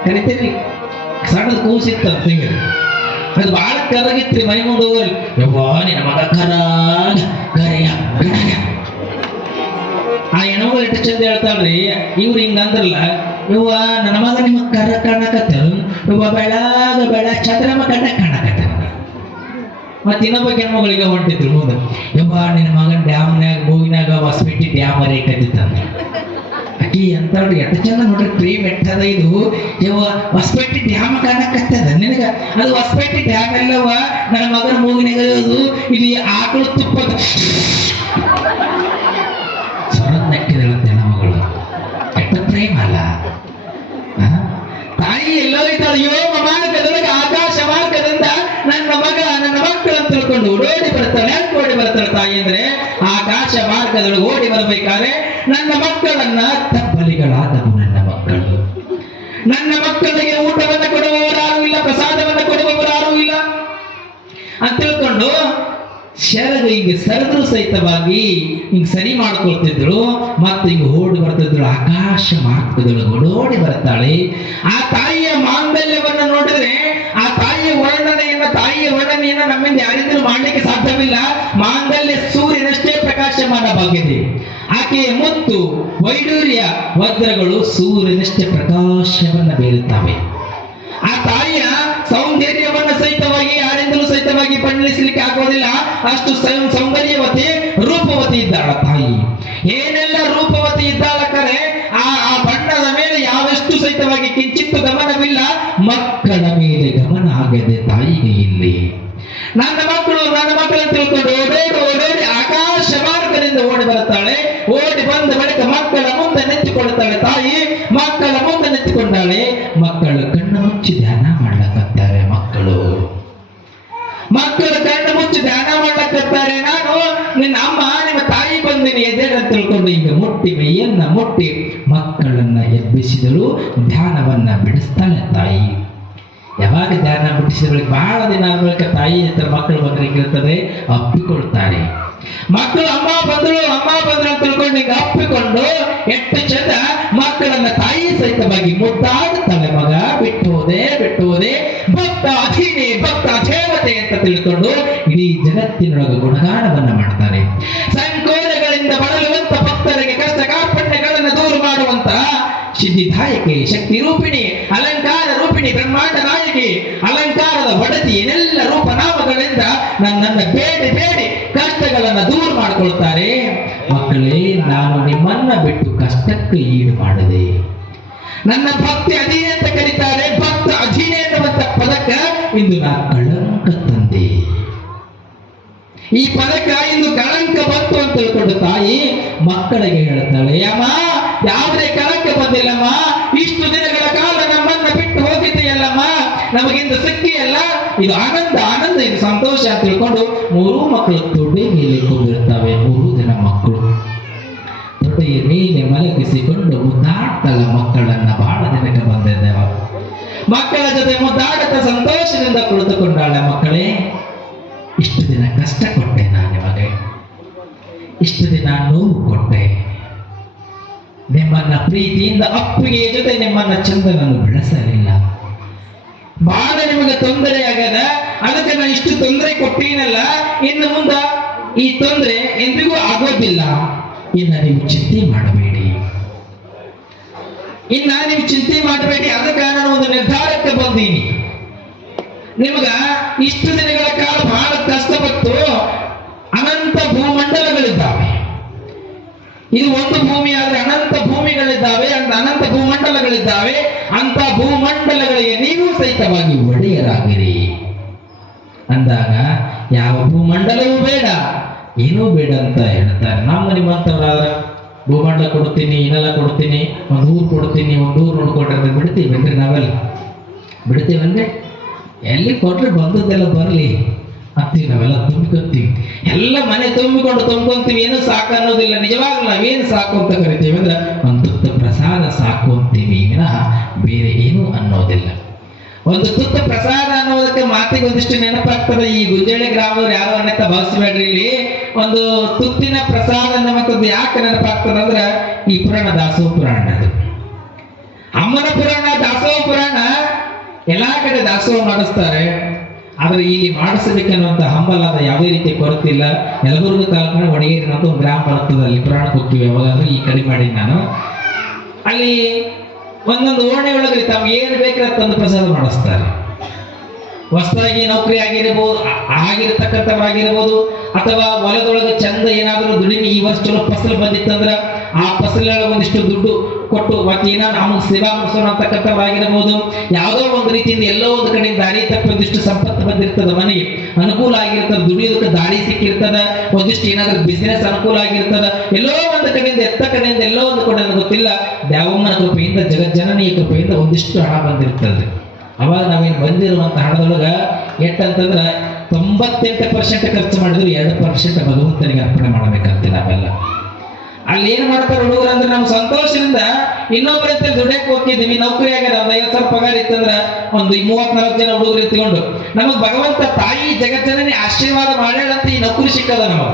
ಕರೀತೀರಿ. ಸಣ್ಣದ ಕೂಸಿತ್ತು ಅಂತ ಹಿಂಗ ಅದು ಬಹಳ ಕರಗಿತ್ರಿ, ಮೈ ಮುಂದೆ ಹೋಗಲಿ ಯವ್ವಾ ನಿನ್ನ ಮಗ ಕರೆಯ ಆ ಹೆಣ್ಮಗಳು ಎಷ್ಟು ಚಂದ ಹೇಳ್ತಾಳ್ರಿ. ಇವ್ರು ಹಿಂಗ ಅಂದ್ರಲ್ಲ, ಇವ್ವ ನನ್ನ ಮಗ ನಿಮ್ಮ ಕರ ಕಾಣಕತ್ತ, ಇವ್ವ ಬೆಳ ಚಂದ್ರಮ ಕಣ್ಣ ಕಾಣಕತ್ತ. ಮತ್ತೆ ಇನ್ನೊಬ್ಬ ಹೆಣ್ಮಗಳಿಗೆ ಹೊಂಟಿದ್ರು ಮುಂದೆ, ಯವ್ವ ನಿನ್ನ ಮಗನ್ ಡ್ಯಾಮ್ನಾಗ ಮೂವಿನಾಗ ಹೊಸಬಿಟ್ಟಿ ಡ್ಯಾಮ್ ಅರೇಕತ್ತಿತ್ತಂದ್ರ. ಆಕಿ ಅಂತ ಎಷ್ಟು ಚಂದ ನೋಡ್ರಿ ಕ್ರೀಮ್ ಎಟ್ಟದ ಇದು ಯವ್ವ ಹೊಸಪೇಟೆ ಡ್ಯಾಮ್ ಕಾಣಕತ್ತದ ನಿನಗ ಅದು ಹೊಸಪೇಟೆ ಡ್ಯಾಮ್ ಎಲ್ಲವ ನನ್ನ ಮಗನ ಮೂಗಿನಾಗದು ಇಲ್ಲಿ ಆಕಳು ತುಪ್ಪದ ಸ್ವರದ ನೆಟ್ಟಿದಳಂತೆ ನನ್ನ ಮಗಳು ಎಟ್ಟ ಪ್ರೇಮ ಅಲ್ಲ ತಾಯಿ ಎಲ್ಲೋ ಇದ್ದಾಳೆಯೋ ಮಾರ್ಗದೊಳಗೆ ಆಕಾಶ ಮಾರ್ಗದಿಂದ ನನ್ನ ಮಗ ನನ್ನ ಮಕ್ಕಳನ್ನು ತಿಳ್ಕೊಂಡು ಓಡಿ ಬರ್ತಾಳೆ ಯಾಕೆ ಓಡಿ ಬರ್ತಾಳೆ ತಾಯಿ ಅಂದ್ರೆ ಆಕಾಶ ಮಾರ್ಗದೊಳಗೆ ಓಡಿ ಬರಬೇಕಾದ್ರೆ ನನ್ನ ಮಕ್ಕಳನ್ನ ತಬ್ಬಲಿಗಳಾದವು ನನ್ನ ಮಕ್ಕಳಿಗೆ ಊಟವನ್ನು ಕೊಡುವವರಾರು ಇಲ್ಲ ಪ್ರಸಾದವನ್ನು ಕೊಡುವವರಾರು ಇಲ್ಲ ಅಂತ ತಿಳ್ಕೊಂಡು ಶರದು ಹಿಂಗೆ ಸರಿದ್ರು ಸಹಿತವಾಗಿ ಹಿಂಗೆ ಸರಿ ಮಾಡ್ಕೊಳ್ತಿದ್ರು ಮತ್ತೆ ಹಿಂಗೆ ಓಡಿ ಬರ್ತಿದ್ರು ಆಕಾಶ ಮಾರ್ಗದೊಳಗೆ ಓಡಿ ಬರ್ತಾಳೆ ಆ ತಾಯಿಯ ಮಾಂಗಲ್ಯವನ್ನ ನೋಡಿದ್ರೆ ಆ ತಾಯಿಯ ವರ್ಣನೆಯನ್ನ ನಮ್ಮಿಂದ ಯಾರಿಂದಲೂ ಮಾಡ್ಲಿಕ್ಕೆ ಸಾಧ್ಯವಿಲ್ಲ ಮಾಂಗಲ್ಯ ಸೂರ್ಯನಷ್ಟೇ ಪ್ರಕಾಶಮಾನವಾಗಿದೆ ಆಕೆಯ ಮುತ್ತು ವೈಡೂರ್ಯ ವಜ್ರಗಳು ಸೂರ್ಯನಷ್ಟೇ ಪ್ರಕಾಶವನ್ನ ಬೀರುತ್ತವೆ ಆ ತಾಯಿಯ ಸೌಂದರ್ಯವನ್ನ ಸಹಿತವಾಗಿ ಯಾರಿಂದಲೂ ಸಹಿತವಾಗಿ ಬಣ್ಣಿಸಲಿಕ್ಕೆ ಆಗೋದಿಲ್ಲ ಅಷ್ಟು ಸೌಂದರ್ಯವತಿ ರೂಪವತಿ ಇದ್ದಾಳ ತಾಯಿ ಏನೆಲ್ಲ ರೂಪವತಿ ಇದ್ದಾಳ ಕರೆ ಆ ಬಣ್ಣದ ಮೇಲೆ ಯಾವಷ್ಟು ಸಹಿತವಾಗಿ ಕಿಂಚಿತ್ತು ಗಮನವಿಲ್ಲ ಮಕ್ಕಳ ಮೇಲೆ ಗಮನ ಆಗದೆ ತಾಯಿಗೆ ಇಲ್ಲಿ ನನ್ನ ಮಕ್ಕಳನ್ನು ತಿಳ್ಕೊಂಡು ಓಡೋಡಿ ಆಕಾಶ ಮಾರ್ಗದಿಂದ ಓಡಿ ಬರ್ತಾಳೆ ಓಡಿ ಬಂದ ಬಳಿಕ ಮಕ್ಕಳ ಮುಂದೆ ನೆಚ್ಚಿಕೊಳ್ತಾಳೆ ತಾಯಿ ಮಕ್ಕಳ ಮುಂದೆ ನೆಚ್ಚಿಕೊಂಡಾಳೆ ಮಕ್ಕಳು ಕಣ್ಣು ಮುಚ್ಚಿ ಧ್ಯಾನ ಮಾಡ್ಲಕತ್ತಾರೆ ಮಕ್ಕಳು ಕಣ್ಣು ಮುಚ್ಚಿ ಧ್ಯಾನ ಮಾಡ್ಲಕತ್ತಾರೆ ನಾನು ನಿನ್ನ ಅಮ್ಮ ನಿಮ್ಮ ತಾಯಿ ಬಂದಿನಿ ಎದೇಳ ತಿಳ್ಕೊಂಡು ಈಗ ಮುಟ್ಟಿ ಮೈಯನ್ನ ಮುಟ್ಟಿ ಮಕ್ಕಳನ್ನ ಎಬ್ಬಿಸಿದಳು ಧ್ಯಾನವನ್ನ ಬಿಡಿಸ್ತಾಳೆ ತಾಯಿ ಯಾವಾಗ ಧ್ಯಾನ ಬಿಡಿಸಿದಳು ಬಹಳ ದಿನ ಆದ ತಾಯಿ ಹತ್ರ ಮಕ್ಕಳು ಬಂದ್ರೆ ಅಪ್ಪಿಕೊಳ್ತಾರೆ ಮಕ್ಕಳು ಅಮ್ಮ ಬಂದ್ರು ಅಂತ ತಿಳ್ಕೊಂಡು ಹಿಂಗ ಅಪ್ಪಿಕೊಂಡು ಎಷ್ಟು ಚಂದ ಮಕ್ಕಳನ್ನ ತಾಯಿ ಸಹಿತವಾಗಿ ಮುದ್ದಾಡುತ್ತಾಳೆ ಮಗ ಬಿಟ್ಟು ಹೋದೆ ಭಕ್ತ ದೇವತೆ ಅಂತ ತಿಳ್ಕೊಂಡು ಇಡೀ ಜಗತ್ತಿನೊಳಗೆ ಗುಣಗಾನವನ್ನ ಮಾಡ್ತಾರೆ ಸಂಕೋಲೆಗಳಿಂದ ಬಳಲುವಂತ ಭಕ್ತರಿಗೆ ಕಷ್ಟ ಕಾರ್ಪಣ್ಯಗಳನ್ನು ದೂರ ಮಾಡುವಂತ ಸಿದ್ಧಿದಾಯಕಿ ಶಕ್ತಿ ರೂಪಿಣಿ ಅಲಂಕಾರ ರೂಪಿಣಿ ಬ್ರಹ್ಮಾಂಡ ನಾಯಕಿ ಅಲಂಕಾರದ ಒಡತಿ ಏನೆಲ್ಲ ರೂಪನಾಮಗಳಿಂದ ನನ್ನನ್ನ ಬೇಡಿ ಕಷ್ಟಗಳನ್ನ ದೂರ ಮಾಡಿಕೊಳ್ತಾರೆ ಮಕ್ಕಳೇ ನಾನು ನಿಮ್ಮನ್ನ ಬಿಟ್ಟು ಕಷ್ಟಕ್ಕೆ ಈಡು ಮಾಡದೆ ನನ್ನ ಭಕ್ತಿ ಅಧೀನೆ ಅಂತ ಕರೀತಾರೆ ಭಕ್ತ ಅಧೀನೆ ಎನ್ನುವಂತ ಪದಕ್ಕ ಇಂದು ನಾ ಕಳಂಕ ತಂದೆ ಈ ಪದಕ ಇಂದು ಕಳಂಕ ಬಂತು ಅಂತ ತಿಳ್ಕೊಂಡು ತಾಯಿ ಮಕ್ಕಳಿಗೆ ಹೇಳ್ತಾಳೆ ಅಮ್ಮ ಯಾವುದೇ ಕಳಂಕ ಬಂದಿಲ್ಲಮ್ಮ ಇಷ್ಟು ದಿನಗಳ ಕಾಲ ನಮ್ಮನ್ನ ಬಿಟ್ಟು ಹೋಗಿದೆಯಲ್ಲಮ್ಮ ನಮಗಿಂದು ಸಿಕ್ಕಿಯಲ್ಲ ಇದು ಆನಂದ ಇದು ಸಂತೋಷ ಅಂತ ತಿಳ್ಕೊಂಡು ಮೂರೂ ಮಕ್ಕಳು ತೊಡೆ ಮೇಲೆ ಕೂಡಿರ್ತವೆ 3 ಜನ ಮಕ್ಕಳು ತೊಡೆಯ ಮೇಲೆ ಮಲಗಿಸಿಕೊಂಡು ಮುದ್ದಾಡ್ತಲ್ಲ ಮಕ್ಕಳನ್ನ ಬಹಳ ದಿನಕ್ಕೆ ಬಂದಿದ್ದೇವ ಮಕ್ಕಳ ಜೊತೆ ಮುದ್ದಾಡುತ್ತ ಸಂತೋಷದಿಂದ ಕುಳಿತುಕೊಂಡಾಳ ಮಕ್ಕಳೇ ಇಷ್ಟು ದಿನ ಕಷ್ಟ ಕೊಟ್ಟೆ ನಾನು ನಿಮಗೆ ಇಷ್ಟು ದಿನ ನೋವು ಕೊಟ್ಟೆ ನಿಮ್ಮನ್ನ ಪ್ರೀತಿಯಿಂದ ಅಪ್ಪಿಗೆ ಜೊತೆ ನಿಮ್ಮನ್ನ ಚಂದ ನಾನು ಬೆಳೆಸಲಿಲ್ಲ ಬಹಳ ನಿಮಗೆ ತೊಂದರೆ ಆಗದ ಅದಕ್ಕೆ ನಾನು ಇಷ್ಟು ತೊಂದರೆ ಕೊಟ್ಟೀನಲ್ಲ ಇನ್ನು ಮುಂದ ಈ ತೊಂದರೆ ಎಂದಿಗೂ ಆಗೋದಿಲ್ಲ ಇನ್ನ ನೀವು ಚಿಂತೆ ಮಾಡಬೇಡಿ ಅದಕ್ಕೆ ನಾನು ಒಂದು ನಿರ್ಧಾರಕ್ಕೆ ಬಂದೀನಿ ನಿಮಗ ಇಷ್ಟು ದಿನಗಳ ಕಾಲ ಬಹಳ ಕಷ್ಟಪಟ್ಟು ಅನಂತ ಭೂಮಂಡಲಗಳಿದ್ದಾವೆ ಇದು ಒಂದು ಭೂಮಿ ಆದ್ರೆ ಅನಂತ ಭೂಮಿಗಳಿದ್ದಾವೆ ಅನಂತ ಭೂಮಂಡಲಗಳಿದ್ದಾವೆ ಅಂತ ಭೂಮಂಡಲಗಳಿಗೆ ನೀವು ಸಹಿತವಾಗಿ ಒಡೆಯರಾಗಿರಿ ಅಂದಾಗ ಯಾವ ಭೂಮಂಡಲವೂ ಬೇಡ ಏನೂ ಬೇಡ ಅಂತ ಹೇಳ್ತಾರೆ ನಿಮ್ಮಂತವ್ರಾದ್ರೆ ಭೂಮಂಡಲ ಕೊಡ್ತೀನಿ ಇನ್ನೆಲ್ಲ ಕೊಡ್ತೀನಿ ಒಂದು ಊರು ಕೊಡ್ತೀನಿ ಒಂದು ಊರು ನೋಡ್ಕೊಂಡ್ರೆ ಬಿಡ್ತೀವಿ ನಾವೆಲ್ಲ ಬಿಡ್ತೀವಂದ್ರೆ ಎಲ್ಲಿ ಕೊಟ್ರೆ ಬಂದದ್ದೆಲ್ಲ ಬರಲಿ ಅಂತೀವಿ ನಾವೆಲ್ಲ ತುಂಬ್ಕೊಂತೀವಿ ಎಲ್ಲ ಮನೆ ತುಂಬ್ಕೊಂತೀವಿ ಏನು ಸಾಕು ಅನ್ನೋದಿಲ್ಲ ನಿಜವಾಗ್ಲೂ ನಾವೇನು ಸಾಕು ಅಂತ ಕರಿತೀವಿ ಅಂದ್ರೆ ಒಂದು ತುತ್ತ ಪ್ರಸಾದ ಸಾಕು ಅಂತೀವಿ ವಿನಃ ಬೇರೆ ಏನು ಅನ್ನೋದಿಲ್ಲ ಒಂದು ತುತ್ತ ಪ್ರಸಾದ ಅನ್ನೋದಕ್ಕೆ ಮಾತಿಗೆ ಒಂದಿಷ್ಟು ನೆನಪಾಗ್ತದೆ ಈ ಗುಂಜೇಳಿ ಗ್ರಾಮದವ್ರು ಯಾರು ಅನ್ನಕ್ಕ ಭಾವಿಸಬೇಡ್ರಿ ಇಲ್ಲಿ ಒಂದು ತುತ್ತಿನ ಪ್ರಸಾದ ಅನ್ನುವಂಥದ್ದು ಯಾಕೆ ನೆನಪಾಗ್ತದೆ ಅಂದ್ರೆ ಈ ಪುರಾಣ ದಾಸೋಹ ಪುರಾಣ ಅದು ಅಮ್ಮನ ಪುರಾಣ ದಾಸೋಹ ಪುರಾಣ ಎಲ್ಲಾ ಕಡೆ ದಾಸೋಹ ಮಾಡಿಸ್ತಾರೆ ಆದ್ರೆ ಇಲ್ಲಿ ಮಾಡಿಸಬೇಕನ್ನುವಂತ ಹಂಬಲಾದ ಯಾವುದೇ ರೀತಿ ಕೊರತಿಲ್ಲ ಯಲಬುರ್ಗ ತಾಲೂಕಿನ ವಡಗೇರಿನ ಒಂದು ಗ್ರಾಮ ಬರ್ತದೆ ಅಲ್ಲಿ ಪುರಾಣಕ್ಕೆ ಹೋಗ್ತೀವಿ ಯಾವಾಗಾದ್ರೂ ಈ ಕಡೆ ಮಾಡಿ ನಾನು ಅಲ್ಲಿ ಒಂದೊಂದು ಓಣೆ ಒಳಗಡೆ ತಮ್ಗೆ ಏನು ಬೇಕಾದ್ರೆ ತಂದು ಪ್ರಸಾದ ಮಾಡಿಸ್ತಾರೆ ಹೊಸದಾಗಿ ನೌಕರಿ ಆಗಿರತಕ್ಕಂಥವಾಗಿರ್ಬೋದು ಅಥವಾ ಹೊಲದೊಳಗೆ ಚಂದ ಏನಾದರೂ ದುಡಿಮೆ ಈ ವರ್ಷ ಚಲೋ ಫಸಲು ಬಂದಿತ್ತಂದ್ರ ಆ ಫಸಲೊಳಗೆ ಒಂದಿಷ್ಟು ದುಡ್ಡು ಕೊಟ್ಟು ಮತ್ತೇನ ನಾವು ಸೇವಾ ಮಾಡಿಸೋಣ ಅಂತಕ್ಕಂಥವಾಗಿರಬಹುದು. ಯಾವುದೋ ಒಂದು ರೀತಿಯಿಂದ ಎಲ್ಲೋ ಒಂದು ಕಡೆ ದಾರಿ ತಪ್ಪಿ ಒಂದಿಷ್ಟು ಸಂಪತ್ತು ಬಂದಿರ್ತದ, ಮನೆಗೆ ಅನುಕೂಲ ಆಗಿರ್ತದ, ದುಡಿಯೋದಕ್ಕೆ ದಾರಿ ಸಿಕ್ಕಿರ್ತದ, ಒಂದಿಷ್ಟು ಏನಾದ್ರೂ ಬಿಸಿನೆಸ್ ಅನುಕೂಲ ಆಗಿರ್ತದ, ಎಲ್ಲೋ ಒಂದು ಕಡೆಯಿಂದ ಎತ್ತ ಕಡೆಯಿಂದ ಎಲ್ಲೋ ಒಂದು ಕಡೆ ಗೊತ್ತಿಲ್ಲ ದ್ಯಾವಮ್ಮನ ಕೃಪೆಯಿಂದ ಜಗಜ್ಜನನಿಯ ಕೃಪೆಯಿಂದ ಒಂದಿಷ್ಟು ಹಣ ಬಂದಿರ್ತದೆ. ಅವಾಗ ನಾವೇನು ಬಂದಿರುವಂತ ಹಣದೊಳಗ ಎಟ್ಟಂತಂದ್ರ 98% ಖರ್ಚು ಮಾಡಿದ್ರು 2% ಭಗವಂತನಿಗೆ ಅರ್ಪಣೆ ಮಾಡಬೇಕಂತ ನಾವೆಲ್ಲ. ಅಲ್ಲಿ ಏನ್ ಮಾಡ್ತಾರೆ ಹುಡುಗರು ಅಂದ್ರೆ ನಮ್ಮ ಸಂತೋಷದಿಂದ ಇನ್ನೊಬ್ಬರಂತೆ ದುಡಿಯಕ್ಕೆ ಹೋಗಿದ್ದೀವಿ, ನೌಕರಿ ಆಗ್ಯಾರ, ಒಂದು 50,000 ಪಗಾರ ಇತ್ತಂದ್ರ ಒಂದು 34 ಜನ ಹುಡುಗರು ಎತ್ಕೊಂಡು ನಮಗ್ ಭಗವಂತ ತಾಯಿ ಜಗಜ್ಜನನಿ ಆಶೀರ್ವಾದ ಮಾಡ್ಯಾಳಂತ ಈ ನೌಕರಿ ಸಿಕ್ಕದ ನಮಗ.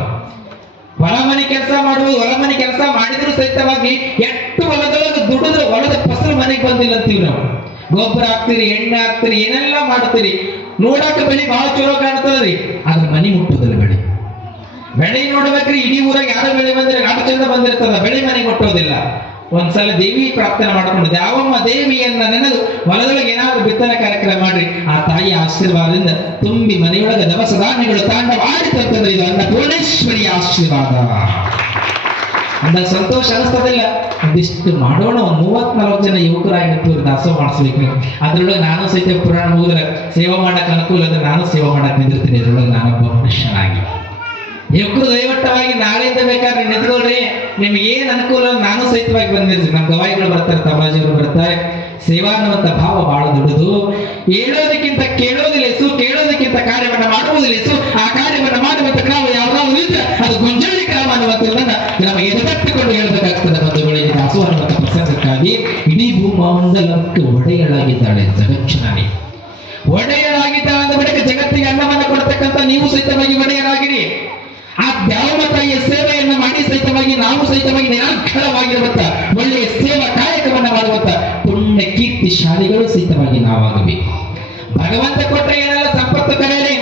ಹೊಲ ಮನೆ ಕೆಲಸ ಮಾಡುವುದು, ಹೊಲ ಮನೆ ಕೆಲಸ ಮಾಡಿದ್ರು ಸಹಿತವಾಗಿ ಎಷ್ಟು ಹೊಲದೊಳಗೆ ದುಡಿದ್ರೆ ಹೊಲದ ಫಸಲು ಮನೆಗೆ ಬಂದಿಲ್ಲ ಅಂತೀವಿ ನಾವು. ಗೊಬ್ಬರ ಹಾಕ್ತಿರಿ, ಎಣ್ಣೆ ಹಾಕ್ತಿರಿ, ಏನೆಲ್ಲ ಮಾಡ್ತೀರಿ, ನೋಡಾಕ ಬೆಳಿ ಬಹಳ ಚಲೋ ಕಾಣ್ತದ್ರಿ, ಆದ್ರೆ ಮನಿ ಮುಟ್ಟೋದಿಲ್ಲ. ಬೆಳೆ ನೋಡ್ಬೇಕ್ರಿ, ಇಡೀ ಊರಾಗ ಯಾರು ಬೆಳೆ ಬಂದ್ರೆ ಆಟ ಚಂದ ಬಂದಿರ್ತದ, ಬೆಳೆ ಮನೆಗೆ ಮುಟ್ಟೋದಿಲ್ಲ. ಒಂದ್ಸಲ ದೇವಿ ಪ್ರಾರ್ಥನೆ ಮಾಡ್ಕೊಂಡು ಯಾವಮ್ಮ ದೇವಿಯನ್ನ ನೆನೆದು ಹೊಲದೊಳಗೆ ಏನಾದ್ರು ಬಿತ್ತನೆ ಕಾರ್ಯಕ್ರಮ ಮಾಡ್ರಿ, ಆ ತಾಯಿಯ ಆಶೀರ್ವಾದದಿಂದ ತುಂಬಿ ಮನೆಯೊಳಗೆ ದವಸ ಧಾನ್ಯಗಳು ತಾಂಡವಾಡಿತಂತಂದ್ರೆ ಇದು ಅನ್ನಪೂರ್ಣೇಶ್ವರಿಯ ಆಶೀರ್ವಾದ. ಅಂದಾಗ ಸಂತೋಷ ಅನಿಸ್ತದಿಲ್ಲ. ಒಂದಿಷ್ಟು ಮಾಡೋಣ, ಒಂದು 34 ಜನ ಯುವಕರಾಗಿರ್ತೀವಿ, ದಾಸೋಹ ಮಾಡಿಸ್ಬೇಕು. ಅದ್ರೊಳಗೆ ನಾನು ಸಹಿತ ಪುರಾಣ ಮುಗಿದ್ರೆ ಸೇವೆ ಮಾಡಕ್ ಅನುಕೂಲ ಅಂದ್ರೆ ನಾನು ಸೇವೆ ಮಾಡಕ್ ನಿಂದಿರ್ತೀನಿ. ಅದ್ರೊಳಗೆ ನಾನೊಬ್ಬ ಮನುಷ್ಯನಾಗಿ ಯುವಕರು ದಯವಟ್ಟವಾಗಿ ನಾಳೆಯಿಂದ ಬೇಕಾದ್ರೆ ನಿಂತ್ಕೊಳ್ರಿ, ನಿಮ್ಗೆ ಏನ್ ಅನುಕೂಲ ನಾನು ಸಹಿತವಾಗಿ ಬಂದಿರ್ತೀನಿ. ನಮ್ಮ ಗವಾಯಿಗಳು ಬರ್ತಾರೆ, ತಮಾಜಿಗಳು ಬರ್ತಾರೆ. ಸೇವಾ ಅನ್ನುವಂಥ ಭಾವ ಬಹಳ ದೊಡ್ಡದು. ಹೇಳೋದಕ್ಕಿಂತ ಕೇಳೋದು ಲೇಸು, ಕೇಳೋದಕ್ಕಿಂತ ಕಾರ್ಯವನ್ನ ಮಾಡುವುದು ಲೇಸು. ಆ ಕಾರ್ಯವನ್ನ ಮಾಡುವಂತ ಕ್ರಮ ಯಾವ್ದಾದ್ರು ಇದ್ರೆ ಅದು ಗುಂಜಳಿ ಕ್ರಮ ಅನ್ನುವಂಥದ್ದನ್ನ ನಮಗೆ ಎದುರಟ್ಟಿಕೊಂಡು ಹೇಳ್ಬೇಕಾಗ್ತದೆ. ಬಂಧುಗಳಿಗೆ ದಾಸೋಹ ಅನ್ನುವಂಥ ಪ್ರಸಂಗಕ್ಕಾಗಿ ಇಡೀ ಭೂಮಂಡಲಕ್ಕೆ ಒಡೆಯಲಾಗಿದ್ದಾಳೆ ಜಗಜ್ಜನನಿ. ಒಡೆಯಲಾಗಿದ್ದಾಳೆ ಅಂದ ಬಳಿಕ ಜಗತ್ತಿಗೆ ಅನ್ನವನ್ನು ಕೊಡ್ತಕ್ಕಂಥ ನೀವು ಸಹಿತವಾಗಿ ಒಡೆಯರಾಗಿರಿ. ಆ ದ್ಯಾವಮ್ಮ ತಾಯಿಯ ಸೇವೆಯನ್ನು ಮಾಡಿ ಸಹಿತವಾಗಿ ನಾವು ಸಹಿತವಾಗಿ ನಿರಾಕ್ಷರವಾಗಿರುವಂತ ಒಳ್ಳೆಯ ಸೇವಾ ಕಾಯಕವನ್ನ ಮಾಡುವಂತ ಪುಣ್ಯ ಕೀರ್ತಿ ಶಾಲಿಗಳು ಸಹಿತವಾಗಿ ನಾವಾಗಬೇಕು. ಭಗವಂತ ಕೊಟ್ಟರೆ ಏನೆಲ್ಲ ಸಂಪತ್ತು ಕರೆಯಲಿ,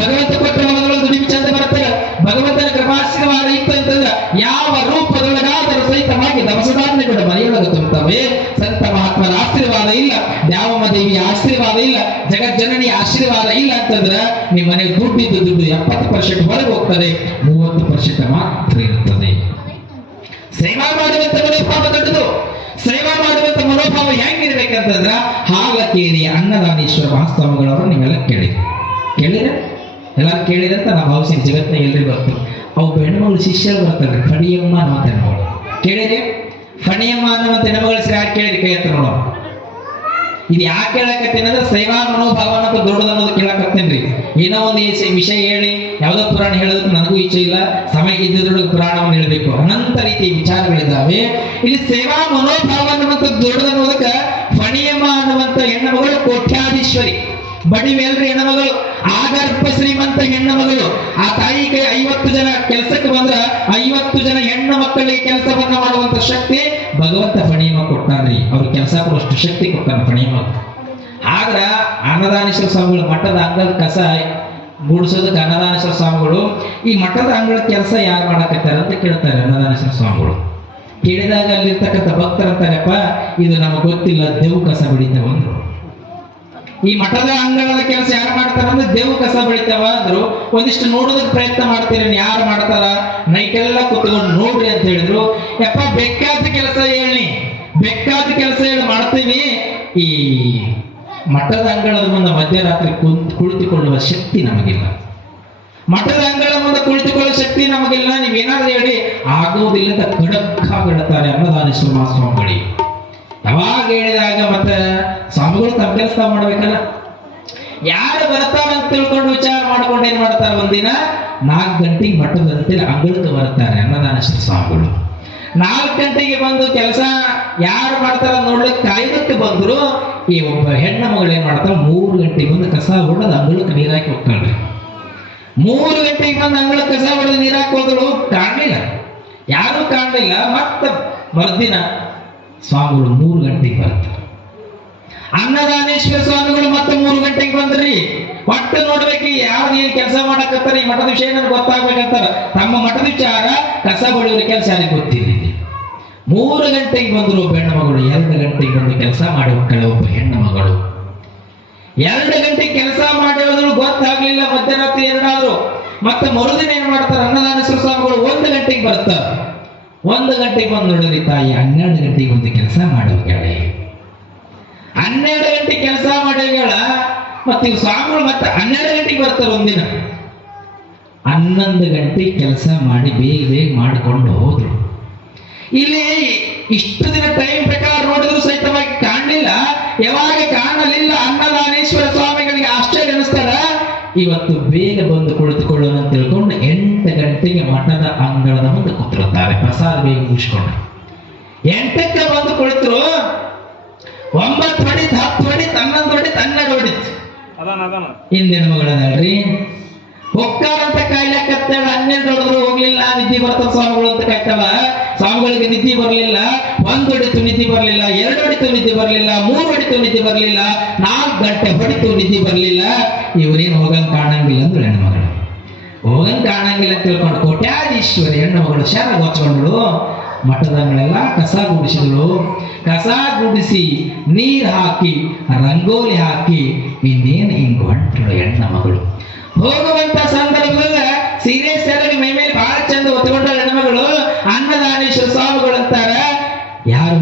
ಭಗವಂತ ಕೊಟ್ಟರೆ ಹೊಲದೊಳಗೆ ದುಡಿಮೆ ಚಂದ ಬರುತ್ತದೆ. ಭಗವಂತನ ಕೃಪಾಶೀರ್ವಾದ ಇತ್ತು ಅಂತಂದ್ರೆ ಯಾವ ರೂಪದೊಳಗಾದರೂ ಸಹಿತವಾಗಿ ದವಸಧಾನ್ಯಗಳು ಮನೆಯೊಳಗೆ ತುಂಬುತ್ತವೆ. ಸಂತ ಮಹಾತ್ಮರ ಆಶೀರ್ವಾದ ಇಲ್ಲ, ದ್ಯಾವಮ್ಮ ದೇವಿಯ ಆಶೀರ್ವಾದ ಇಲ್ಲ, ಜಗಜ್ಜನನಿಯ ಆಶೀರ್ವಾದ ಇಲ್ಲ ಅಂತಂದ್ರೆ ನಿಮ್ಮ ಮನೆಗೆ ದುಡ್ಡಿದ್ದು ದುಡ್ಡು 70% ಹೊರಗೆ ಹೋಗ್ತದೆ, 30% ಮಾತ್ರ ಇರುತ್ತದೆ. ಸೇವಾ ಮಾಡುವಂತ ಮನೋಭಾವ ದೊಡ್ಡದು. ಸೇವಾ ಮಾಡುವಂತ ಮನೋಭಾವ ಹೆಂಗಿರ್ಬೇಕಂತಂದ್ರ ಹಾಲಕೇರಿಯ ಅನ್ನದಾನೇಶ್ವರ ಮಹಾಸ್ವಾಮಿಗಳವರು ನೀವೆಲ್ಲ ಕೇಳಿದ್ರೆ ಎಲ್ಲರೂ ಕೇಳಿದಂತ ನಾವು ಭಾವಿಸಿದ ಜಗತ್ತಿನ ಎಲ್ರಿಗೂ ಬರ್ತೀವಿ. ಅವು ಹೆಣ್ಮಗಳು ಶಿಷ್ಯರು ಬರ್ತಾರೆ, ಫಣಿಯಮ್ಮ ಅನ್ನುವಂತ ಹೆಣ್ಮಗಳು ಕೇಳಿರಿ. ಫಣಿಯಮ್ಮ ಅನ್ನುವಂತ ಹೆಣ್ಮಗಳ ಯಾರು ಕೇಳಿರಿ ಕೈ ಹತ್ರ ನೋಡೋ. ಇದು ಯಾಕೆ ಹೇಳಕತ್ತೇನೆ ಅಂದ್ರೆ ಸೇವಾ ಮನೋಭಾವ ಅನ್ನೋದು ದೊಡ್ಡದು ಅನ್ನೋದು ಕೇಳಕತ್ತೇನ್ರಿ. ಏನೋ ಒಂದು ವಿಷಯ ಹೇಳಿ ಯಾವುದೋ ಪುರಾಣ ಹೇಳೋದಕ್ಕೆ ನನಗೂ ಇಚ್ಛೆ ಇಲ್ಲ, ಸಮಯ ಇದ್ದದ್ರೊಳಗೆ ಪುರಾಣವನ್ನು ಹೇಳಬೇಕು, ಅನಂತ ರೀತಿಯ ವಿಚಾರಗಳಿದ್ದಾವೆ. ಇಲ್ಲಿ ಸೇವಾ ಮನೋಭಾವ ಅನ್ನುವಂಥ ದೊಡ್ಡದು ಅನ್ನೋದಕ್ಕೆ ಫಣಿಯಮ್ಮ ಅನ್ನುವಂಥ ಹೆಣ್ಣುಮಗಳು ಕೋಟ್ಯಾಧೀಶ್ವರಿ, ಬಡಿವೇಲ್ರಿ ಹೆಣ್ಣುಮಗಳು, ಆಗರ್ಭ ಶ್ರೀಮಂತ ಹೆಣ್ಣು ಮಗಳು. ಆ ತಾಯಿಗೆ 50 ಜನ ಕೆಲಸಕ್ಕೆ ಬಂದ್ರ 50 ಜನ ಹೆಣ್ಣು ಮಕ್ಕಳಿಗೆ ಕೆಲಸವನ್ನ ಮಾಡುವಂತ ಶಕ್ತಿ ಭಗವಂತ ಫಣಿಯಮ್ಮ ಕೊಟ್ಟಾನ್ರಿ. ಅವ್ರ ಕೆಲಸ ಕೊಡುವಷ್ಟು ಶಕ್ತಿ ಕೊಟ್ಟಾನ ಫಣಿಯಮ್ಮ. ಆದ್ರ ಅನ್ನದಾನೇಶ್ವರ ಸ್ವಾಮಿಗಳು ಮಠದ ಅಂಗಳದ ಕಸ ಗೂಡಿಸೋದಕ್ಕೆ ಅನ್ನದಾನೇಶ್ವರ ಸ್ವಾಮಿಗಳು ಈ ಮಠದ ಅಂಗಳ ಕೆಲಸ ಯಾರು ಮಾಡಕತ್ತಾರ ಅಂತ ಕೇಳ್ತಾರೆ ಅನ್ನದಾನೇಶ್ವರ ಸ್ವಾಮಿಗಳು. ಕೇಳಿದಾಗ ಅಲ್ಲಿರ್ತಕ್ಕಂಥ ಭಕ್ತರಂತಾರಪ್ಪ, ಇದು ನಮಗೆ ಗೊತ್ತಿಲ್ಲ, ದೇವು ಕಸ ಬಡಿತಾವ ಅಂದ್ರು. ಈ ಮಠದ ಅಂಗಳದ ಕೆಲಸ ಯಾರು ಮಾಡ್ತಾರ ಅಂದ್ರೆ ದೇವು ಕಸ ಬೆಳಿತಾವ ಅಂದ್ರು. ಒಂದಿಷ್ಟು ನೋಡೋದಕ್ಕೆ ಪ್ರಯತ್ನ ಮಾಡ್ತೀರಿ, ಯಾರು ಮಾಡ್ತಾರ, ನೈಟ್ ಎಲ್ಲ ಕುತ್ಕೊಂಡು ನೋಡ್ರಿ ಅಂತ ಹೇಳಿದ್ರು. ಯಪ್ಪ ಬೇಕಾದ ಕೆಲಸ ಹೇಳಿ, ಬೇಕಾದ ಕೆಲಸ ಹೇಳಿ ಮಾಡ್ತೀವಿ. ಈ ಮಠದ ಅಂಗಳದ ಮುಂದೆ ಮಧ್ಯರಾತ್ರಿ ಕುಳಿತುಕೊಳ್ಳುವ ಶಕ್ತಿ ನಮಗಿಲ್ಲ. ಮಠದ ಅಂಗಳ ಮುಂದೆ ಕುಳಿತುಕೊಳ್ಳುವ ಶಕ್ತಿ ನಮಗಿಲ್ಲ. ನೀವೇನಾದ್ರೂ ಹೇಳಿ ಆಗುವುದಿಲ್ಲ ಅಂತ ಖಡಕ್ಕಾಗಿಡ್ತಾರೆ ಅನ್ನದಾನೇಶ್ವರ ಮಹಾಸ್ವಾಮಿಗಳಿಗೆ. ಯಾವಾಗ ಹೇಳಿದಾಗ ಮತ್ತೆ ಸ್ವಾಮಿಗಳು ತಮ್ಮ ಕೆಲಸ ಮಾಡ್ಬೇಕಲ್ಲ. ಯಾರು ಬರ್ತಾರ ಅಂತ ತಿಳ್ಕೊಂಡು ವಿಚಾರ ಮಾಡ್ಕೊಂಡು ಏನ್ ಮಾಡ್ತಾರೆ, ಒಂದಿನ 4 ಗಂಟೆಗೆ ಮಠದಂತೆ ಅಂಗಳಕ್ಕೆ ಬರ್ತಾರೆ ಅನ್ನದಾನೇಶ್ವರ ಸ್ವಾಮಿಗಳು. 4 ಗಂಟೆಗೆ ಬಂದು ಕೆಲಸ ಯಾರು ಮಾಡ್ತಾರ ನೋಡ್ಲಿಕ್ಕೆ ಕಾಯ್ದಕ್ಕೆ ಬಂದ್ರು. ಈ ಒಬ್ಬ ಹೆಣ್ಣು ಮಗಳು ಏನ್ ಮಾಡ್ತಾರ, 3 ಗಂಟೆಗೆ ಬಂದು ಕಸ ಹೊಡೆದು ಅಂಗಳಕ್ಕೆ ನೀರಾಕಿ ಹೋಗ್ತಾಳ್ರಿ. 3 ಗಂಟೆಗೆ ಬಂದು ಅಂಗಳಕ್ಕೆ ಕಸ ಹೊಡೆದು ನೀರಾಕಿ ಹೋದ್ರು, ಕಾಣಲಿಲ್ಲ, ಯಾರು ಕಾಣಲಿಲ್ಲ. ಮತ್ತ ಮರ್ದಿನ ಸ್ವಾಮಿಗಳು 3 ಗಂಟೆಗೆ ಬರ್ತಾರೆ. ಅನ್ನದಾನೇಶ್ವರ ಸ್ವಾಮಿಗಳು ಮತ್ತೆ 3 ಗಂಟೆಗೆ ಬಂದ್ರಿ. ಒಟ್ಟು ನೋಡ್ಬೇಕು ಯಾವ್ದು ಏನ್ ಕೆಲಸ ಮಾಡಕತ್ತಾರ, ಈ ಮಠದ ವಿಷಯ ನನಗೆ ಗೊತ್ತಾಗ್ಬೇಕಂತಾರ. ತಮ್ಮ ಮಠದ ವಿಚಾರ ಕಸ ಬಳಿಯೋರ ಕೆಲಸ ಯಾರಿಗೆ ಗೊತ್ತಿಲ್ಲ. 3 ಗಂಟೆಗೆ ಬಂದ್ರು ಒಬ್ಬ ಹೆಣ್ಣು ಮಗಳು, 2 ಗಂಟೆಗೆ ಬಂದು ಕೆಲಸ ಮಾಡಿ ಹೋಗ್ತಾಳೆ ಒಬ್ಬ ಹೆಣ್ಣು ಮಗಳು. 2 ಗಂಟೆಗೆ ಕೆಲಸ ಮಾಡಿರೋದ್ರು ಗೊತ್ತಾಗ್ಲಿಲ್ಲ, ಮಧ್ಯರಾತ್ರಿ 2 ಆದ್ರು. ಮತ್ತೆ ಮರುದಿನ ಏನ್ ಮಾಡ್ತಾರೆ ಅನ್ನದಾನೇಶ್ವರ ಸ್ವಾಮಿಗಳು 1 ಗಂಟೆಗೆ ಬರ್ತಾರೆ. 1 ಗಂಟೆಗೆ ಬಂದು ನೋಡಿದ್ರಿ ತಾಯಿ 12 ಗಂಟೆಗೆ ಒಂದು ಕೆಲಸ ಮಾಡೋಗ್ಯಾಳೆ. 12 ಗಂಟೆ ಕೆಲಸ ಮಾಡೋಗ್ಯಾಳ. ಮತ್ತೆ ಇವ್ ಸ್ವಾಮಿಗಳು ಮತ್ತೆ 12 ಗಂಟೆಗೆ ಬರ್ತಾರೆ ಒಂದಿನ. 11 ಗಂಟೆ ಕೆಲಸ ಮಾಡಿ ಬೇಗ ಮಾಡಿಕೊಂಡು ಹೋದ್ರು. ಇಲ್ಲಿ ಇಷ್ಟು ದಿನ ಟೈಮ್ ಪ್ರಕಾರ ನೋಡಿದ್ರು ಸಹಿತವಾಗಿ ಕಾಣಲಿಲ್ಲ. ಯಾವಾಗ ಕಾಣಲಿಲ್ಲ ಅನ್ನದಾನೇಶ್ವರ ಸ್ವಾಮಿಗಳಿಗೆ ಆಶ್ಚರ್ಯ ಅನಿಸ್ತಾರ. ಇವತ್ತು ಬೇಗ ಬಂದು ಕುಳಿತುಕೊಳ್ಳೋಣ ಅಂತ ತಿಳ್ಕೊಂಡು 8 ಗಂಟೆಗೆ ಮಠದ ಅಂಗಳದ ಮುಂದೆ ಕೂತಿರುತ್ತಾರೆ. ಪ್ರಸಾದ ಬೇಗ ಮುಗಿಸ್ಕೊಂಡು 8ಕ್ಕೆ ಬಂದು ಕುಳಿತರು. 9 ಹೊಡಿತು, 10 ಹೊಡಿತು, 11 ಹೊಡಿತು, 12 ಹೊಡಿತು. ಹಿಂದಿನ ಮಗಳದಲ್ರಿ ಹೊಕ್ಕಾರಂತ ಕಾಯ್ಲಕ್ಕತ್ತಾಳ. 12 ಹೊಡೆದ್ರು ಹೋಗ್ಲಿಲ್ಲ, ನಿದ್ದೆ ಬರ್ತದ ಸ್ವಾಮಿಗಳು ಅಂತ ಕಾಯ್ತಾಳ. ಸ್ವಾಮಿಗಳಿಗೆ ನಿದ್ದೆ ಬರಲಿಲ್ಲ. 1 ಹೊಡಿತು ನಿದ್ದೆ ಬರಲಿಲ್ಲ, 2 ಹೊಡಿತು ನಿದ್ದೆ ಬರಲಿಲ್ಲ, 3 ಹೊಡಿತು ನಿದ್ದೆ ಬರಲಿಲ್ಲ, 4 ಗಂಟೆ ಹೊಡಿತು ನಿದ್ದೆ ಬರಲಿಲ್ಲ. ಇವ್ರೇನು ಹೋಗಂಗ್ ಕಾಣಂಗಿಲ್ಲ ಅಂದ್ರೆ ಹೆಣ್ಣುಮಗಳು ಹೋಗಂಗ್ ಕಾಣಂಗಿಲ್ಲ ಅಂತ ತಿಳ್ಕೊಂಡು ಕೋಟ್ಯಾಧೀಶ್ವರಿ ಹೆಣ್ಣುಮಗಳು ಶಾರ ಗೊಚ್ಕೊಂಡ್ಳು. ಮಠದಂಗಳೆಲ್ಲ ಕಸ ಗುಡಿಸಿದಳು. ಕಸ ಗುಡಿಸಿ ನೀರ್ ಹಾಕಿ ರಂಗೋಲಿ ಹಾಕಿ ಇನ್ನೇನು ಹಿಂಗ್ ಹೊಂಟಳು ಹೆಣ್ಣ ಮಗಳು. ಹೋಗುವಂತ ಸಂದರ್ಭದಲ್ಲ ಸೀರೆ ಸೆರಗಿ ಮೈ ಮೇಲೆ ಬಹಳ ಚಂದ ಒತ್ಕೊಂಡ ಹೆಣ್ಮಗಳು. ಅನ್ನದಾನೇಶ್ವರ ಸ್ವಾಮಿಗಳು ಅಂತಾರ, ಯಾರು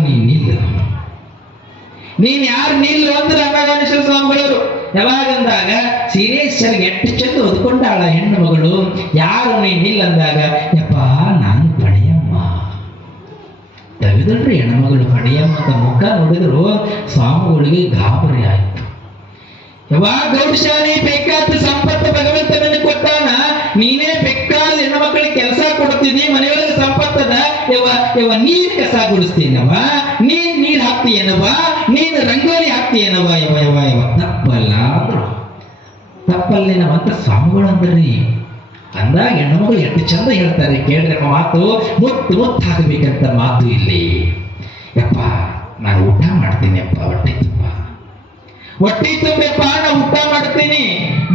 ನೀನ್ ಯಾರು ನಿಲ್ಲು ಅಂದ್ರೆ ಅನ್ನದಾನೇಶ್ವರ ಸ್ವಾಮಿಗಳು ಯಾವಾಗಂದಾಗ ಸೀರೆ ಸೆರಗಿ ಎಷ್ಟು ಚಂದ ಒದ್ಕೊಂಡಾಳ ಹೆಣ್ಣು ಮಗಳು. ಯಾರು ನೀನ್ ನಿಲ್ಲ ಅಂದಾಗ ಯಪ್ಪ ನಾನು ಪಡೆಯಮ್ಮ ತೆಗೆದಲ್ರಿ ಹೆಣ್ಮಗಳು. ಪಡೆಯಮ್ಮ ಅಂತ ಮುಖ ನೋಡಿದ್ರು ಸ್ವಾಮಿಗಳಿಗೆ ಗಾಬರಿ ಆಯ್ತು. ಯಾವಾಗ ಗೌಡಶಾಲಿ ಬೇಕಾದ ಸಂಪತ್ತು ಭಗವಂತ ನನಗೆ ಕೊಟ್ಟಾನ, ನೀನೇ ಬೇಕಾದ ಹೆಣ್ಣು ಮಕ್ಕಳಿಗೆ ಕೆಲಸ ಕೊಡ್ತೀನಿ, ಮನೆಯೊಳಗೆ ಸಂಪತ್ತದ ಯವ ನೀರ್ ಕಸ ಗುಡಿಸ್ತೀನವ, ನೀನ್ ನೀರ್ ಹಾಕ್ತೀಯನವ, ನೀನ್ ರಂಗೋಲಿ ಹಾಕ್ತೀಯನವ, ಯವ ತಪ್ಪಲ್ಲ ಅಂದ್ರು. ತಪ್ಪಲ್ಲೇನವ ಅಂತ ಸ್ವಾಮಿಗಳು ಅಂದ್ರಿ. ಅಂದಾಗ ಹೆಣ್ಣುಮಗಳು ಎಷ್ಟು ಚಂದ ಹೇಳ್ತಾರೆ ಕೇಳ್ರಿ ಮಾತು. ಮುತ್ತು ಹಾಕಬೇಕಂತ ಮಾತು ಇಲ್ಲಿ. ಯಪ್ಪ ನಾನು ಊಟ ಮಾಡ್ತೀನಿ ಅಪ್ಪ, ಹೊಟ್ಟೆ ತುಂಬಪ್ಪ ನಾ ಊಟ ಮಾಡ್ತೀನಿ.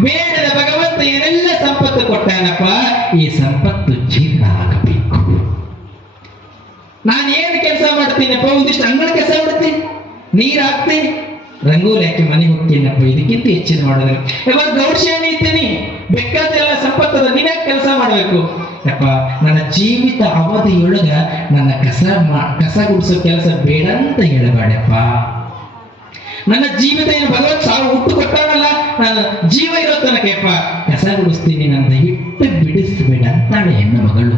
ಬೇಡದ ಭಗವಂತ ಏನೆಲ್ಲ ಸಂಪತ್ತು ಕೊಟ್ಟಾನಪ್ಪ, ಈ ಸಂಪತ್ತು ಜೀರ್ಣ ಆಗಬೇಕು. ನಾನು ಏನು ಕೆಲಸ ಮಾಡ್ತೀನಪ್ಪ, ಒಂದಿಷ್ಟು ಅಂಗಳ ಕೆಲಸ ಮಾಡ್ತೀನಿ, ನೀರ್ ಹಾಕ್ತೀನಿ, ರಂಗೋಲಿ ಹಾಕಿ ಮನೆಗೆ ಹೋಗ್ತೀನಪ್ಪ. ಇದಕ್ಕಿಂತ ಹೆಚ್ಚಿನ ಮಾಡೋದ್ರೆ ಯಾವಾಗ ಗೌಡ್ಶಾಣಿ ಇದ್ದೀನಿ, ಬೇಕಾದೆಲ್ಲ ಸಂಪತ್ತದ ನೀನೇ ಕೆಲಸ ಮಾಡಬೇಕು. ಯಪ್ಪ ನನ್ನ ಜೀವಿತ ಅವಧಿಯೊಳಗ ನನ್ನ ಕಸ ಗುಡಿಸೋ ಕೆಲಸ ಬೇಡ ಅಂತ ಹೇಳಬೇಡಪ್ಪ. ನನ್ನ ಜೀವಿತ ಏನು ಭಗವಂತ ಸಾವು ಹುಟ್ಟು ಕೊಟ್ಟಾನಲ್ಲ, ನಾನು ಜೀವ ಇರೋ ತನಕಪ್ಪ ಕಸ ಗುಡಿಸ್ತೀನಿ, ನನ್ನ ದಯವಿಟ್ಟು ಬಿಡಿಸ್ಬೇಡ ಅಂತಾಳೆ ಹೆಣ್ಣು ಮಗಳು.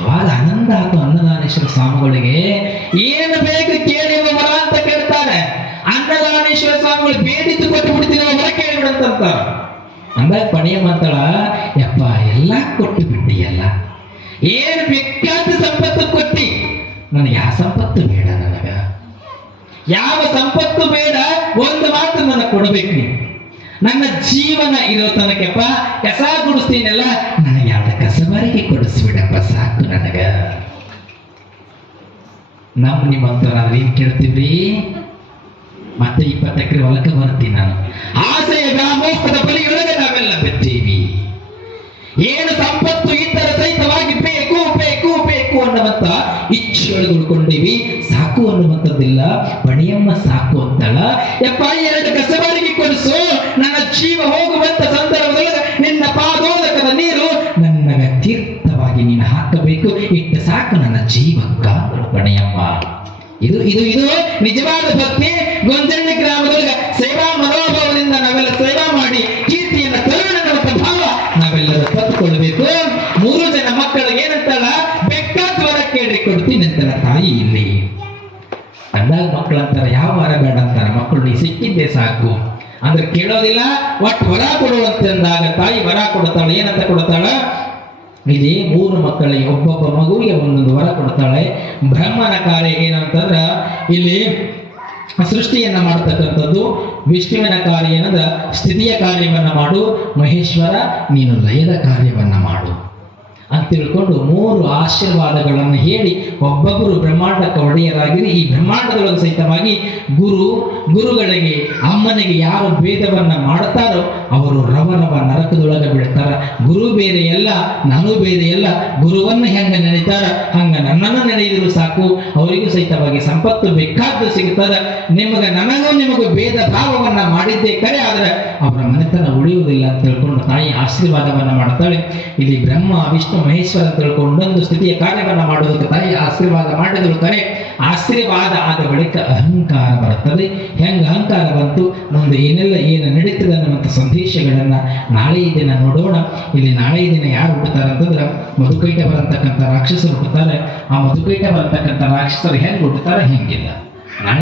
ಅವಾಗ ಆನಂದ ಆಯ್ತು ಅನ್ನದಾನೇಶ್ವರ ಸ್ವಾಮಿಗಳಿಗೆ. ಏನು ಬೇಕು ಕೇಳಿ ವರ ಅಂತ ಕೇಳ್ತಾರೆ. ಅನ್ನದಾನೇಶ್ವರ ಸ್ವಾಮಿಗಳು ಬೇಡಿದ್ದು ಕೊಟ್ಟು ಬಿಡ್ತೀನಿ ವರ ಕೇಳಿಬಿಡಂತ ಅಂದಾಗ ಪಡೆಯ ಮಾತಾಳ, ಯಪ್ಪ ಎಲ್ಲ ಕೊಟ್ಟು ಬಿಟ್ಟಿಯಲ್ಲ, ಏನು ಬೇಕಾದ ಸಂಪತ್ತು ಕೊಟ್ಟಿ, ನನಗೆ ಆ ಸಂಪತ್ತು ಬೇಡ, ನನಗ ಯಾವ ಸಂಪತ್ತು ಬೇಡ, ಒಂದು ಮಾತು ನನಗೆ ಕೊಡಬೇಕು ನೀವು. ನನ್ನ ಜೀವನ ಇರೋ ತನಕಪ್ಪ ಕಸ ಗುಡಿಸ್ತೀನಲ್ಲ, ನನಗೆ ಯಾವ್ದ ಕಸಬಾರಿಗೆ ಕೊಡಿಸ್ಬಿಡಪ್ಪ, ಸಾಕು ನನಗ. ನಿಮ್ಮಂತವ್ರಾದ್ರೆ ಏನ್ ಕೇಳ್ತೀವ್ರಿ? ಮತ್ತೆ 20 ಎಕರೆ ಹೊಲಕ್ಕೆ ಬರ್ತೀನಿ ನಾನು. ಆಸೆಯ ವ್ಯಾಮೋಹದ ಬಲಿಯೊಳಗೆ ನಾವೆಲ್ಲ ಬಿದ್ದೀವಿ. ಏನು ಸಂಪತ್ತು ಇತರ ಸಹಿತವಾಗಿ ಬೇಕು ಬೇಕು ಬೇಕು ಅನ್ನುವಂತ ಇಚ್ಛೆಯೊಳಗೆ ಉಳ್ಕೊಂಡಿವಿ. ಸಾಕು ಅನ್ನುವಂಥದ್ದಿಲ್ಲ. ಪಣಿಯಮ್ಮ ಸಾಕು ಅಂತಲ್ಲ, ಯಪ್ಪ 2 ಕಸಬಾರಿಗೆ ಕೊಡಿಸು, ನನ್ನ ಜೀವ ಹೋಗುವಂತ ಸಂದರ್ಭದೊಳಗೆ ನಿನ್ನ ಪಾದೋದಕದ ನೀರು ನನ್ನ ತೀರ್ಥವಾಗಿ ನೀನು ಹಾಕಬೇಕು, ಇಟ್ಟು ಸಾಕು ನನ್ನ ಜೀವಕ್ಕ ಪಣಿಯಮ್ಮ. ಇದು ಇದು ಇದು ನಿಜವಾದ ಭಕ್ತಿ. ಗೊಂಜಳ್ಳಿ ಗ್ರಾಮದೊಳಗೆ ಸೇವಾ ಮನೋಭಾವದಿಂದ ನಾವೆಲ್ಲ ಸೇವಾ ಮಾಡಿ ಕೀರ್ತಿಯನ್ನು ತರುವಂತ ಭಾವ ನಾವೆಲ್ಲರೂ ಕತ್ತುಕೊಳ್ಬೇಕು. 3 ಜನ ಮಕ್ಕಳಿಗೆ ಏನಂತಲ್ಲ, ಬೇಕಾದ ವರ ಕೇಳಿ ಕೊಡ್ತೀನಿ ಅಂತಾರ ತಾಯಿ ಇಲ್ಲಿ. ಅಂದಾಗ ಮಕ್ಕಳಂತಾರ ಯಾವ ವರ ಬೇಡ ಅಂತಾರ, ಮಕ್ಕಳು ನೀ ಸಿಕ್ಕಿದ್ದೆ ಸಾಕು ಅಂದ್ರೆ ಕೇಳೋದಿಲ್ಲ. ಒಟ್ಟು ವರ ಕೊಡುವಂತಂದಾಗ ತಾಯಿ ವರ ಕೊಡ್ತಾಳೆ. ಏನಂತ ಕೊಡ್ತಾಳ? ಇಲ್ಲಿ 3 ಮಕ್ಕಳಿಗೆ ಒಬ್ಬೊಬ್ಬ ಮಗುವಿಗೆ ಒಂದೊಂದು ವರ ಕೊಡ್ತಾಳೆ. ಬ್ರಹ್ಮನ ಕಾರ್ಯ ಏನಂತಂದ್ರ ಇಲ್ಲಿ ಸೃಷ್ಟಿಯನ್ನ ಮಾಡತಕ್ಕಂಥದ್ದು. ವಿಷ್ಣುವಿನ ಕಾರ್ಯ ಏನಂದ್ರ ಸ್ಥಿತಿಯ ಕಾರ್ಯವನ್ನ ಮಾಡು, ಮಹೇಶ್ವರ ನೀನು ಲಯದ ಕಾರ್ಯವನ್ನ ಮಾಡು ಅಂತ ತಿಳ್ಕೊಂಡು 3 ಆಶೀರ್ವಾದಗಳನ್ನು ಹೇಳಿ ಒಬ್ಬೊಬ್ಬರು ಬ್ರಹ್ಮಾಂಡಕ್ಕೆ ಒಡೆಯರಾಗಿರಿ. ಈ ಬ್ರಹ್ಮಾಂಡದೊಳಗೆ ಸಹಿತವಾಗಿ ಗುರುಗಳಿಗೆ ಅಮ್ಮನಿಗೆ ಯಾರು ಭೇದವನ್ನ ಮಾಡ್ತಾರೋ ಅವರು ರವರವ ನರಕದೊಳಗೆ ಬೀಳ್ತಾರ. ಗುರು ಬೇರೆ ಎಲ್ಲ, ನಾನು ಬೇರೆ ಎಲ್ಲ. ಗುರುವನ್ನ ಹೆಂಗ ನೆನೀತಾರ ಹಂಗ ನನ್ನನ್ನು ನೆನೆಯಿದ್ರು ಸಾಕು, ಅವರಿಗೂ ಸಹಿತವಾಗಿ ಸಂಪತ್ತು ಬೇಕಾದ್ದು ಸಿಗುತ್ತದೆ. ನಿಮಗೂ ಭೇದ ಭಾವವನ್ನ ಮಾಡಿದ್ದೇ ಕರೆ, ಆದ್ರೆ ಅವರ ಮನೆತನ ಉಳಿಯುವುದಿಲ್ಲ ಅಂತ ತಿಳ್ಕೊಂಡು ತಾಯಿ ಆಶೀರ್ವಾದವನ್ನ ಮಾಡ್ತಾಳೆ. ಇಲ್ಲಿ ಬ್ರಹ್ಮ ವಿಷ್ಣು ಮಹೇಶ್ವರ ಅಂತ ತಿಳ್ಕೊಂಡೊಂದು ಸ್ಥಿತಿಯ ಕಾರ್ಯವನ್ನ ಮಾಡುವುದಕ್ಕೆ ತಾಯಿ ಆಶೀರ್ವಾದ ಮಾಡಿದ್ರು ಕರೆ. ಆಶೀರ್ವಾದ ಆದ ಬಳಿಕ ಅಹಂಕಾರ ಬರುತ್ತದೆ. ಹೆಂಗ ಅಹಂಕಾರ ಬಂತು, ಮುಂದೆ ಏನು ನಡೀತದೆ ಅನ್ನುವಂಥ ಸಂದೇಶಗಳನ್ನ ನಾಳೆ ದಿನ ನೋಡೋಣ. ಇಲ್ಲಿ ನಾಳೆ ದಿನ ಯಾರು ಹುಡ್ತಾರೆ ಅಂತಂದ್ರೆ ಮಧುಕೈಟ ಬರತಕ್ಕಂಥ ರಾಕ್ಷಸರು ಹುಡ್ತಾರೆ. ಆ ಮಧುಕೈಟ ಬರತಕ್ಕಂಥ ರಾಕ್ಷಸರು ಹೆಂಗೆ ಹುಡ್ತಾರೆ ಹೆಂಗಿಲ್ಲ